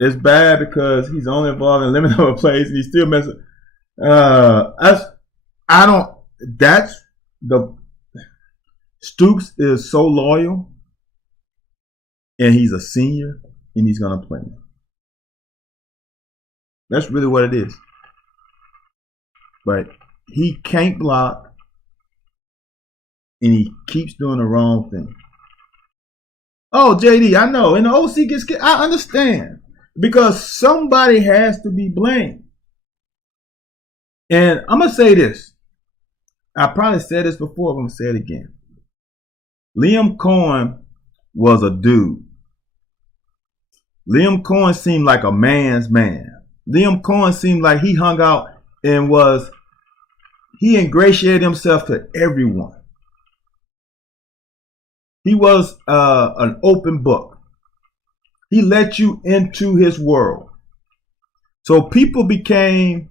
It's bad because he's only involved in a limited number of plays and he's still messing. That's the Stoops is so loyal, and he's a senior, and he's gonna play. That's really what it is. But he can't block, and he keeps doing the wrong thing. Oh, JD, I know. And the OC gets, I understand. Because somebody has to be blamed. And I'm going to say this. I probably said this before, but I'm going to say it again. Liam Cohen was a dude. Liam Cohen seemed like a man's man. Liam Cohen seemed like he hung out and he ingratiated himself to everyone. He was an open book. He let you into his world. So he became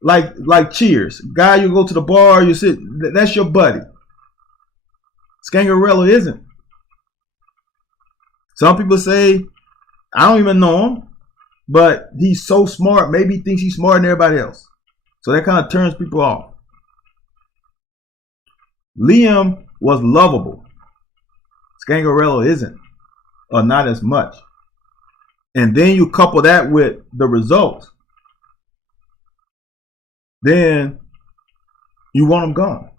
like Cheers. Guy, you go to the bar, you sit, that's your buddy. Scangarello isn't. Some people say, I don't even know him, but he's so smart, maybe he thinks he's smarter than everybody else. So that kind of turns people off. Liam was lovable. Scangarello isn't, or not as much. And then you couple that with the results, then you want them gone.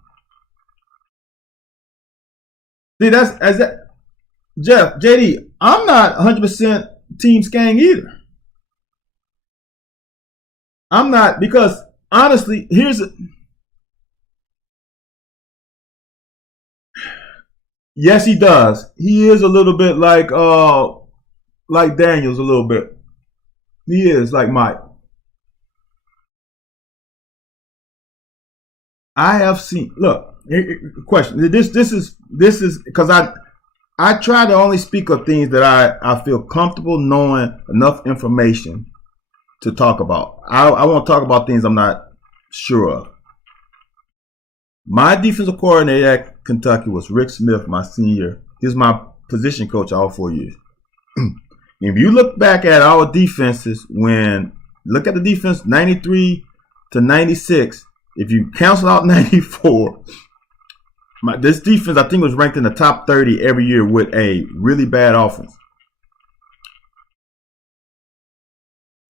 See, Jeff, JD, I'm not 100% Team Skang either. I'm not, because honestly, yes, he does. He is a little bit like Daniels a little bit. He is like Mike. I have seen. Look, question. This is because I try to only speak of things that I feel comfortable knowing enough information to talk about. I won't talk about things I'm not sure of. My defensive coordinator at Kentucky was Rick Smith, my senior. He was my position coach all 4 years. If you look back at our defenses, look at the defense 93 to 96, if you cancel out 94, this defense I think was ranked in the top 30 every year with a really bad offense.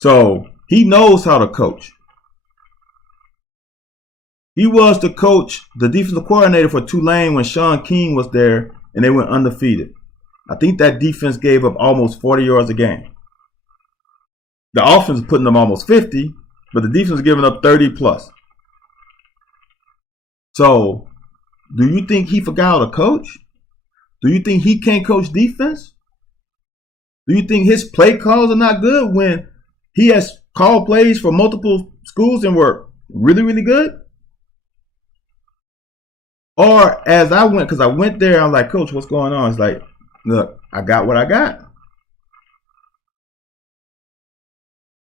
So he knows how to coach. He was the defensive coordinator for Tulane when Sean King was there and they went undefeated. I think that defense gave up almost 40 yards a game. The offense was putting them almost 50, but the defense was giving up 30 plus. So, do you think he forgot how to coach? Do you think he can't coach defense? Do you think his play calls are not good when he has called plays for multiple schools and were really, really good? Or as I went, because I went there, I'm like, Coach, what's going on? It's like, look, I got what I got.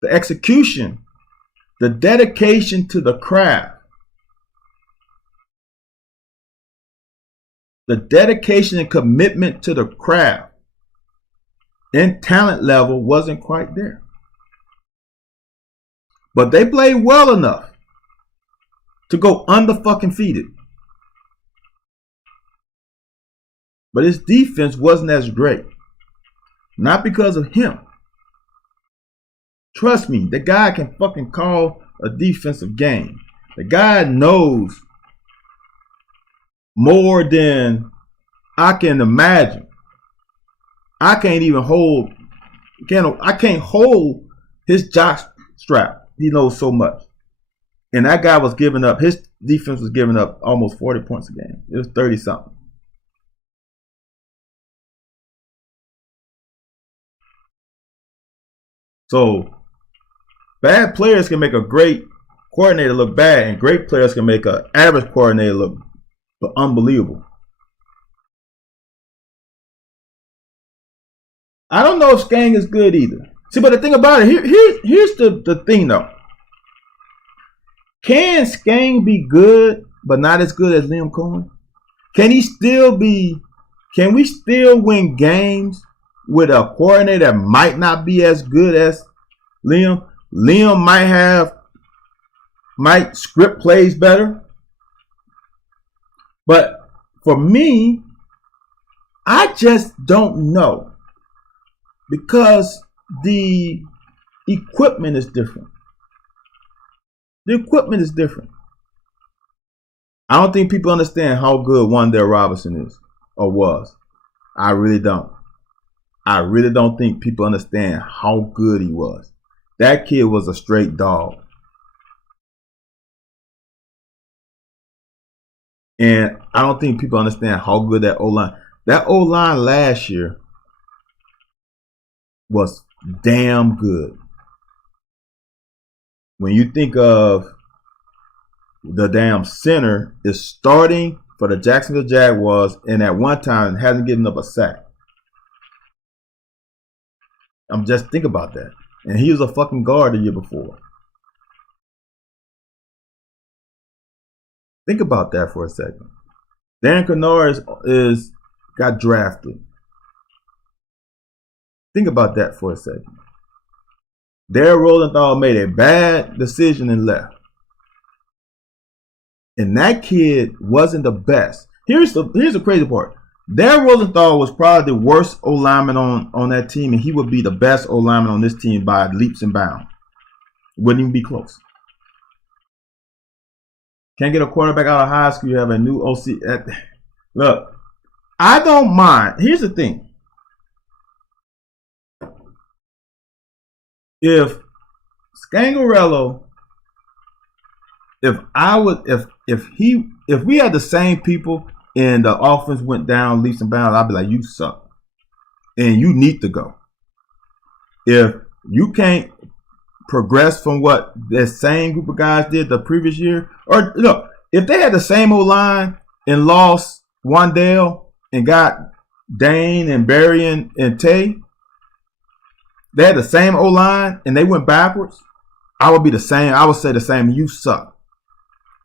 The execution, the dedication to the craft, the dedication and commitment to the craft and talent level wasn't quite there. But they played well enough to go undefeated. But his defense wasn't as great. Not because of him. Trust me, the guy can fucking call a defensive game. The guy knows more than I can imagine. I can't even hold. I can't hold his jock strap. He knows so much. And that guy was giving up. His defense was giving up almost 40 points a game. It was 30 something. So bad players can make a great coordinator look bad, and great players can make an average coordinator look unbelievable. I don't know if Skang is good either. See, but the thing about it, here's the thing though. Can Skang be good, but not as good as Liam Cohen? Can we still win games with a coordinator that might not be as good as Liam? Liam might script plays better. But for me, I just don't know. Because the equipment is different. The equipment is different. I don't think people understand how good Wan'Dale Robinson is or was. I really don't. I really don't think people understand how good he was. That kid was a straight dog. And I don't think people understand how good that O-line. That O-line last year was damn good. When you think of the damn center is starting for the Jacksonville Jaguars and at one time hasn't given up a sack. I'm just think about that. And he was a fucking guard the year before. Think about that for a second. Dan Kennard is got drafted. Think about that for a second. Darryl Rosenthal made a bad decision and left. And that kid wasn't the best. Here's the crazy part. Darryl Rosenthal was probably the worst O-lineman on that team, and he would be the best O-lineman on this team by leaps and bounds. Wouldn't even be close. Can't get a quarterback out of high school. You have a new OC. Look, I don't mind. Here's the thing. If Scangarello, if we had the same people and the offense went down leaps and bounds, I'd be like, you suck. And you need to go. If you can't progress from what the same group of guys did the previous year, or look, if they had the same O-line and lost Wan'Dale and got Dane and Barry and Tay, they had the same O-line and they went backwards, I would be the same. I would say the same. You suck.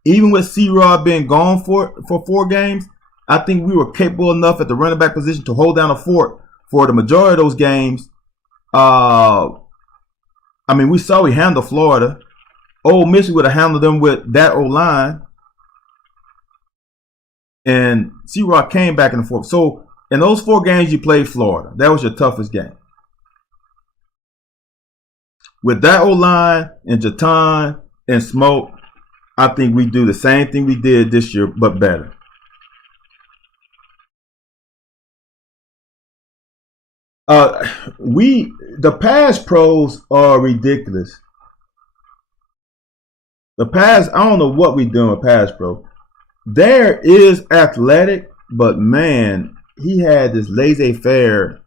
Even with C-Rod being gone for 4 games, I think we were capable enough at the running back position to hold down a fort for the majority of those games. I mean, we saw we handled Florida. Ole Miss would have handled them with that O-line. And C-Rod came back in the fourth. So in those 4 games you played Florida, that was your toughest game. With that O-line and Jatan and Smoke, I think we do the same thing we did this year, but better. The pass pros are ridiculous. The pass, I don't know what we're doing with pass pro. There is athletic, but man, he had this laissez-faire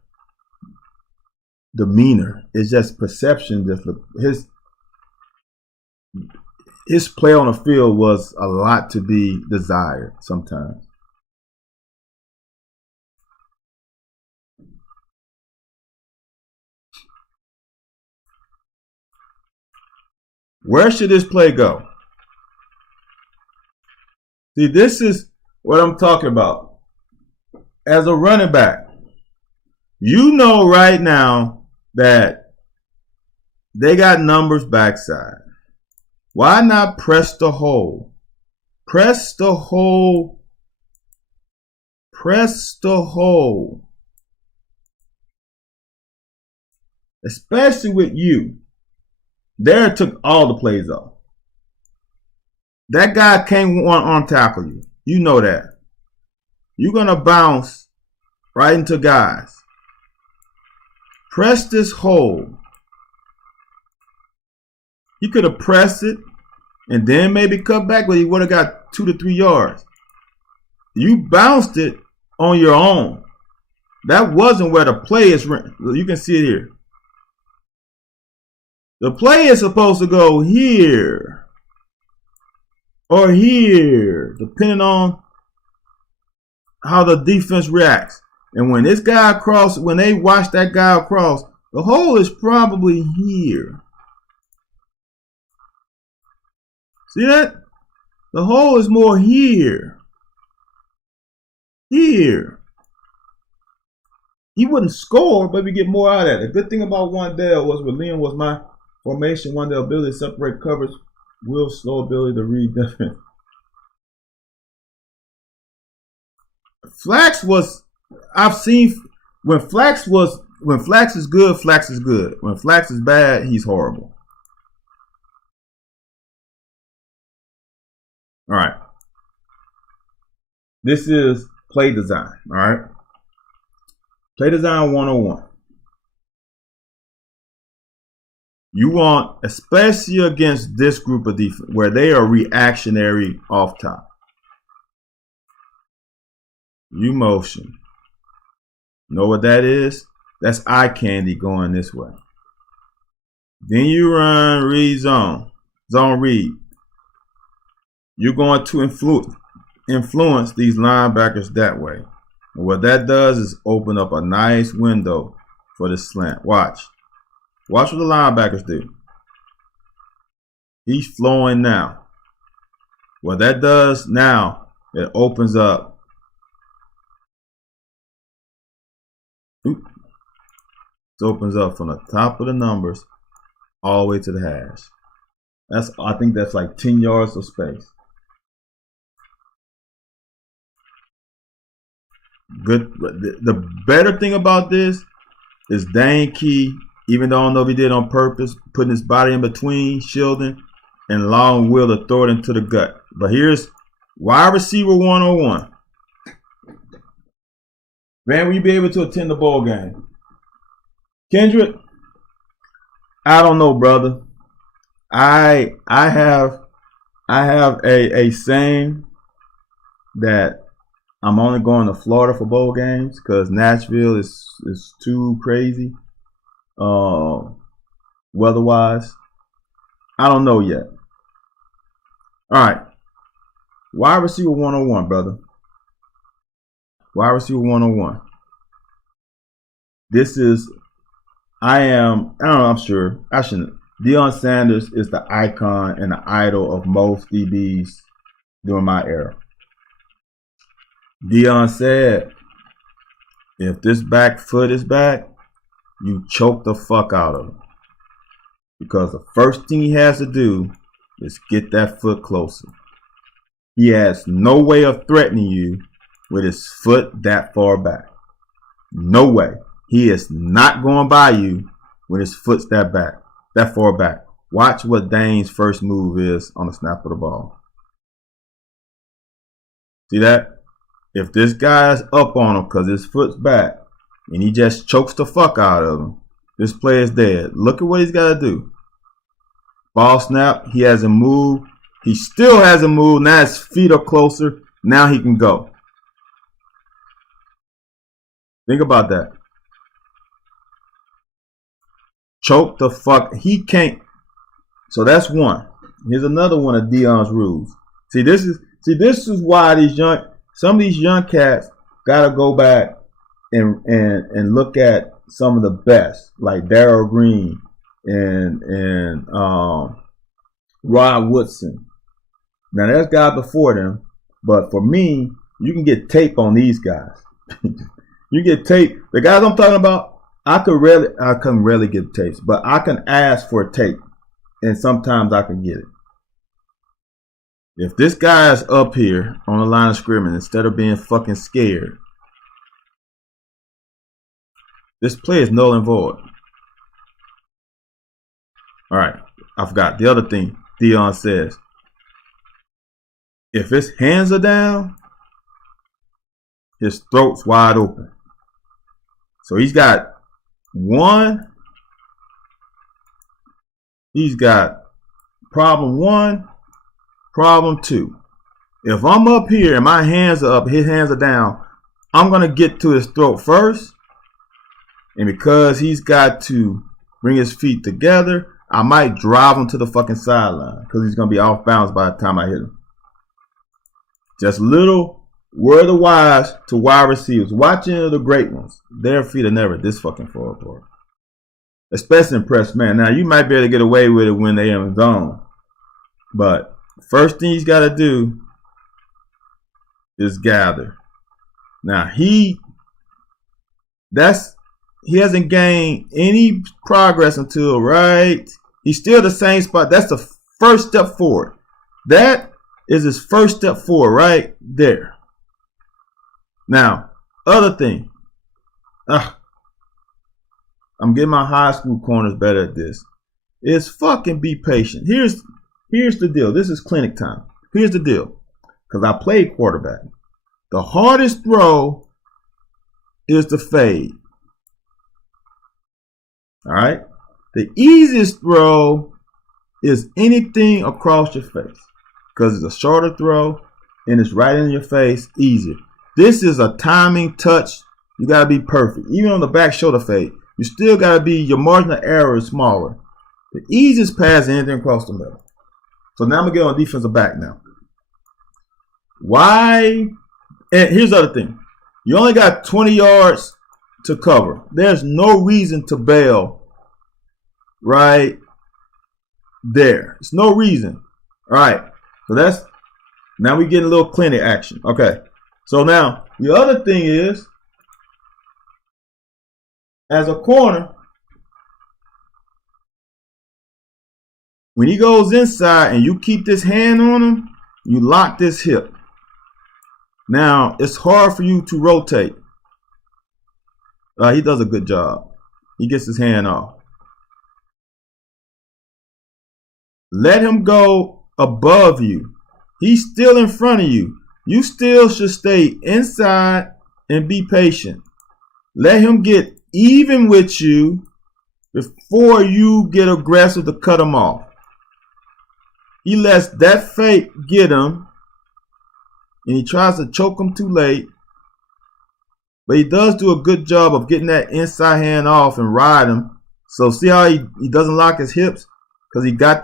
demeanor. It's just perception. Just his play on the field was a lot to be desired sometimes. Where should this play go? See, this is what I'm talking about. As a running back, you know right now that they got numbers backside. Why not press the hole? Press the hole. Press the hole. Especially with you. Derek took all the plays off. That guy can't one-arm tackle you. You know that. You're going to bounce right into guys. Press this hole. He could have pressed it and then maybe cut back, but he would have got 2 to 3 yards. You bounced it on your own. That wasn't where the play is. You can see it here. The play is supposed to go here or here, depending on how the defense reacts. And when this guy across, when they watch that guy across, the hole is probably here. See that? The hole is more here. Here. He wouldn't score, but we get more out of it. The good thing about Wan'Dale was with Liam was my formation, Wan'Dale ability to separate coverage, will slow ability to read defense. Flax was, I've seen when Flax was when Flax is good, Flax is good. When Flax is bad, he's horrible. All right. This is play design. All right. Play design 101. You want, especially against this group of defense, where they are reactionary off top. You motion. Know what that is? That's eye candy going this way. Then you run read zone. Zone read. You're going to influence these linebackers that way. And what that does is open up a nice window for the slant. Watch. Watch what the linebackers do. He's flowing now. What that does now, it opens up. It opens up from the top of the numbers all the way to the hash. I think that's like 10 yards of space. Good. The better thing about this is Dane Key, even though I don't know if he did on purpose, putting his body in between shielding and allowing Will to throw it into the gut. But here's wide receiver 101. Man, will you be able to attend the bowl game? Kendrick, I don't know, brother. I have a saying that I'm only going to Florida for bowl games because Nashville is too crazy weather-wise. I don't know yet. All right. Wide receiver 101, brother. Wide receiver 101. This is, I'm sure, I shouldn't. Deion Sanders is the icon and the idol of most DBs during my era. Deion said, if this back foot is back, you choke the fuck out of him. Because the first thing he has to do is get that foot closer. He has no way of threatening you with his foot that far back. No way. He is not going by you when his foot's that far back. Watch what Dane's first move is on the snap of the ball. See that? If this guy's up on him because his foot's back and he just chokes the fuck out of him, this play is dead. Look at what he's got to do. Ball snap. He hasn't moved. He still hasn't moved. Now his feet are closer. Now he can go. Think about that. Choke the fuck. He can't. So that's one. Here's another one of Deion's rules. See, this is why some of these young cats gotta go back and look at some of the best, like Darrell Green and Rod Woodson. Now there's guys before them, but for me, you can get tape on these guys. You get tape. The guys I'm talking about, I can rarely get tapes, but I can ask for a tape, and sometimes I can get it. If this guy is up here on the line of scrimmage, instead of being fucking scared, this play is null and void. All right, I forgot the other thing Deion says. If his hands are down, his throat's wide open. So he's got problem one, problem two. If I'm up here and my hands are up, his hands are down, I'm going to get to his throat first. And because he's got to bring his feet together, I might drive him to the fucking sideline because he's going to be off balance by the time I hit him. Just little word of wise to wide receivers. Watching the great ones. Their feet are never this fucking far apart. Especially in press man. Now, you might be able to get away with it when they're in zone. But first thing he's got to do is gather. Now, he hasn't gained any progress until he's still the same spot. That's the first step forward. That is his first step forward right there. Now, other thing. I'm getting my high school corners better at this. Is fucking be patient. Here's the deal. This is clinic time. Here's the deal. Because I played quarterback. The hardest throw is the fade. All right. The easiest throw is anything across your face. Because it's a shorter throw and it's right in your face. Easier. This is a timing touch. You got to be perfect. Even on the back shoulder fade, you still got to be, your margin of error is smaller. The easiest pass is anything across the middle. So now I'm going to get on defensive back now. Why? And here's the other thing. You only got 20 yards to cover. There's no reason to bail right there. There's no reason. All right. So that's, now we get a little clinic action. Okay. So now the other thing is, as a corner, when he goes inside and you keep this hand on him, you lock this hip. Now, it's hard for you to rotate. He does a good job. He gets his hand off. Let him go above you. He's still in front of you. You still should stay inside and be patient. Let him get even with you before you get aggressive to cut him off. He lets that fake get him, and he tries to choke him too late. But he does do a good job of getting that inside hand off and ride him. So see how he doesn't lock his hips? Because he got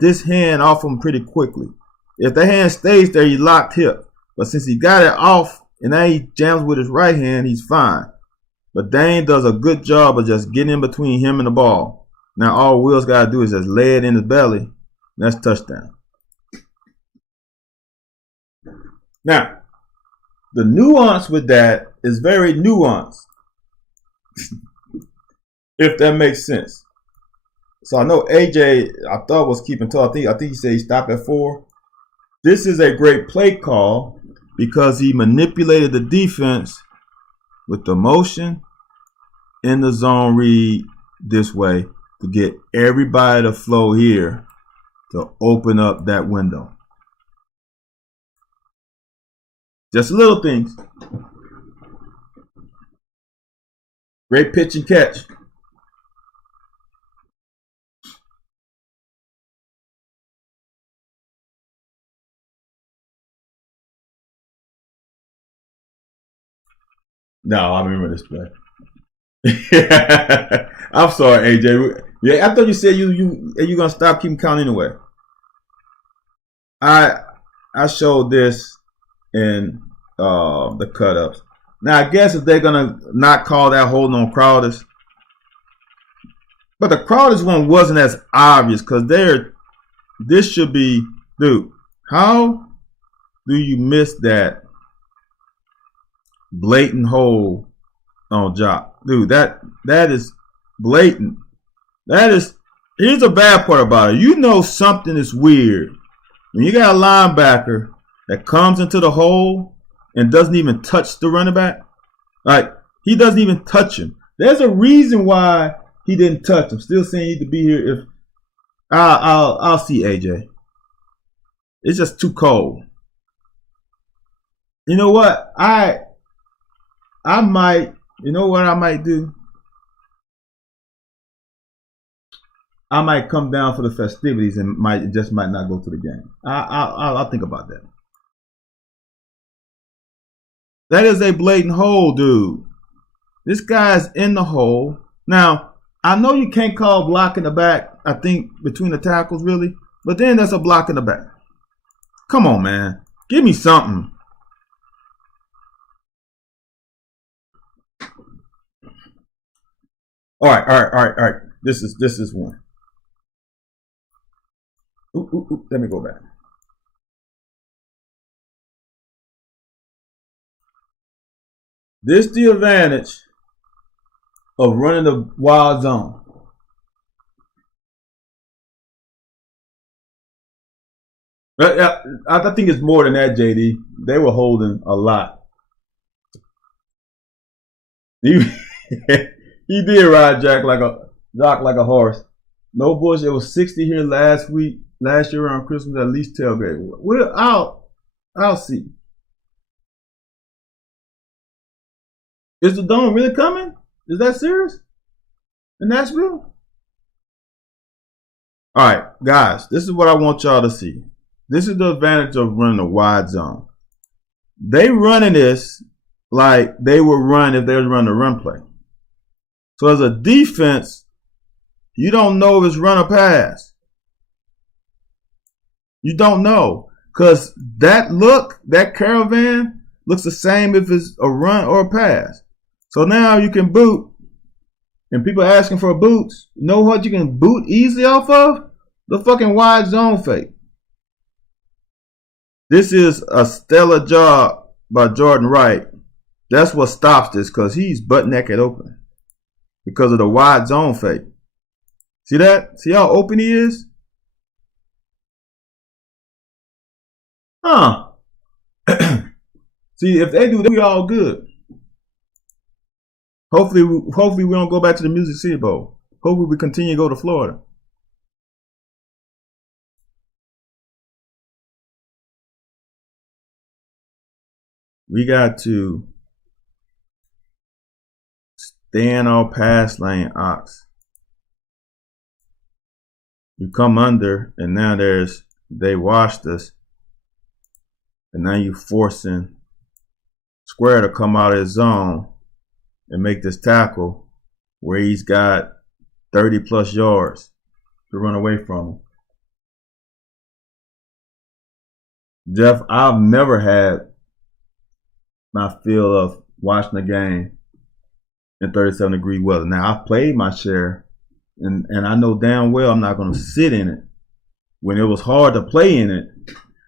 this hand off him pretty quickly. If the hand stays there, he locked hip. But since he got it off and now he jams with his right hand, he's fine. But Dane does a good job of just getting in between him and the ball. Now all Will's got to do is just lay it in his belly. That's touchdown. Now, the nuance with that is very nuanced. If that makes sense. So I know AJ, I thought was keeping tall. I think he said he stopped at 4. This is a great play call because he manipulated the defense with the motion in the zone read this way to get everybody to flow here to open up that window. Just little things. Great pitch and catch. No, I remember this play. I'm sorry, AJ. Yeah, I thought you said you gonna stop keeping count anyway. I showed this in the cut ups. Now I guess if they're gonna not call that holding on Crowder's, but the Crowder's one wasn't as obvious because this should be, dude. How do you miss that blatant hold on Jock? Dude, that is blatant. Here's the bad part about it. You know something is weird when you got a linebacker that comes into the hole and doesn't even touch the running back. Like, he doesn't even touch him. There's a reason why he didn't touch him. Still saying he need to be here. If I'll see AJ. It's just too cold. You know what? I might. You know what I might do? I might come down for the festivities and might not go to the game. I'll think about that. That is a blatant hole, dude. This guy's in the hole. Now, I know you can't call block in the back, I think, between the tackles, really. But then that's a block in the back. Come on, man. Give me something. All right. This is one. Ooh, let me go back. This is the advantage of running the wild zone. I think it's more than that, JD. They were holding a lot. He did ride Jock like a horse. No bullshit. It was 60 here last year around Christmas, at least tailgate. I'll see. Is the dome really coming? Is that serious? In Nashville? Alright, guys, this is what I want y'all to see. This is the advantage of running a wide zone. They running this like they would run if they was running a run play. So as a defense, you don't know if it's run or pass. You don't know. Because that caravan looks the same if it's a run or a pass. So now you can boot, and people are asking for boots. You know what you can boot easily off of? The fucking wide zone fake. This is a stellar job by Jordan Wright. That's what stops this, because he's butt naked open because of the wide zone fake. See that? See how open he is? Huh. See, if they do that, we all good. Hopefully we don't go back to the Music City Bowl. Hopefully we continue to go to Florida. We got to stay in our pass lane, Ox. You come under, and now they washed us. And now you forcing Square to come out of his zone and make this tackle where he's got 30 plus yards to run away from him. Jeff, I've never had my feel of watching a game in 37-degree weather. Now, I've played my share, and I know damn well I'm not going to sit in it. When it was hard to play in it,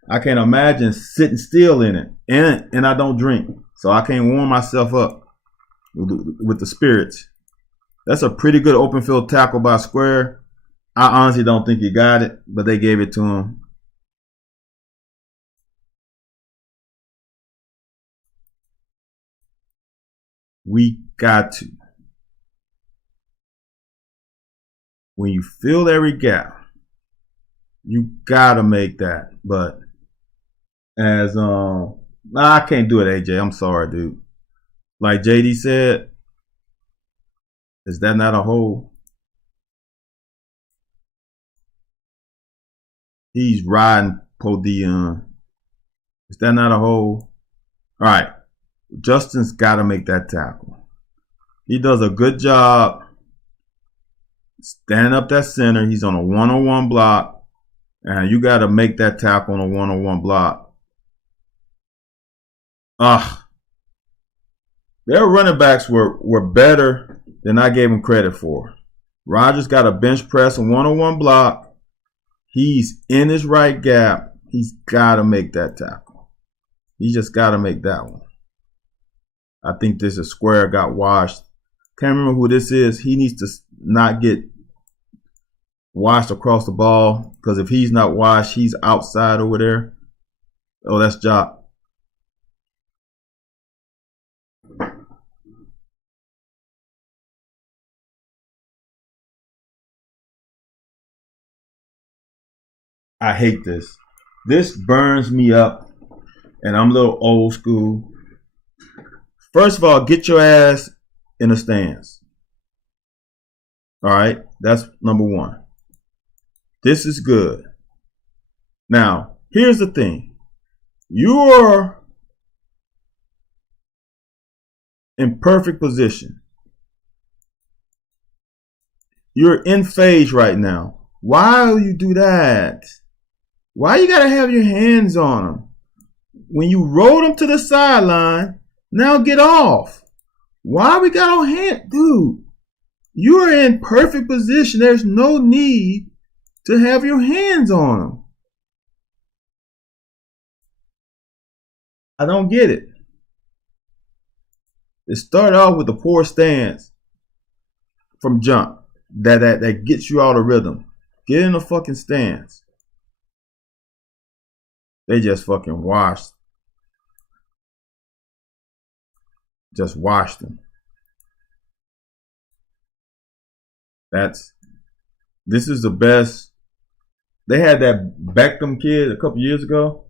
I can't imagine sitting still in it. And I don't drink, so I can't warm myself up with the spirits. That's a pretty good open field tackle by Square. I honestly don't think he got it, but they gave it to him. We got to. When you fill every gap, you gotta make that. But as I can't do it, AJ. I'm sorry, dude. Like JD said, is that not a hole? He's riding Podion. Is that not a hole? All right. Justin's got to make that tackle. He does a good job standing up that center. He's on a one-on-one block. And you got to make that tackle on a one-on-one block. Their running backs were better than I gave them credit for. Rodgers got a bench press and one-on-one block. He's in his right gap. He's got to make that tackle. He just got to make that one. I think this is Square got washed. Can't remember who this is. He needs to not get washed across the ball, because if he's not washed, he's outside over there. Oh, that's Jock. I hate this. This burns me up, and I'm a little old school. First of all, get your ass in the stands. All right, that's number one. This is good. Now, here's the thing. You're in perfect position. You're in phase right now. Why do you do that? Why you gotta have your hands on them? When you roll them to the sideline, now get off. Why we got our hand? Dude, you are in perfect position. There's no need to have your hands on them. I don't get it. It started off with a poor stance from jump that gets you out of rhythm. Get in the fucking stance. They just fucking washed. Just washed them. This is the best. They had that Beckham kid a couple years ago.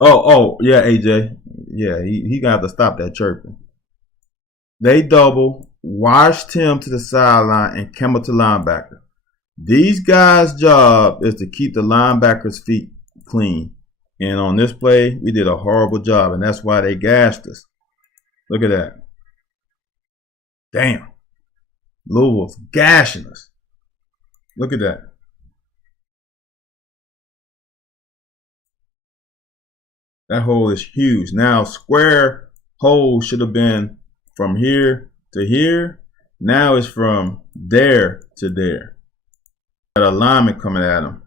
Oh, yeah, AJ. Yeah, he gonna have to stop that chirping. They double, washed him to the sideline, and came up to linebacker. These guys' job is to keep the linebackers' feet clean. And on this play, we did a horrible job, and that's why they gashed us. Look at that. Damn. Louisville's gashing us. Look at that. That hole is huge. Now, square hole should have been from here to here. Now it's from there to there. Got a lineman coming at him.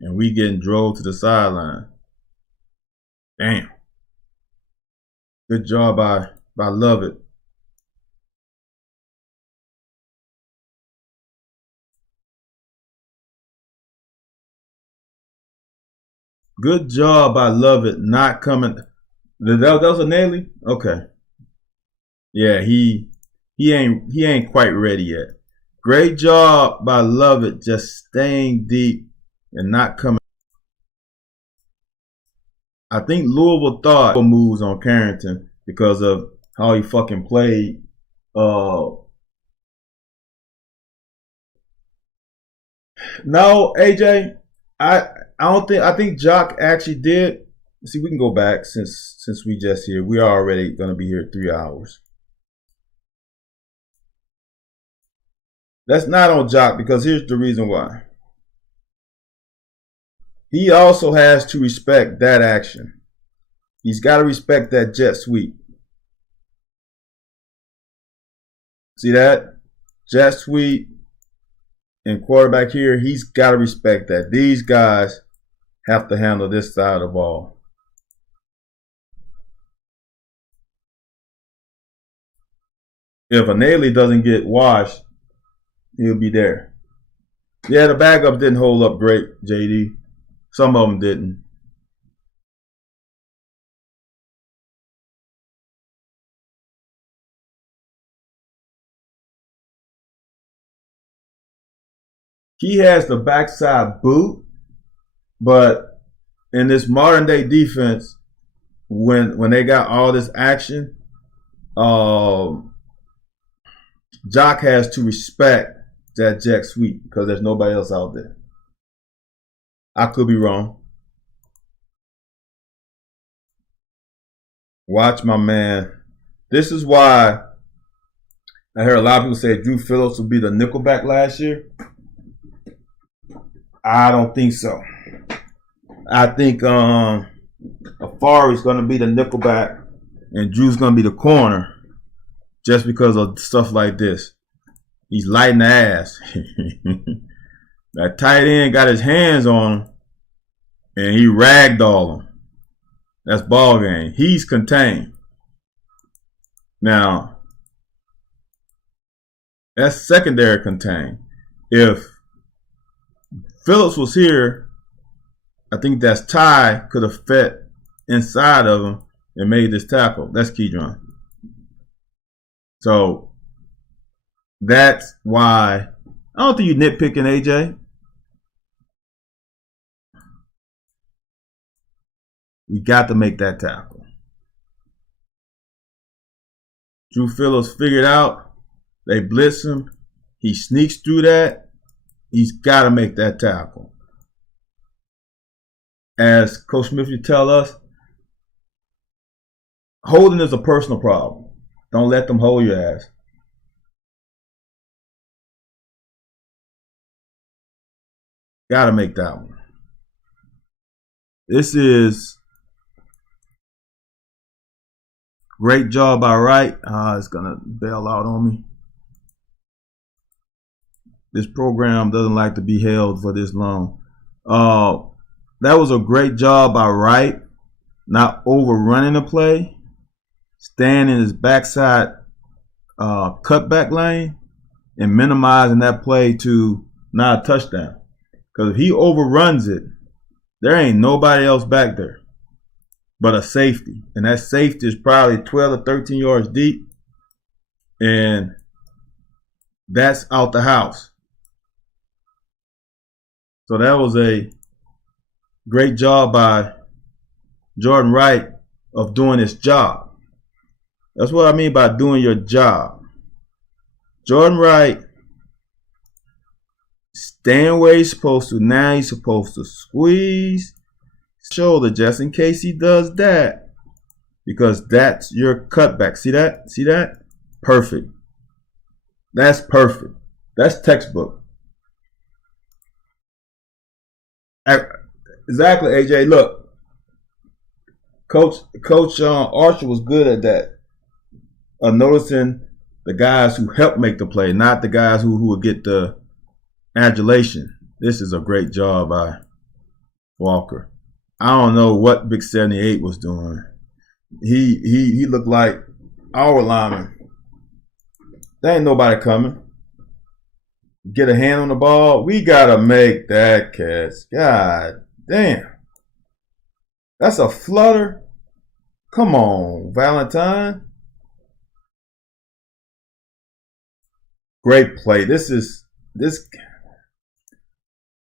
And we getting drove to the sideline. Damn. Good job by Lovett. Good job by Lovett not coming. That was a Naily? Okay. Yeah, he ain't quite ready yet. Great job by Lovett just staying deep and not coming. I think Louisville thought moves on Carrington because of how he fucking played. No, AJ, I think Jock actually did. See, we can go back since we just here. We are already gonna be here 3 hours. That's not on Jock because here's the reason why. He also has to respect that action. He's got to respect that jet sweep. See that? Jet sweep and quarterback here, he's got to respect that. These guys have to handle this side of the ball. If a Naily doesn't get washed, he'll be there. Yeah, the backups didn't hold up great, JD. Some of them didn't. He has the backside boot, but in this modern day defense, when they got all this action, Jock has to respect that jet sweep because there's nobody else out there. I could be wrong. Watch my man. This is why I heard a lot of people say Drew Phillips would be the nickelback last year. I don't think so. I think Afari's going to be the nickelback and Drew's going to be the corner just because of stuff like this. He's lighting the ass. That tight end got his hands on him and he ragdolled him. That's ball game. He's contained. Now, that's secondary contained. If Phillips was here, I think that's Ty could have fit inside of him and made this tackle. That's Keydron. So that's why I don't think you're nitpicking, AJ. We got to make that tackle. Drew Phillips figured out. They blitz him. He sneaks through that. He's got to make that tackle. As Coach Smith used to tell us, holding is a personal problem. Don't let them hold your ass. Got to make that one. This is great job by Wright. It's going to bail out on me. This program doesn't like to be held for this long. That was a great job by Wright, not overrunning the play, staying in his backside cutback lane, and minimizing that play to not a touchdown. Because if he overruns it, there ain't nobody else back there. but a safety. And that safety is probably 12 or 13 yards deep. And that's out the house. So that was a great job by Jordan Wright of doing his job. That's what I mean by doing your job. Jordan Wright, staying where he's supposed to. Now he's supposed to squeeze shoulder just in case he does that. Because that's your cutback. See that? See that? Perfect. That's perfect. That's textbook. Exactly, AJ. Look, Coach Archer was good at that. Noticing the guys who help make the play, not the guys who would get the adulation. This is a great job by Walker. I don't know what Big 78 was doing. He looked like our lineman. There ain't nobody coming. Get a hand on the ball. We gotta make that catch. God damn. That's a flutter. Come on, Valentine. Great play. This.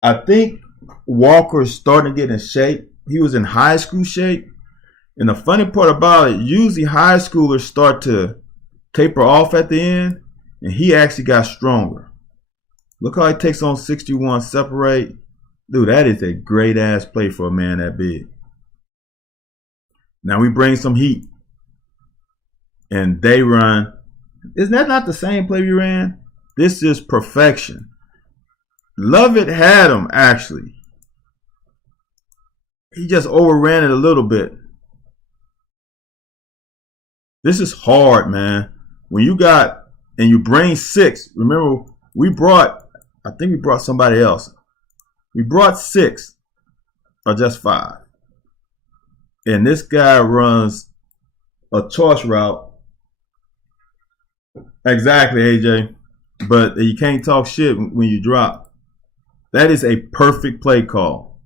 I think Walker is starting to get in shape. He was in high school shape. And the funny part about it, usually high schoolers start to taper off at the end. And he actually got stronger. Look how he takes on 61, separate. Dude, that is a great ass play for a man that big. Now we bring some heat. And they run. Isn't that not the same play we ran? This is perfection. Lovett had him, actually. He just overran it a little bit. This is hard, man. When you got, and you bring 6. Remember, I think we brought somebody else. We brought 6 or just 5. And this guy runs a choice route. Exactly, AJ. But you can't talk shit when you drop. That is a perfect play call.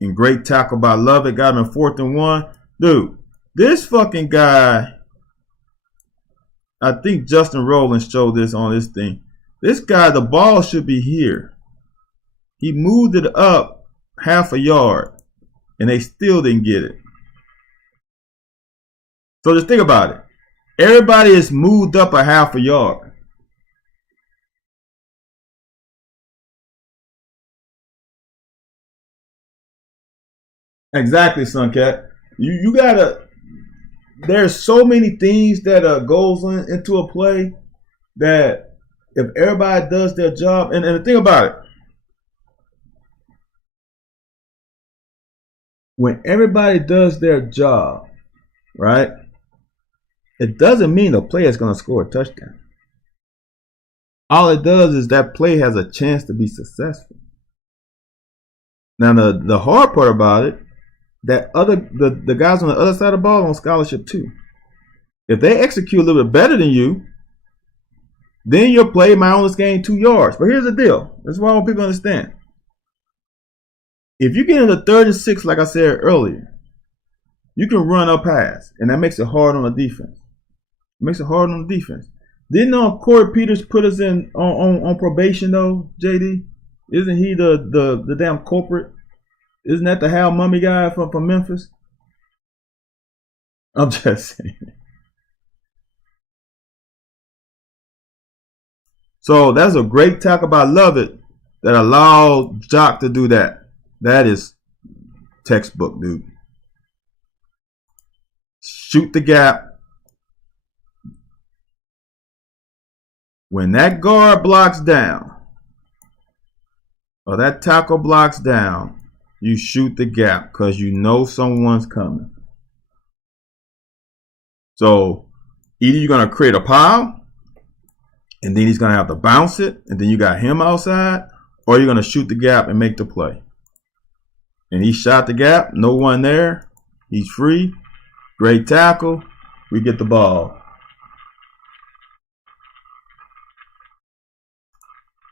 And great tackle by Lovett. Got him in 4th and 1. Dude, this fucking guy, I think Justin Rowland showed this on this thing. This guy, the ball should be here. He moved it up half a yard. And they still didn't get it. So just think about it. Everybody is moved up a half a yard. Exactly, Suncat. You gotta. There's so many things that goes into a play that if everybody does their job, and the thing about it, when everybody does their job, right? It doesn't mean the player is going to score a touchdown. All it does is that play has a chance to be successful. Now the hard part about it, that the guys on the other side of the ball are on scholarship too. If they execute a little bit better than you, then your play might only gain 2 yards. But here's the deal. That's what I want people to understand. If you get into 3rd and 6, like I said earlier, you can run up pass, and that makes it hard on the defense. It makes it hard on the defense. Didn't Corey Peters put us in on probation though, JD? Isn't he the damn culprit? Isn't that the Hal Mummy guy from Memphis? I'm just saying. So that's a great tackle by Lovett that allowed Jock to do that. That is textbook, dude. Shoot the gap. When that guard blocks down, or that tackle blocks down, you shoot the gap because you know someone's coming. So either you're going to create a pile, and then he's going to have to bounce it, and then you got him outside, or you're going to shoot the gap and make the play. And he shot the gap, no one there. He's free. Great tackle. We get the ball.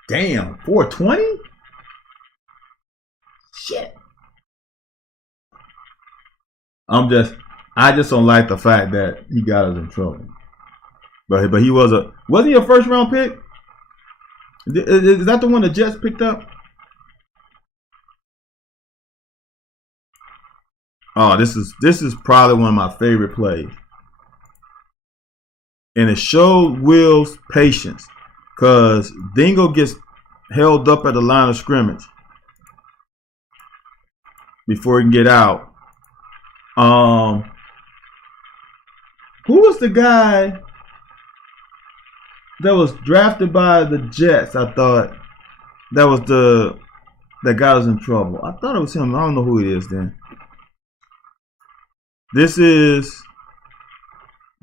Damn, 420? Shit. I just don't like the fact that he got us in trouble. But he wasn't he a first round pick? Is that the one the Jets picked up? Oh, this is probably one of my favorite plays. And it showed Will's patience, because Dingo gets held up at the line of scrimmage before he can get out. Who was the guy that was drafted by the Jets? I thought that got us in trouble. I thought it was him. I don't know who it is then. This is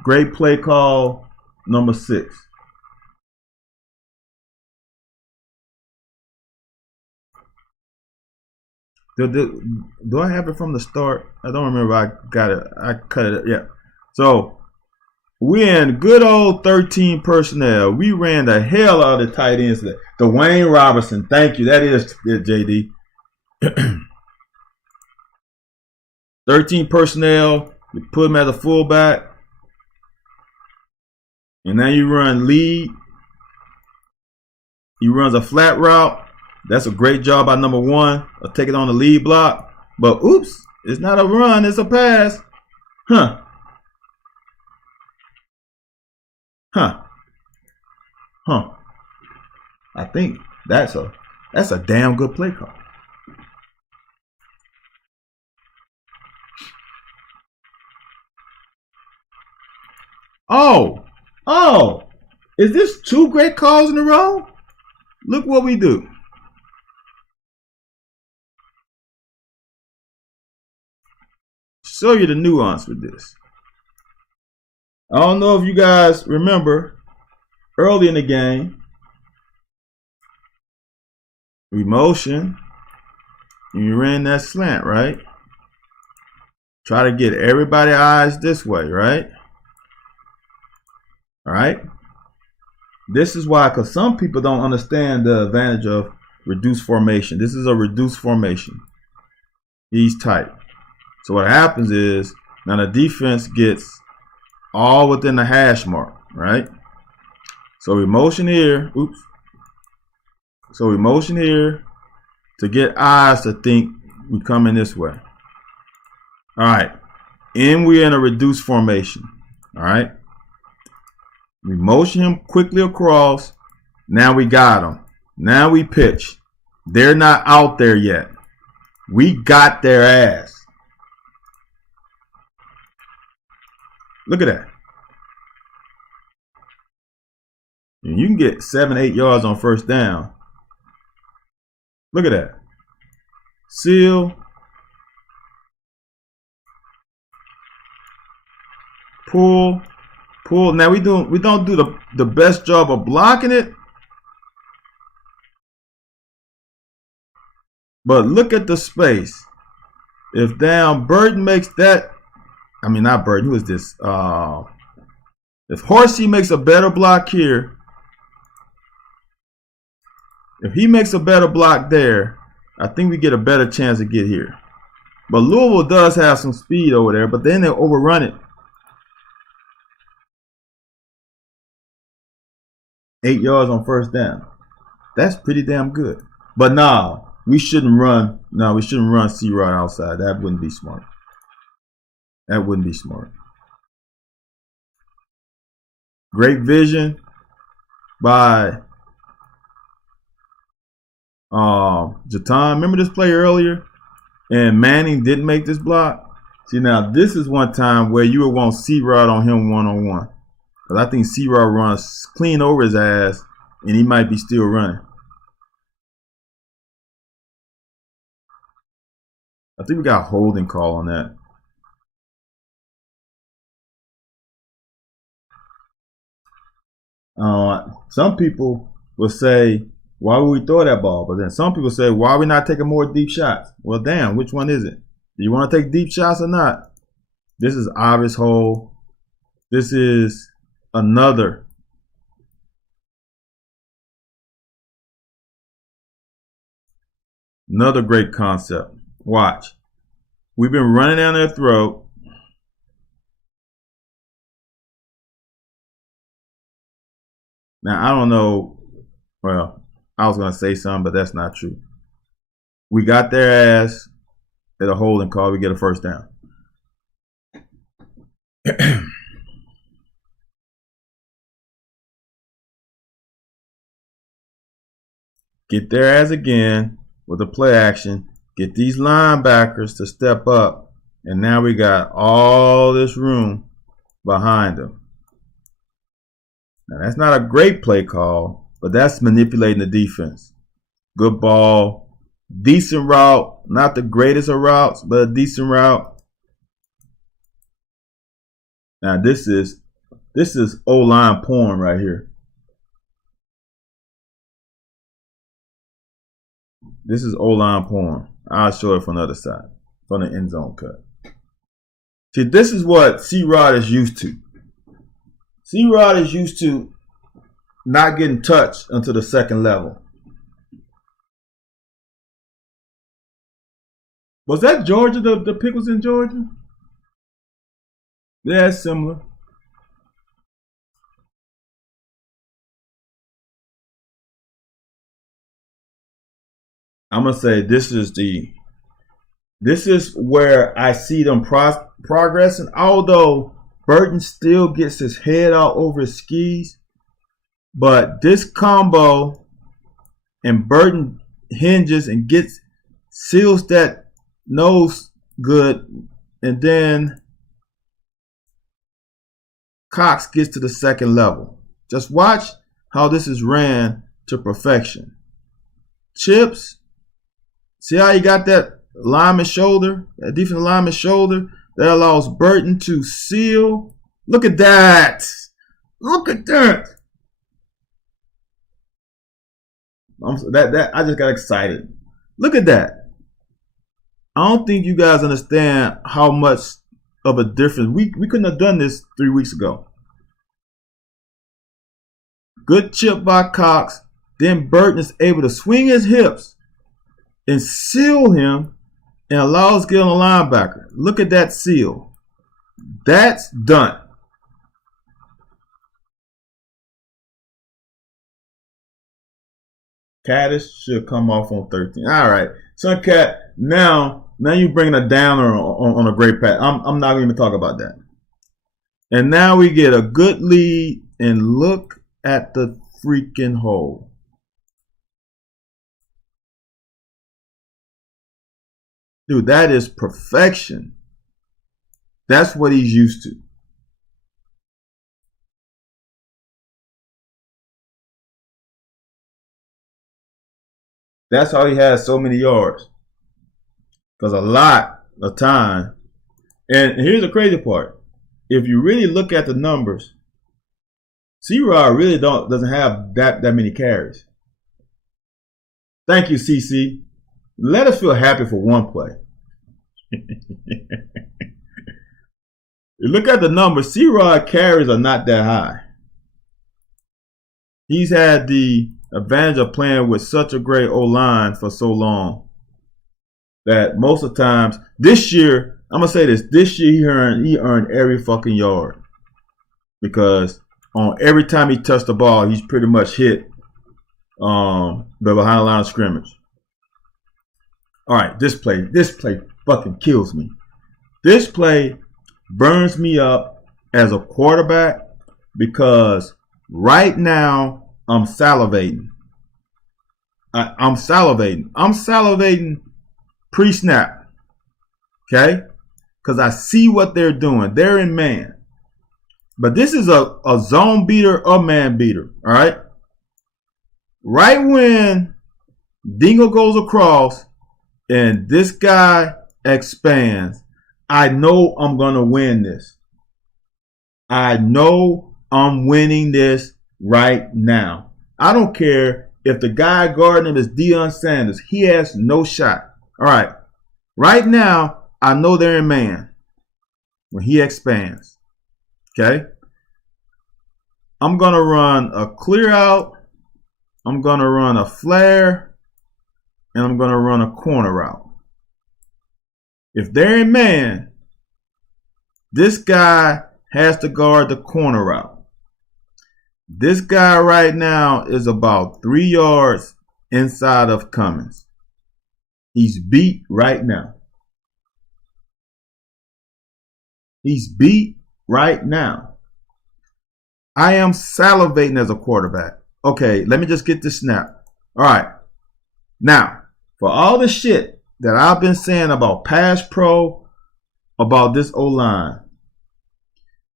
great play call number 6. Do I have it from the start? I don't remember. I got it. I cut it. Yeah. So we in good old 13 personnel. We ran the hell out of the tight ends. Dwayne Robertson. Thank you. That is it, JD. 13 personnel. You put him at the fullback. And now you run lead. He runs a flat route. That's a great job by number 1 of taking on the lead block. But oops, it's not a run, it's a pass. Huh. I think that's a damn good play call. Oh, is this 2 great calls in a row? Look what we do. Show you the nuance with this. I don't know if you guys remember early in the game, we motion, and you ran that slant, right? Try to get everybody's eyes this way, right? All right. This is why, because some people don't understand the advantage of reduced formation. This is a reduced formation. He's tight. So what happens is, now the defense gets all within the hash mark, right? So we motion here. Oops. So we motion here to get eyes to think we coming this way. All right. And we're in a reduced formation. All right. We motion him quickly across. Now we got him. Now we pitch. They're not out there yet. We got their ass. Look at that. And you can get 7-8 yards on first down. Look at that. Seal. Pull. Now we don't do the best job of blocking it. But look at the space. If down Burton makes that, I mean not Burton, who is this? If Horsey makes a better block here, if he makes a better block there, I think we get a better chance to get here. But Louisville does have some speed over there, but then they overrun it. 8 yards on first down. That's pretty damn good. But no, we shouldn't run. No, we shouldn't run C-Rod outside. That wouldn't be smart. That wouldn't be smart. Great vision by Jatan. Remember this play earlier? And Manning didn't make this block. See, now this is one time where you would want C-Rod on him one-on-one. Because I think C-Rod runs clean over his ass, and he might be still running. I think we got a holding call on that. Some people will say, why would we throw that ball? But then some people say, why are we not taking more deep shots? Well, damn, which one is it? Do you want to take deep shots or not? This is obvious hole. This is another great concept. Watch. We've been running down their throat. Now, I don't know. Well, I was going to say something, but that's not true. We got their ass at a holding call. We get a first down. Get their ass again with a play action. Get these linebackers to step up. And now we got all this room behind them. Now, that's not a great play call, but that's manipulating the defense. Good ball. Decent route. Not the greatest of routes, but a decent route. Now, this is O-line porn right here. This is O-line porn. I'll show it from the other side, from the end zone cut. See, this is what C-Rod is used to. C-Rod is used to not getting touched until the second level. Was that Georgia, the pick was in Georgia? Yeah, it's similar. I'm going to say this is where I see them progressing. Although Burton still gets his head out over his skis. But this combo and Burton hinges and seals that nose good. And then Cox gets to the second level. Just watch how this is ran to perfection. Chips. See how he got that lineman shoulder, that defensive lineman shoulder? That allows Burton to seal. Look at that. Look at that. I just got excited. Look at that. I don't think you guys understand how much of a difference. We couldn't have done this 3 weeks ago. Good chip by Cox. Then Burton is able to swing his hips and seal him and allow us to get on the linebacker. Look at that seal. That's done. Caddish should come off on 13. All right. Suncat, now you're bringing a downer on a great pass. I'm not going to talk about that. And now we get a good lead, and look at the freaking hole. Dude, that is perfection. That's what he's used to. That's how he has so many yards. Because a lot of time, and here's the crazy part. If you really look at the numbers, C-Rod really doesn't have that many carries. Thank you, CC. Let us feel happy for one play. You look at the numbers, C-Rod carries are not that high. He's had the advantage of playing with such a great O-line for so long that most of the times, this year, I'm going to say this year he earned every fucking yard. Because on every time he touched the ball, he's pretty much hit behind the line of scrimmage. All right, this play fucking kills me. This play burns me up as a quarterback because right now I'm salivating. I'm salivating pre-snap. Okay? Because I see what they're doing. They're in man. But this is a zone beater, a man beater. All right? Right when Dingo goes across and this guy expands, I know I'm going to win this. I know I'm winning this right now. I don't care if the guy guarding him is Deion Sanders. He has no shot. All right. Right now, I know they're in man when he expands. Okay? I'm going to run a clear out. I'm going to run a flare. And I'm going to run a corner route. If they're in man, this guy has to guard the corner route. This guy right now is about 3 yards inside of Cummins. He's beat right now. He's beat right now. I am salivating as a quarterback. Okay, let me just get this snap. All right. Now, for all the shit that I've been saying about pass pro, about this O-line,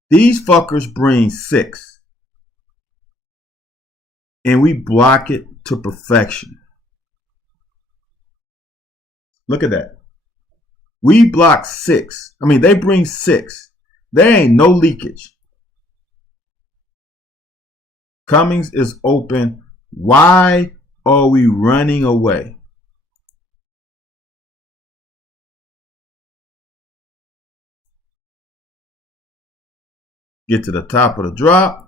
these fuckers bring 6. And we block it to perfection. Look at that. We block 6. I mean, they bring 6. There ain't no leakage. Cummings is open. Why are we running away? Get to the top of the drop.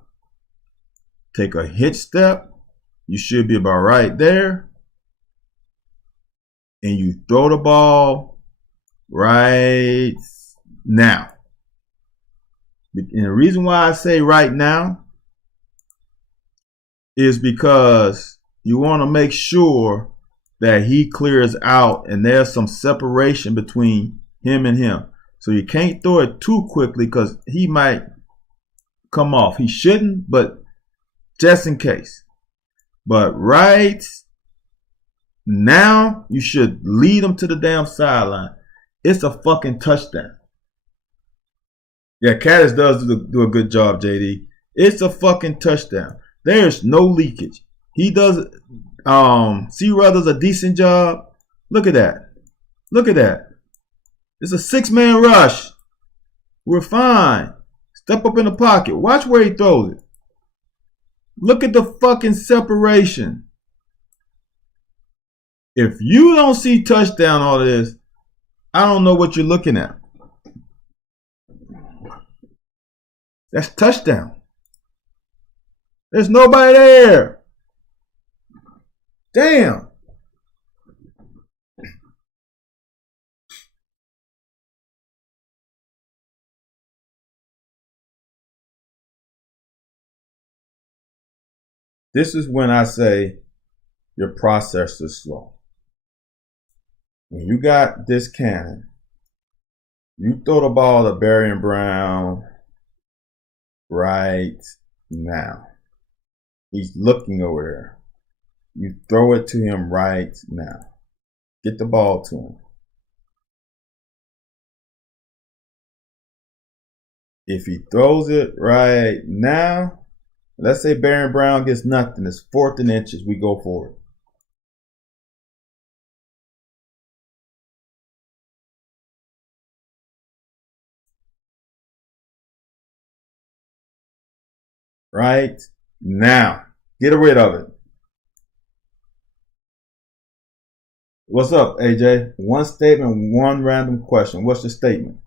Take a hitch step. You should be about right there. And you throw the ball right now. And the reason why I say right now is because you want to make sure that he clears out and there's some separation between him and him. So you can't throw it too quickly because he might come off. He shouldn't, but just in case. But right now, you should lead him to the damn sideline. It's a fucking touchdown. Yeah, Caddis does do a good job, JD. It's a fucking touchdown. There's no leakage. He does. C-Rod does a decent job. Look at that. Look at that. It's a 6-man rush. We're fine. Step up in the pocket. Watch where he throws it. Look at the fucking separation. If you don't see touchdown all of this, I don't know what you're looking at. That's touchdown. There's nobody there. Damn. This is when I say your process is slow. When you got this cannon, you throw the ball to Barry and Brown right now. He's looking over there. You throw it to him right now. Get the ball to him. If he throws it right now, let's say Barry and Brown gets nothing. It's 4th and inches. We go for it. Right now. Get rid of it. What's up, AJ? One statement, one random question. What's the statement?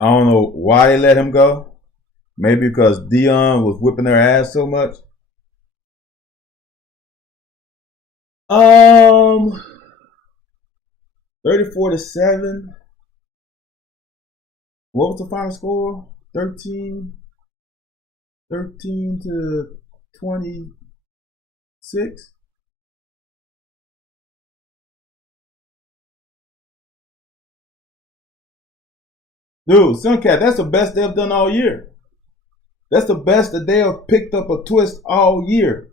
I don't know why they let him go. Maybe because Dion was whipping their ass so much. 34-7. What was the final score? 13 to 26. Dude, Suncat, that's the best they've done all year. That's the best that they have picked up a twist all year.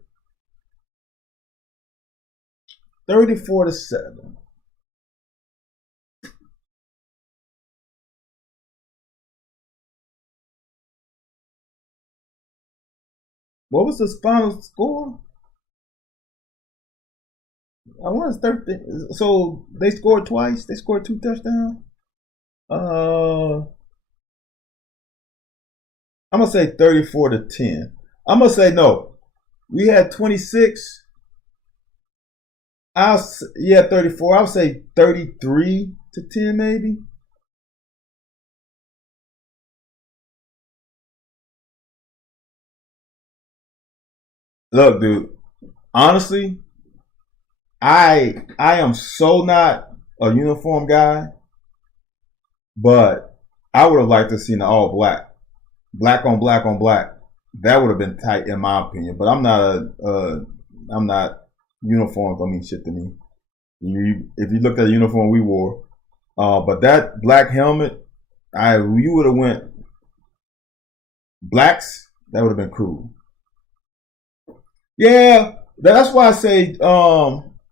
34-7. What was the final score? I want to 13. So they scored twice. They scored 2 touchdowns. I'm gonna say 34-10. I'm gonna say no. We had 26. 34. I'll say 33-10 maybe. Look, dude. Honestly, I am so not a uniform guy, but I would have liked to see the all black, black on black on black. That would have been tight in my opinion. But I'm not uniforms don't mean shit to me. If you looked at the uniform we wore, but that black helmet, you would have went blacks. That would have been cool. Yeah, that's why I say.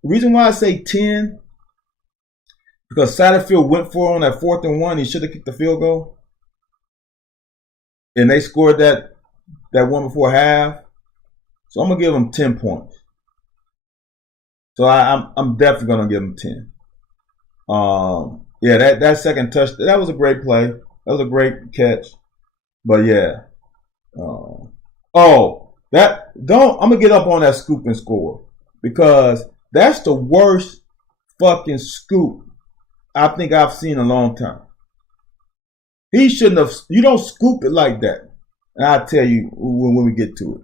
Reason why I say 10 because Satterfield went for it on that 4th and 1. He should have kicked the field goal, and they scored that one before half. So I'm gonna give them 10 points. So I'm definitely gonna give them 10. Yeah, that second touch, that was a great play. That was a great catch. But yeah. I'm gonna get up on that scoop and score because that's the worst fucking scoop I think I've seen in a long time. He shouldn't have. You don't scoop it like that. And I'll tell you when we get to it.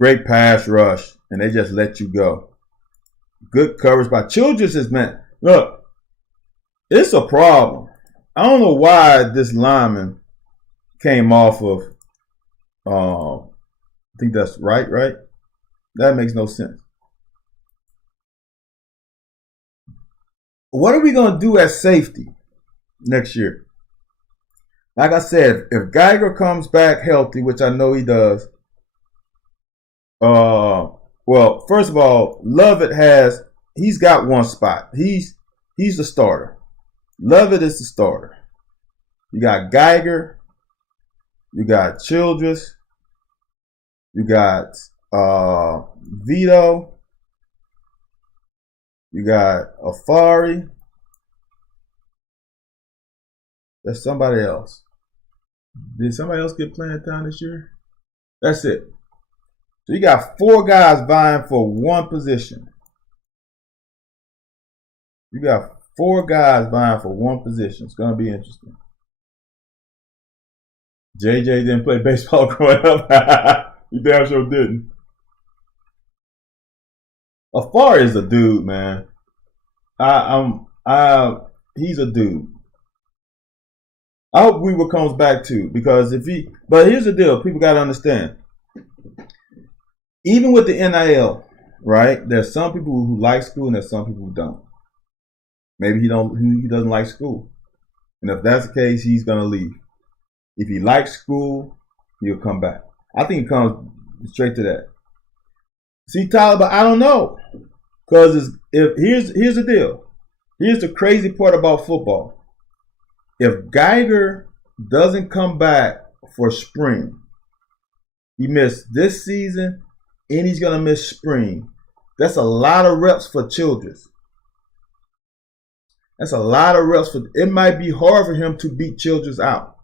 Great pass rush, and they just let you go. Good coverage by Childress is man. Look, it's a problem. I don't know why this lineman came off of. I think that's right. That makes no sense. What are we gonna do at safety next year? Like I said, if Geiger comes back healthy, which I know he does. Well, first of all, Lovett he's got one spot. He's the starter. Lovett is the starter. You got Geiger, you got Childress, you got Vito, you got Afari. There's somebody else. Did somebody else get playing time this year? That's it. So you got 4 guys vying for one position. You got 4 guys vying for one position. It's going to be interesting. JJ didn't play baseball growing up. He damn sure didn't. Afar is a dude, man. He's a dude. I hope Weaver comes back too, because but here's the deal, people got to understand. Even with the NIL, right? There's some people who like school and there's some people who don't. Maybe he doesn't like school. And if that's the case, he's going to leave. If he likes school, he'll come back. I think he comes straight to that. See, Tyler, but I don't know. Because here's the deal. Here's the crazy part about football. If Geiger doesn't come back for spring, he missed this season and he's going to miss spring. That's a lot of reps for Childress. That's a lot of reps. It might be hard for him to beat Childress out.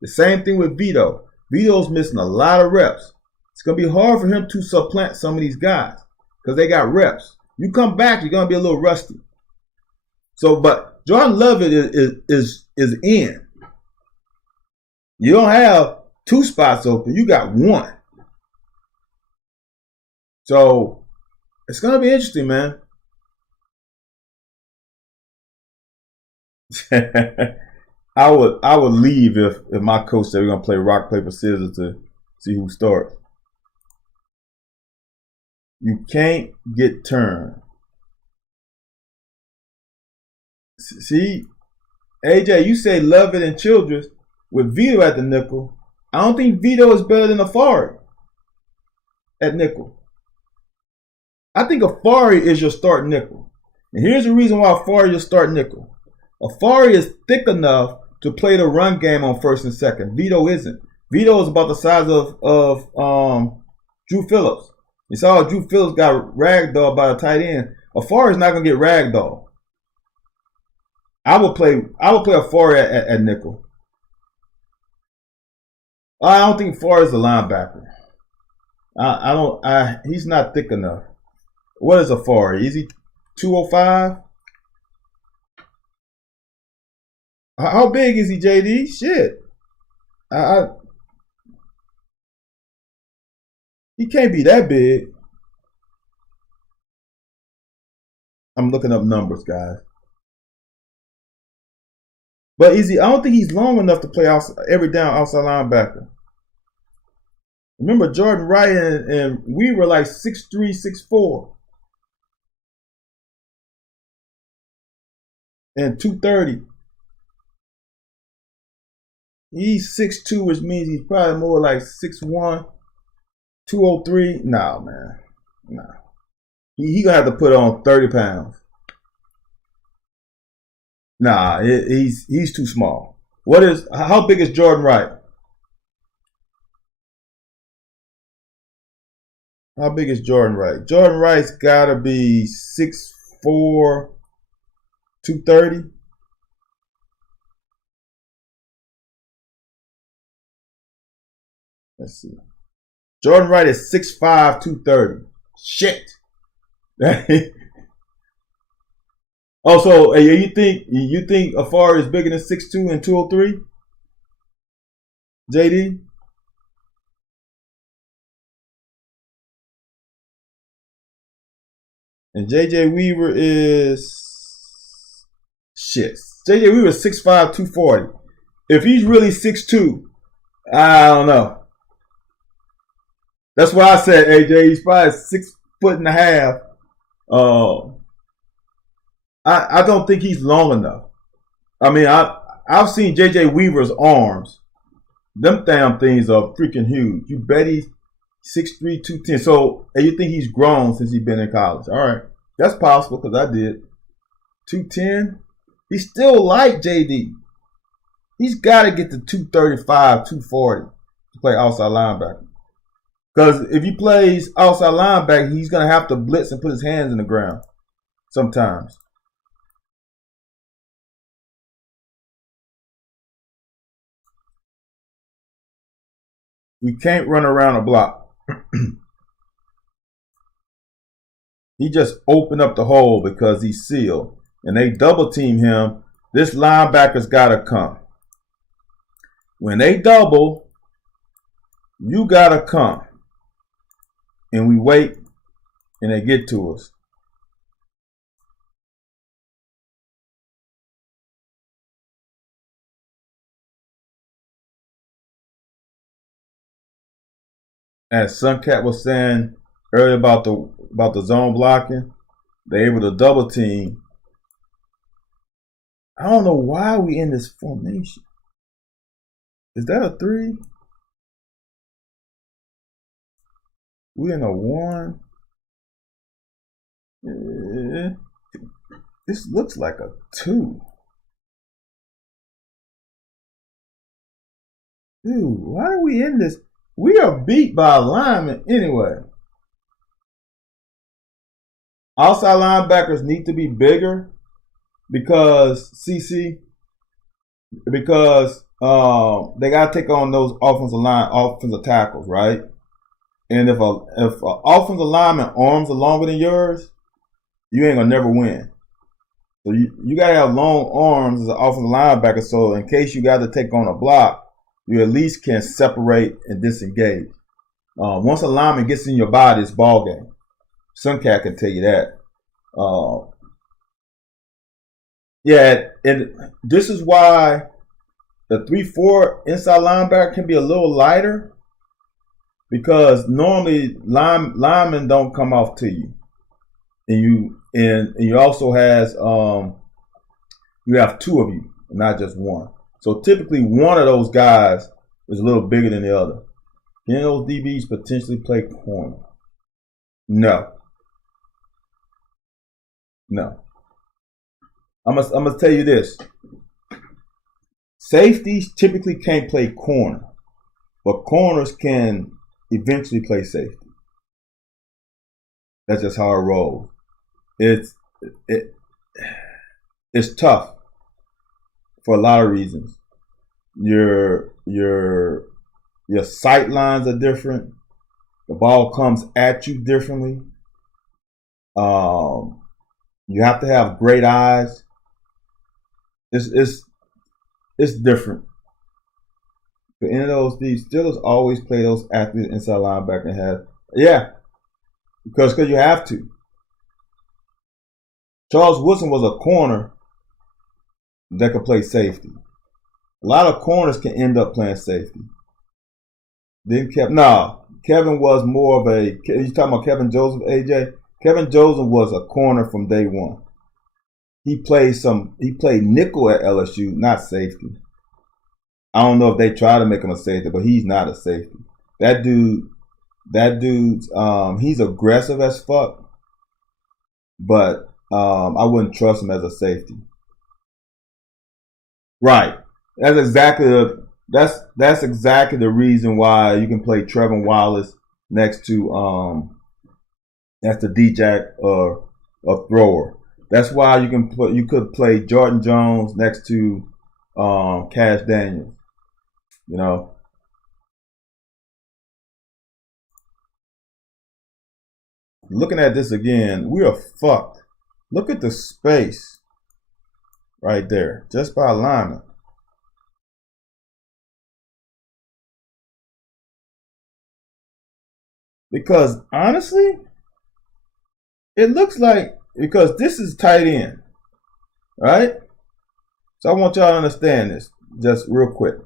The same thing with Vito. Vito's missing a lot of reps. It's going to be hard for him to supplant some of these guys because they got reps. You come back, you're going to be a little rusty. So, but Jordan Lovett is in. You don't have 2 spots open. You got 1. So, it's going to be interesting, man. I would leave if my coach said we're going to play rock, paper, scissors to see who starts. You can't get turned. See, AJ, you say Lovett and Childress with Vito at the nickel. I don't think Vito is better than Afari at nickel. I think Afari is your start nickel. And here's the reason why Afari is your start nickel. Afari is thick enough to play the run game on first and second. Vito isn't. Vito is about the size of Drew Phillips. You saw Drew Phillips got ragdolled by a tight end. Afari is not going to get ragdolled. I would play Afari at nickel. I don't think Afari is a linebacker. He's not thick enough. What is Afari? Is he 205? How big is he, JD? Shit. He can't be that big. I'm looking up numbers, guys. But I don't think he's long enough to play every down outside linebacker. Remember, Jordan Wright and we were like 6'3", 6'4", and 230. He's 6'2", which means he's probably more like 6'1", 203. Nah, man. Nah. He gonna have to put on 30 pounds. Nah, he's too small. How big is Jordan Wright? How big is Jordan Wright? Jordan Wright's gotta be 6'4", 230. Let's see. Jordan Wright is 6'5", 230. Shit. Oh, so you think Afar is bigger than 6'2" and 203? JD? And JJ Weaver is shit. JJ Weaver is 6'5", 240. If he's really 6'2", I don't know. That's why I said AJ, he's probably 6.5 feet. I don't think he's long enough. I mean, I've seen JJ Weaver's arms. Them damn things are freaking huge. You bet he's 6'3", 210. So, and you think he's grown since he's been in college. All right. That's possible because I did. 210. He's still like JD. He's got to get to 235, 240 to play outside linebacker. Because if he plays outside linebacker, he's going to have to blitz and put his hands in the ground sometimes. We can't run around a block. He just opened up the hole because he's sealed. And they double team him. This linebacker's got to come. When they double, you got to come. And we wait and they get to us. As Suncat was saying earlier about the zone blocking, they're able to double team. I don't know why we in this formation. Is that a 3? We in a 1. This looks like a 2. Dude, why are we in this? We are beat by alignment anyway. Outside linebackers need to be bigger because they got to take on those offensive tackles, right? And if a offensive lineman arms are longer than yours, you ain't gonna never win. So you gotta have long arms as an offensive linebacker. So in case you got to take on a block, you at least can separate and disengage. Once a lineman gets in your body, it's ball game. Suncat can tell you that. Yeah, and this is why the 3-4 inside linebacker can be a little lighter, because normally linemen don't come off to you, and you also has you have 2 of you, not just 1. So typically one of those guys is a little bigger than the other. Can those DBs potentially play corner? No. I'm gonna tell you this. Safeties typically can't play corner, but corners can eventually play safety. That's just how it rolls. It's tough for a lot of reasons. Your sight lines are different. The ball comes at you differently. You have to have great eyes. It's different. But in those, these Steelers always play those athletes inside linebacker and have Yeah, because you have to. Charles Woodson was a corner that could play safety. A lot of corners can end up playing safety. Then Kevin was more of a. You talking about Kevin Joseph, AJ? Kevin Joseph was a corner from day one. He played nickel at LSU, not safety. I don't know if they try to make him a safety, but he's not a safety. That dude's he's aggressive as fuck, but I wouldn't trust him as a safety. Right. That's exactly the reason why you can play Trevor Wallace next to that's the D-Jack or a thrower. That's why you could play Jordan Jones next to Cash Daniels. You know. Looking at this again, we are fucked. Look at the space right there, just by alignment. Because honestly, it looks like, because this is tight end, right? So I want y'all to understand this just real quick.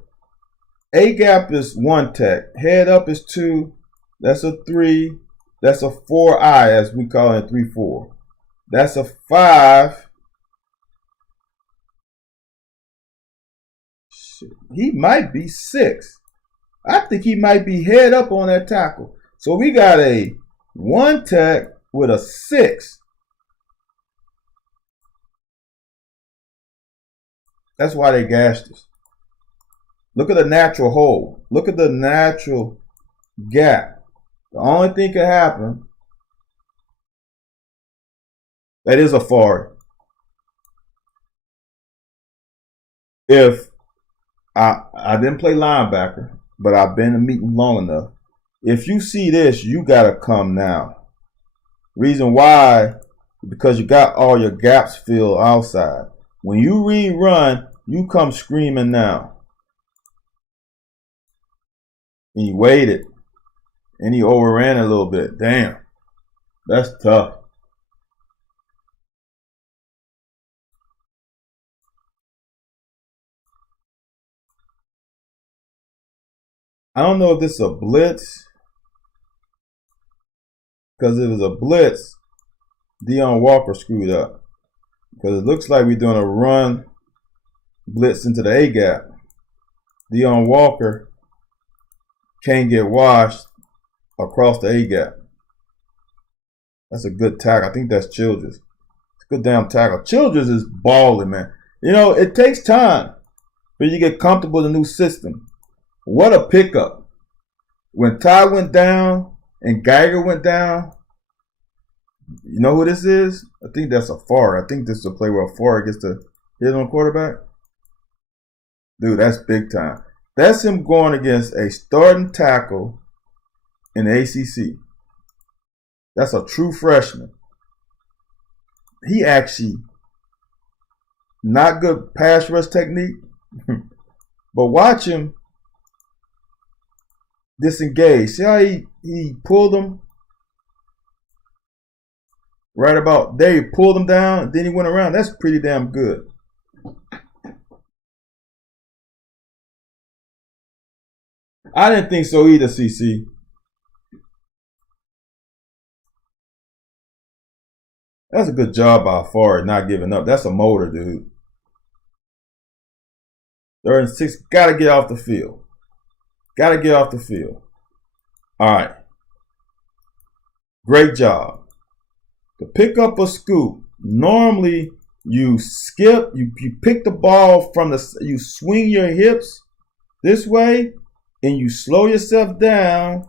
A gap is 1 tech, head up is 2, that's a 3, that's a 4I as we call it, 3-4. That's a 5. Shit, he might be 6. I think he might be head up on that tackle. So we got a 1 tech with a 6. That's why they gashed us. Look at the natural hole. Look at the natural gap. The only thing could happen, that is a far. If I didn't play linebacker, but I've been in meetings long enough. If you see this, you gotta come now. Reason why, because you got all your gaps filled outside. When you rerun, you come screaming now. And he waited. And he overran a little bit. Damn. That's tough. I don't know if this is a blitz. Because if it was a blitz, Deion Walker screwed up. Because it looks like we're doing a run blitz into the A gap. Deion Walker can't get washed across the A gap. That's a good tackle. I think that's Childress. It's a good damn tackle. Childress is balling, man. You know, it takes time for you to get comfortable in the new system. What a pickup. When Ty went down and Geiger went down, you know who this is? I think that's a Favre. I think this is a play where Favre gets to hit on quarterback. Dude, that's big time. That's him going against a starting tackle in the ACC. That's a true freshman. He actually, not good pass rush technique, but watch him disengage. See how he pulled him? Right about there, he pulled him down, then he went around. That's pretty damn good. I didn't think so either, CC. That's a good job by Favre not giving up. That's a motor, dude. 3rd and 6, gotta get off the field. Gotta get off the field. All right. Great job. To pick up a scoop, normally you skip, you pick the ball from you swing your hips this way, and you slow yourself down,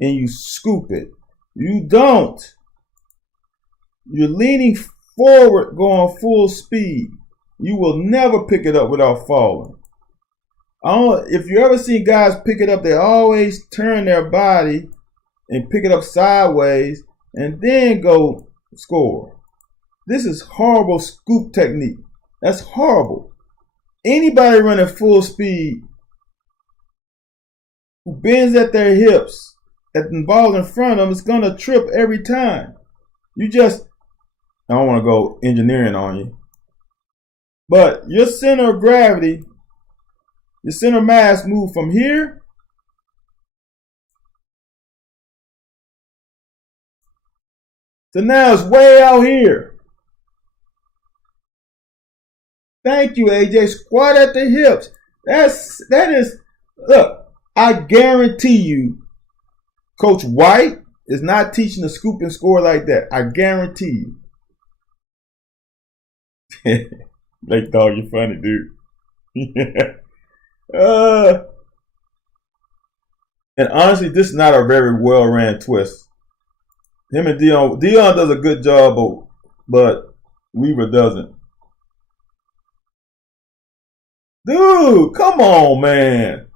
and you scoop it. You don't. You're leaning forward, going full speed. You will never pick it up without falling. If you ever see guys pick it up, they always turn their body and pick it up sideways and then go score. This is horrible scoop technique. That's horrible. Anybody running full speed who bends at their hips at the ball in front of him, it's going to trip every time. I don't want to go engineering on you. But your center of gravity, your center of mass move from here to now it's way out here. Thank you, AJ. Squat at the hips. Look, I guarantee you, Coach White is not teaching the scoop and score like that. I guarantee you. Blake Dog, you're funny, dude. And honestly, this is not a very well-ran twist. Him and Dion does a good job, but Weaver doesn't. Dude, come on, man.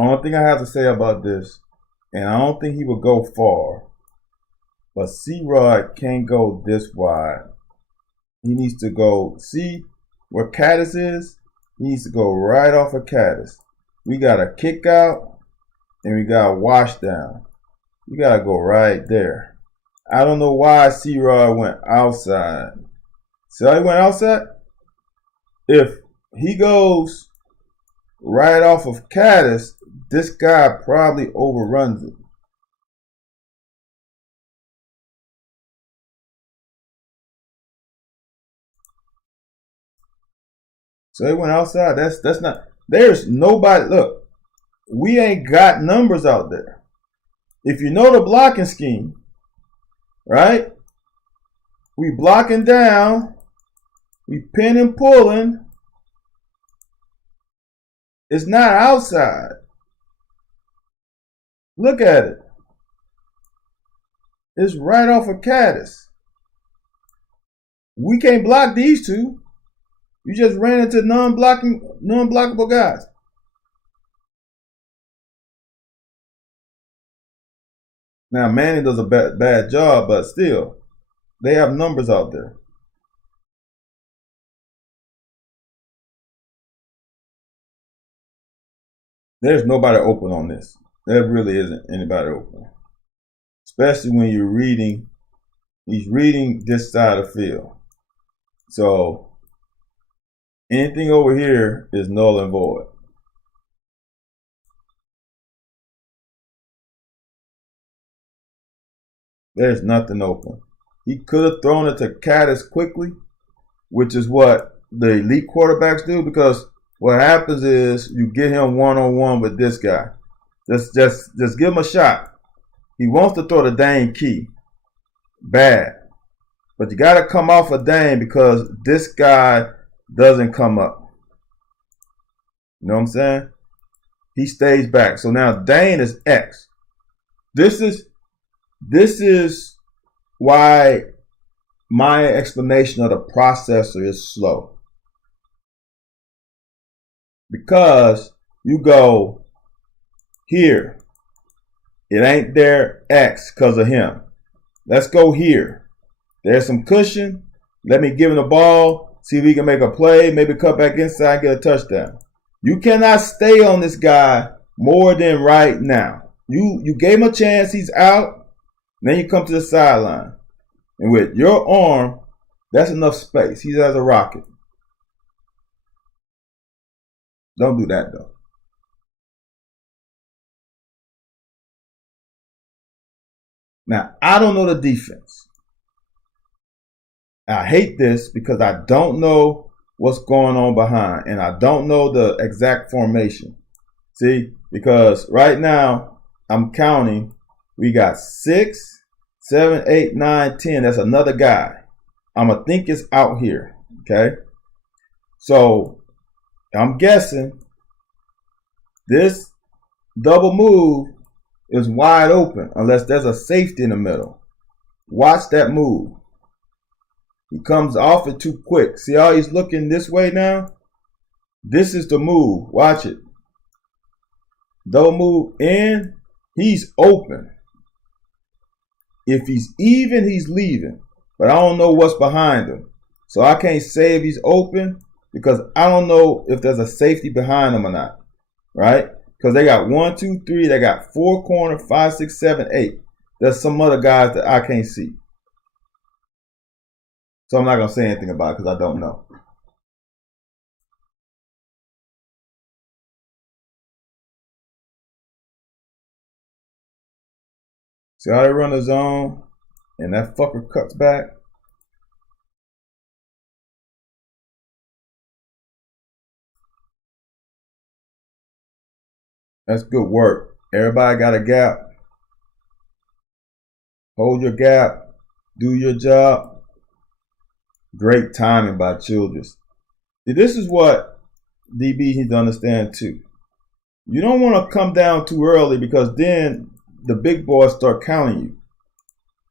Only thing I have to say about this, and I don't think he will go far, but C-Rod can't go this wide. He needs to go, see where Caddis is? He needs to go right off of Caddis. We got a kick out, and we got a wash down. You got to go right there. I don't know why C-Rod went outside. See how he went outside? If he goes right off of Caddis, this guy probably overruns it. So he went outside. That's not. There's nobody. Look, we ain't got numbers out there. If you know the blocking scheme, right? We blocking down. We pin and pulling. It's not outside. Look at it. It's right off of Caddis. We can't block these two. You just ran into non-blockable guys. Now Manning does a bad job, but still, they have numbers out there. There's nobody open on this. There really isn't anybody open. Especially when you're reading, he's reading this side of the field. So anything over here is null and void. There's nothing open. He could have thrown it to Caddis quickly, which is what the elite quarterbacks do, because what happens is you get him one-on-one with this guy. Just give him a shot. He wants to throw the dang key. Bad. But you got to come off a dang because this guy doesn't come up. You know what I'm saying? He stays back. So now Dane is X. This is why my explanation of the processor is slow. Because you go here. It ain't there X because of him. Let's go here. There's some cushion. Let me give him the ball. See if he can make a play. Maybe cut back inside and get a touchdown. You cannot stay on this guy more than right now. You gave him a chance. He's out. Then you come to the sideline. And with your arm, that's enough space. He's as a rocket. Don't do that, though. Now, I don't know the defense. I hate this because I don't know what's going on behind. And I don't know the exact formation. See? Because right now, I'm counting. We got 6, 7, 8, 9, 10. That's another guy. I'm going to think it's out here. Okay? So, I'm guessing this double move is wide open unless there's a safety in the middle. Watch that move. He comes off it too quick. See how he's looking this way now? This is the move. Watch it. Don't move in. He's open. If he's even, he's leaving. But I don't know what's behind him. So I can't say if he's open because I don't know if there's a safety behind him or not. Right? Because they got 1, 2, 3. They got 4 corner, 5, 6, 7, 8. There's some other guys that I can't see. So I'm not going to say anything about it because I don't know. See how they run the zone and that fucker cuts back? That's good work. Everybody got a gap. Hold your gap. Do your job. Great timing by Childress. See, this is what DBs need to understand too. You don't want to come down too early because then the big boys start counting you.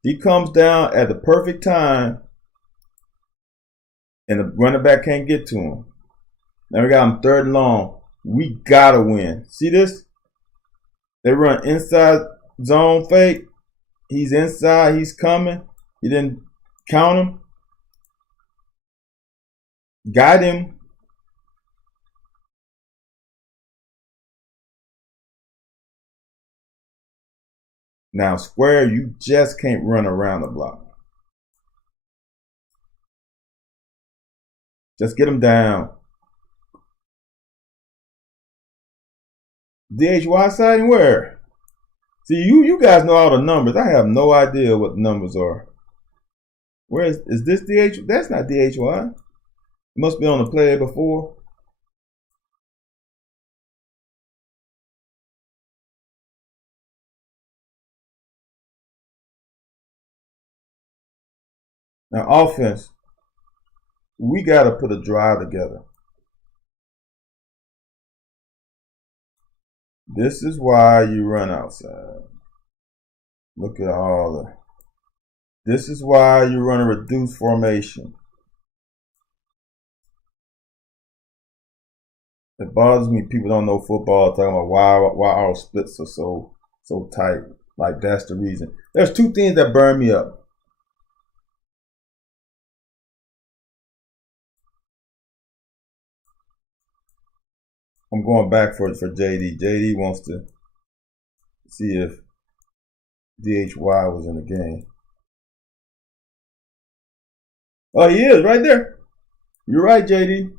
He comes down at the perfect time and the running back can't get to him. Now we got him 3rd and long. We gotta win. See this? They run inside zone fake. He's inside. He's coming. He didn't count him. Got him. Now square, you just can't run around the block. Just get him down. DHY side and where? See, you guys know all the numbers. I have no idea what the numbers are. Where is this DH? That's not DHY. It must be on the play before. Now offense, we got to put a drive together. This is why you run outside. Look at all the. This is why you run a reduced formation. It bothers me people don't know football talking about why our splits are so tight. Like that's the reason. There's 2 things that burn me up. I'm going back for JD. JD wants to see if DHY was in the game. Oh, he is right there. You're right, JD.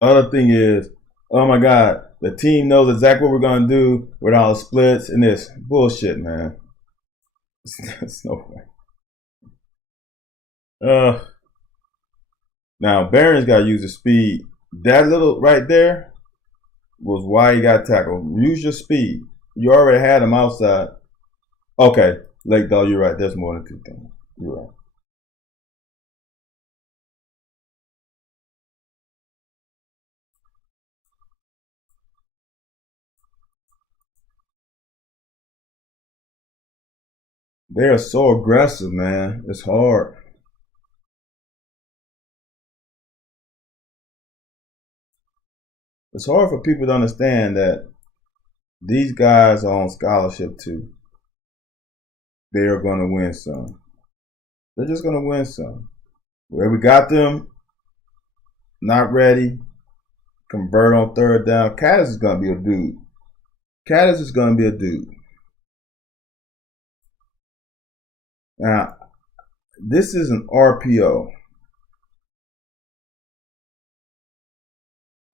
Other thing is, oh my God, the team knows exactly what we're gonna do with all the splits and this bullshit, man. It's no way. Now Barron's got to use his speed. That little right there was why he got tackled. Use your speed. You already had him outside. Okay, Lake Dog, you're right. There's more than 2 things. You're right. They are so aggressive, man. It's hard. It's hard for people to understand that these guys are on scholarship too. They are going to win some. They're just going to win some. Where we got them, not ready, convert on 3rd down. Caddis is going to be a dude. Caddis is going to be a dude. Now, this is an RPO.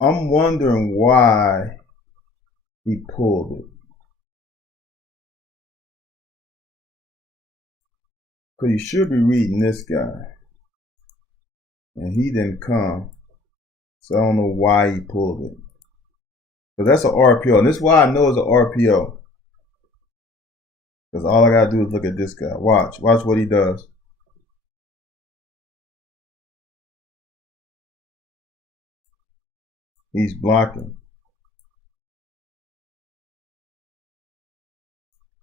I'm wondering why he pulled it. Because you should be reading this guy. And he didn't come. So I don't know why he pulled it. But that's an RPO. And this is why I know it's an RPO. Because all I gotta do is look at this guy. Watch what he does. He's blocking.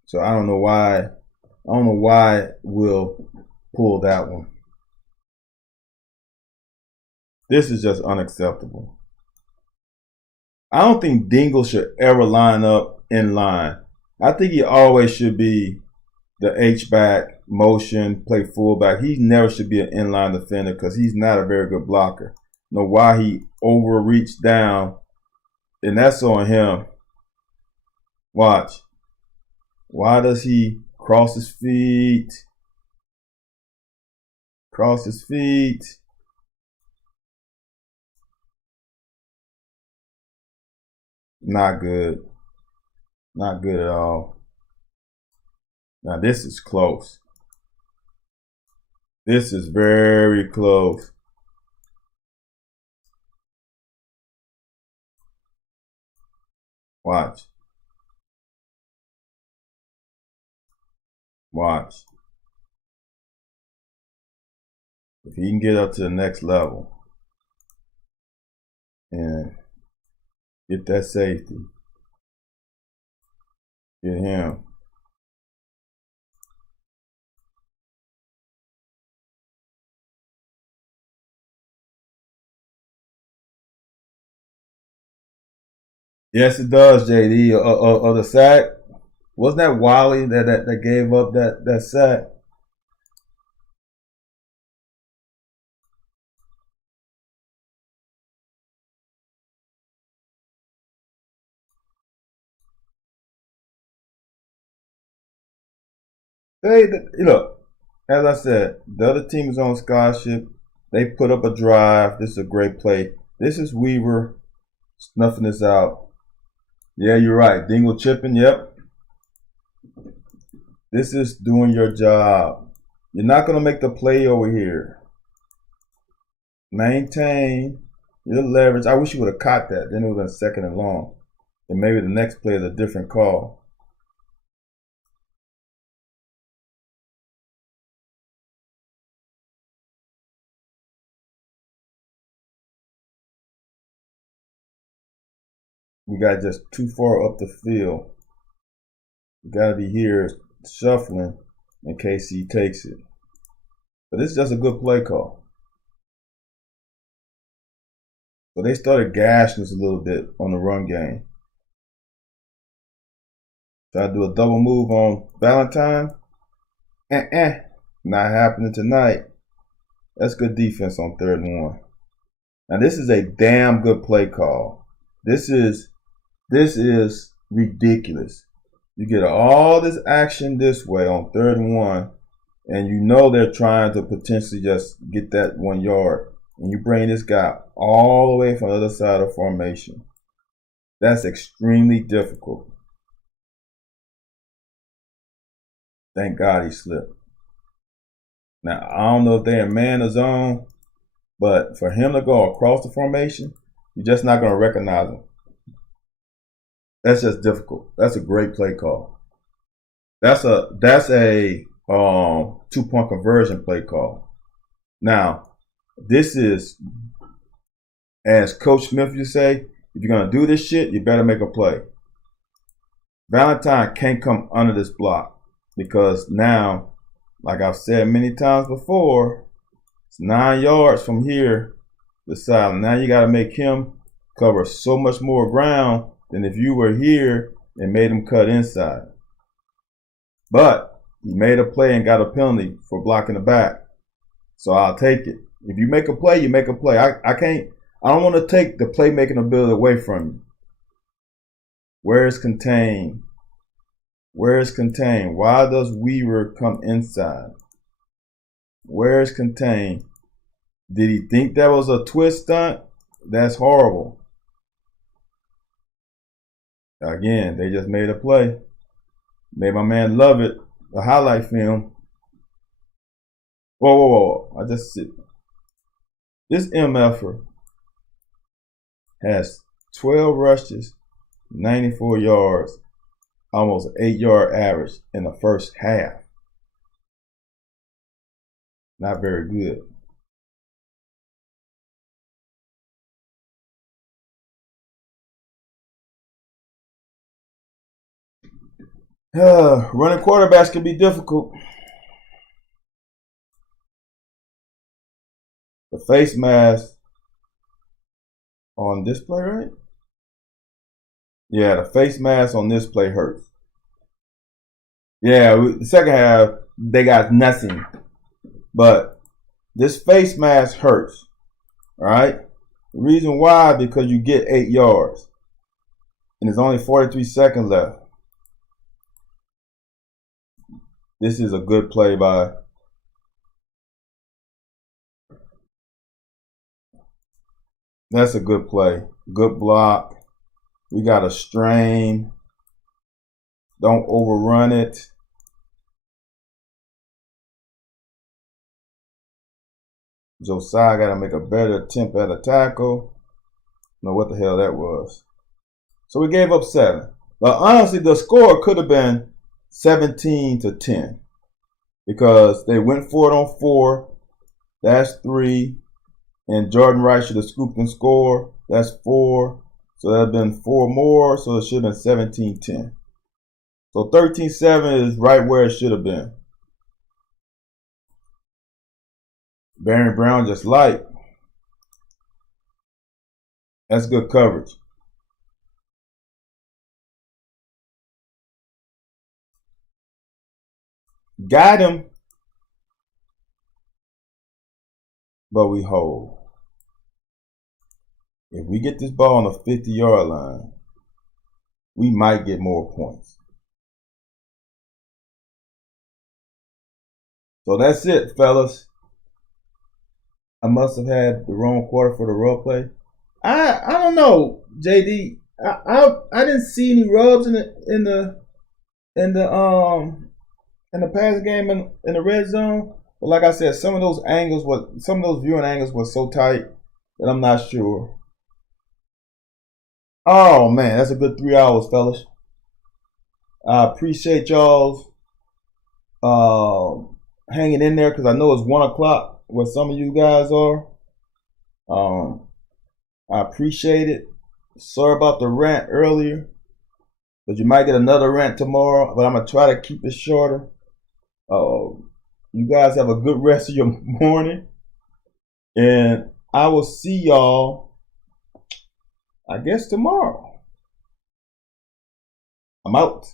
So I don't know why we'll pull that one. This is just unacceptable. I don't think Dingle should ever line up in line. I think he always should be the H-back, motion, play fullback. He never should be an inline defender because he's not a very good blocker. Know why he overreached down, and that's on him. Watch. Why does he cross his feet? Cross his feet. Not good. Not good at all. Now this is close. This is very close. Watch. Watch. If he can get up to the next level and get that safety, get him. Yes, it does, JD. The sack. Wasn't that Wally that gave up that sack? Look, as I said, the other team is on scholarship. They put up a drive. This is a great play. This is Weaver snuffing this out. Yeah, you're right. Dingle chipping. Yep. This is doing your job. You're not going to make the play over here. Maintain your leverage. I wish you would have caught that. Then it would have been second and long. And maybe the next play is a different call. You got just too far up the field. You got to be here shuffling in case he takes it. But this is just a good play call. So they started gashing us a little bit on the run game. Try to do a double move on Valentine. Not happening tonight. That's good defense on 3rd and 1. Now this is a damn good play call. This is ridiculous. You get all this action this way on 3rd and 1, and you know they're trying to potentially just get that 1 yard. And you bring this guy all the way from the other side of formation. That's extremely difficult. Thank God he slipped. Now, I don't know if they're in man or zone, but for him to go across the formation, you're just not going to recognize him. That's just difficult. That's a great play call. That's a 2-point conversion play call. Now, this is, as Coach Smith used to say, if you're going to do this shit, you better make a play. Valentine can't come under this block because now, like I've said many times before, it's 9 yards from here to the side. Now you got to make him cover so much more ground than if you were here and made him cut inside. But he made a play and got a penalty for blocking the back. So I'll take it. If you make a play, you make a play. I don't want to take the playmaking ability away from you. Where is contained? Where is contained? Why does Weaver come inside? Where is contained? Did he think that was a twist stunt? That's horrible. Again, they just made a play. Made my man love it. The highlight film. Whoa. I just sit. This MFer has 12 rushes, 94 yards. almost 8-yard average in the first half. Not very good. Running quarterbacks can be difficult. The face mask on this play, right? Yeah, the face mask on this play hurts. Yeah, the second half, they got nothing. But this face mask hurts. All right? The reason why, because you get 8 yards. And there's only 43 seconds left. This is a good play by. That's a good play. Good block. We got a strain. Don't overrun it. Josiah got to make a better attempt at a tackle. I don't know what the hell that was. So we gave up 7. But honestly, the score could have been 17-10 because they went for it on 4. That's 3. And Jordan Wright should have scooped and scored. That's 4. So that would have been 4 more. So it should have been 17-10. So 13-7 is right where it should have been. Barry Brown just light. That's good coverage. Got him. But we hold. If we get this ball on the 50-yard line, we might get more points. So that's it, fellas. I must have had the wrong quarter for the rub play. I don't know, JD. I didn't see any rubs in the passing game in the red zone. But like I said, some of those viewing angles were so tight that I'm not sure. Oh man, that's a good 3 hours, fellas. I appreciate y'all's hanging in there because I know it's 1 o'clock where some of you guys are. I appreciate it. Sorry about the rant earlier, but you might get another rant tomorrow. But I'm gonna try to keep it shorter. You guys have a good rest of your morning, and I will see y'all, I guess, tomorrow. I'm out.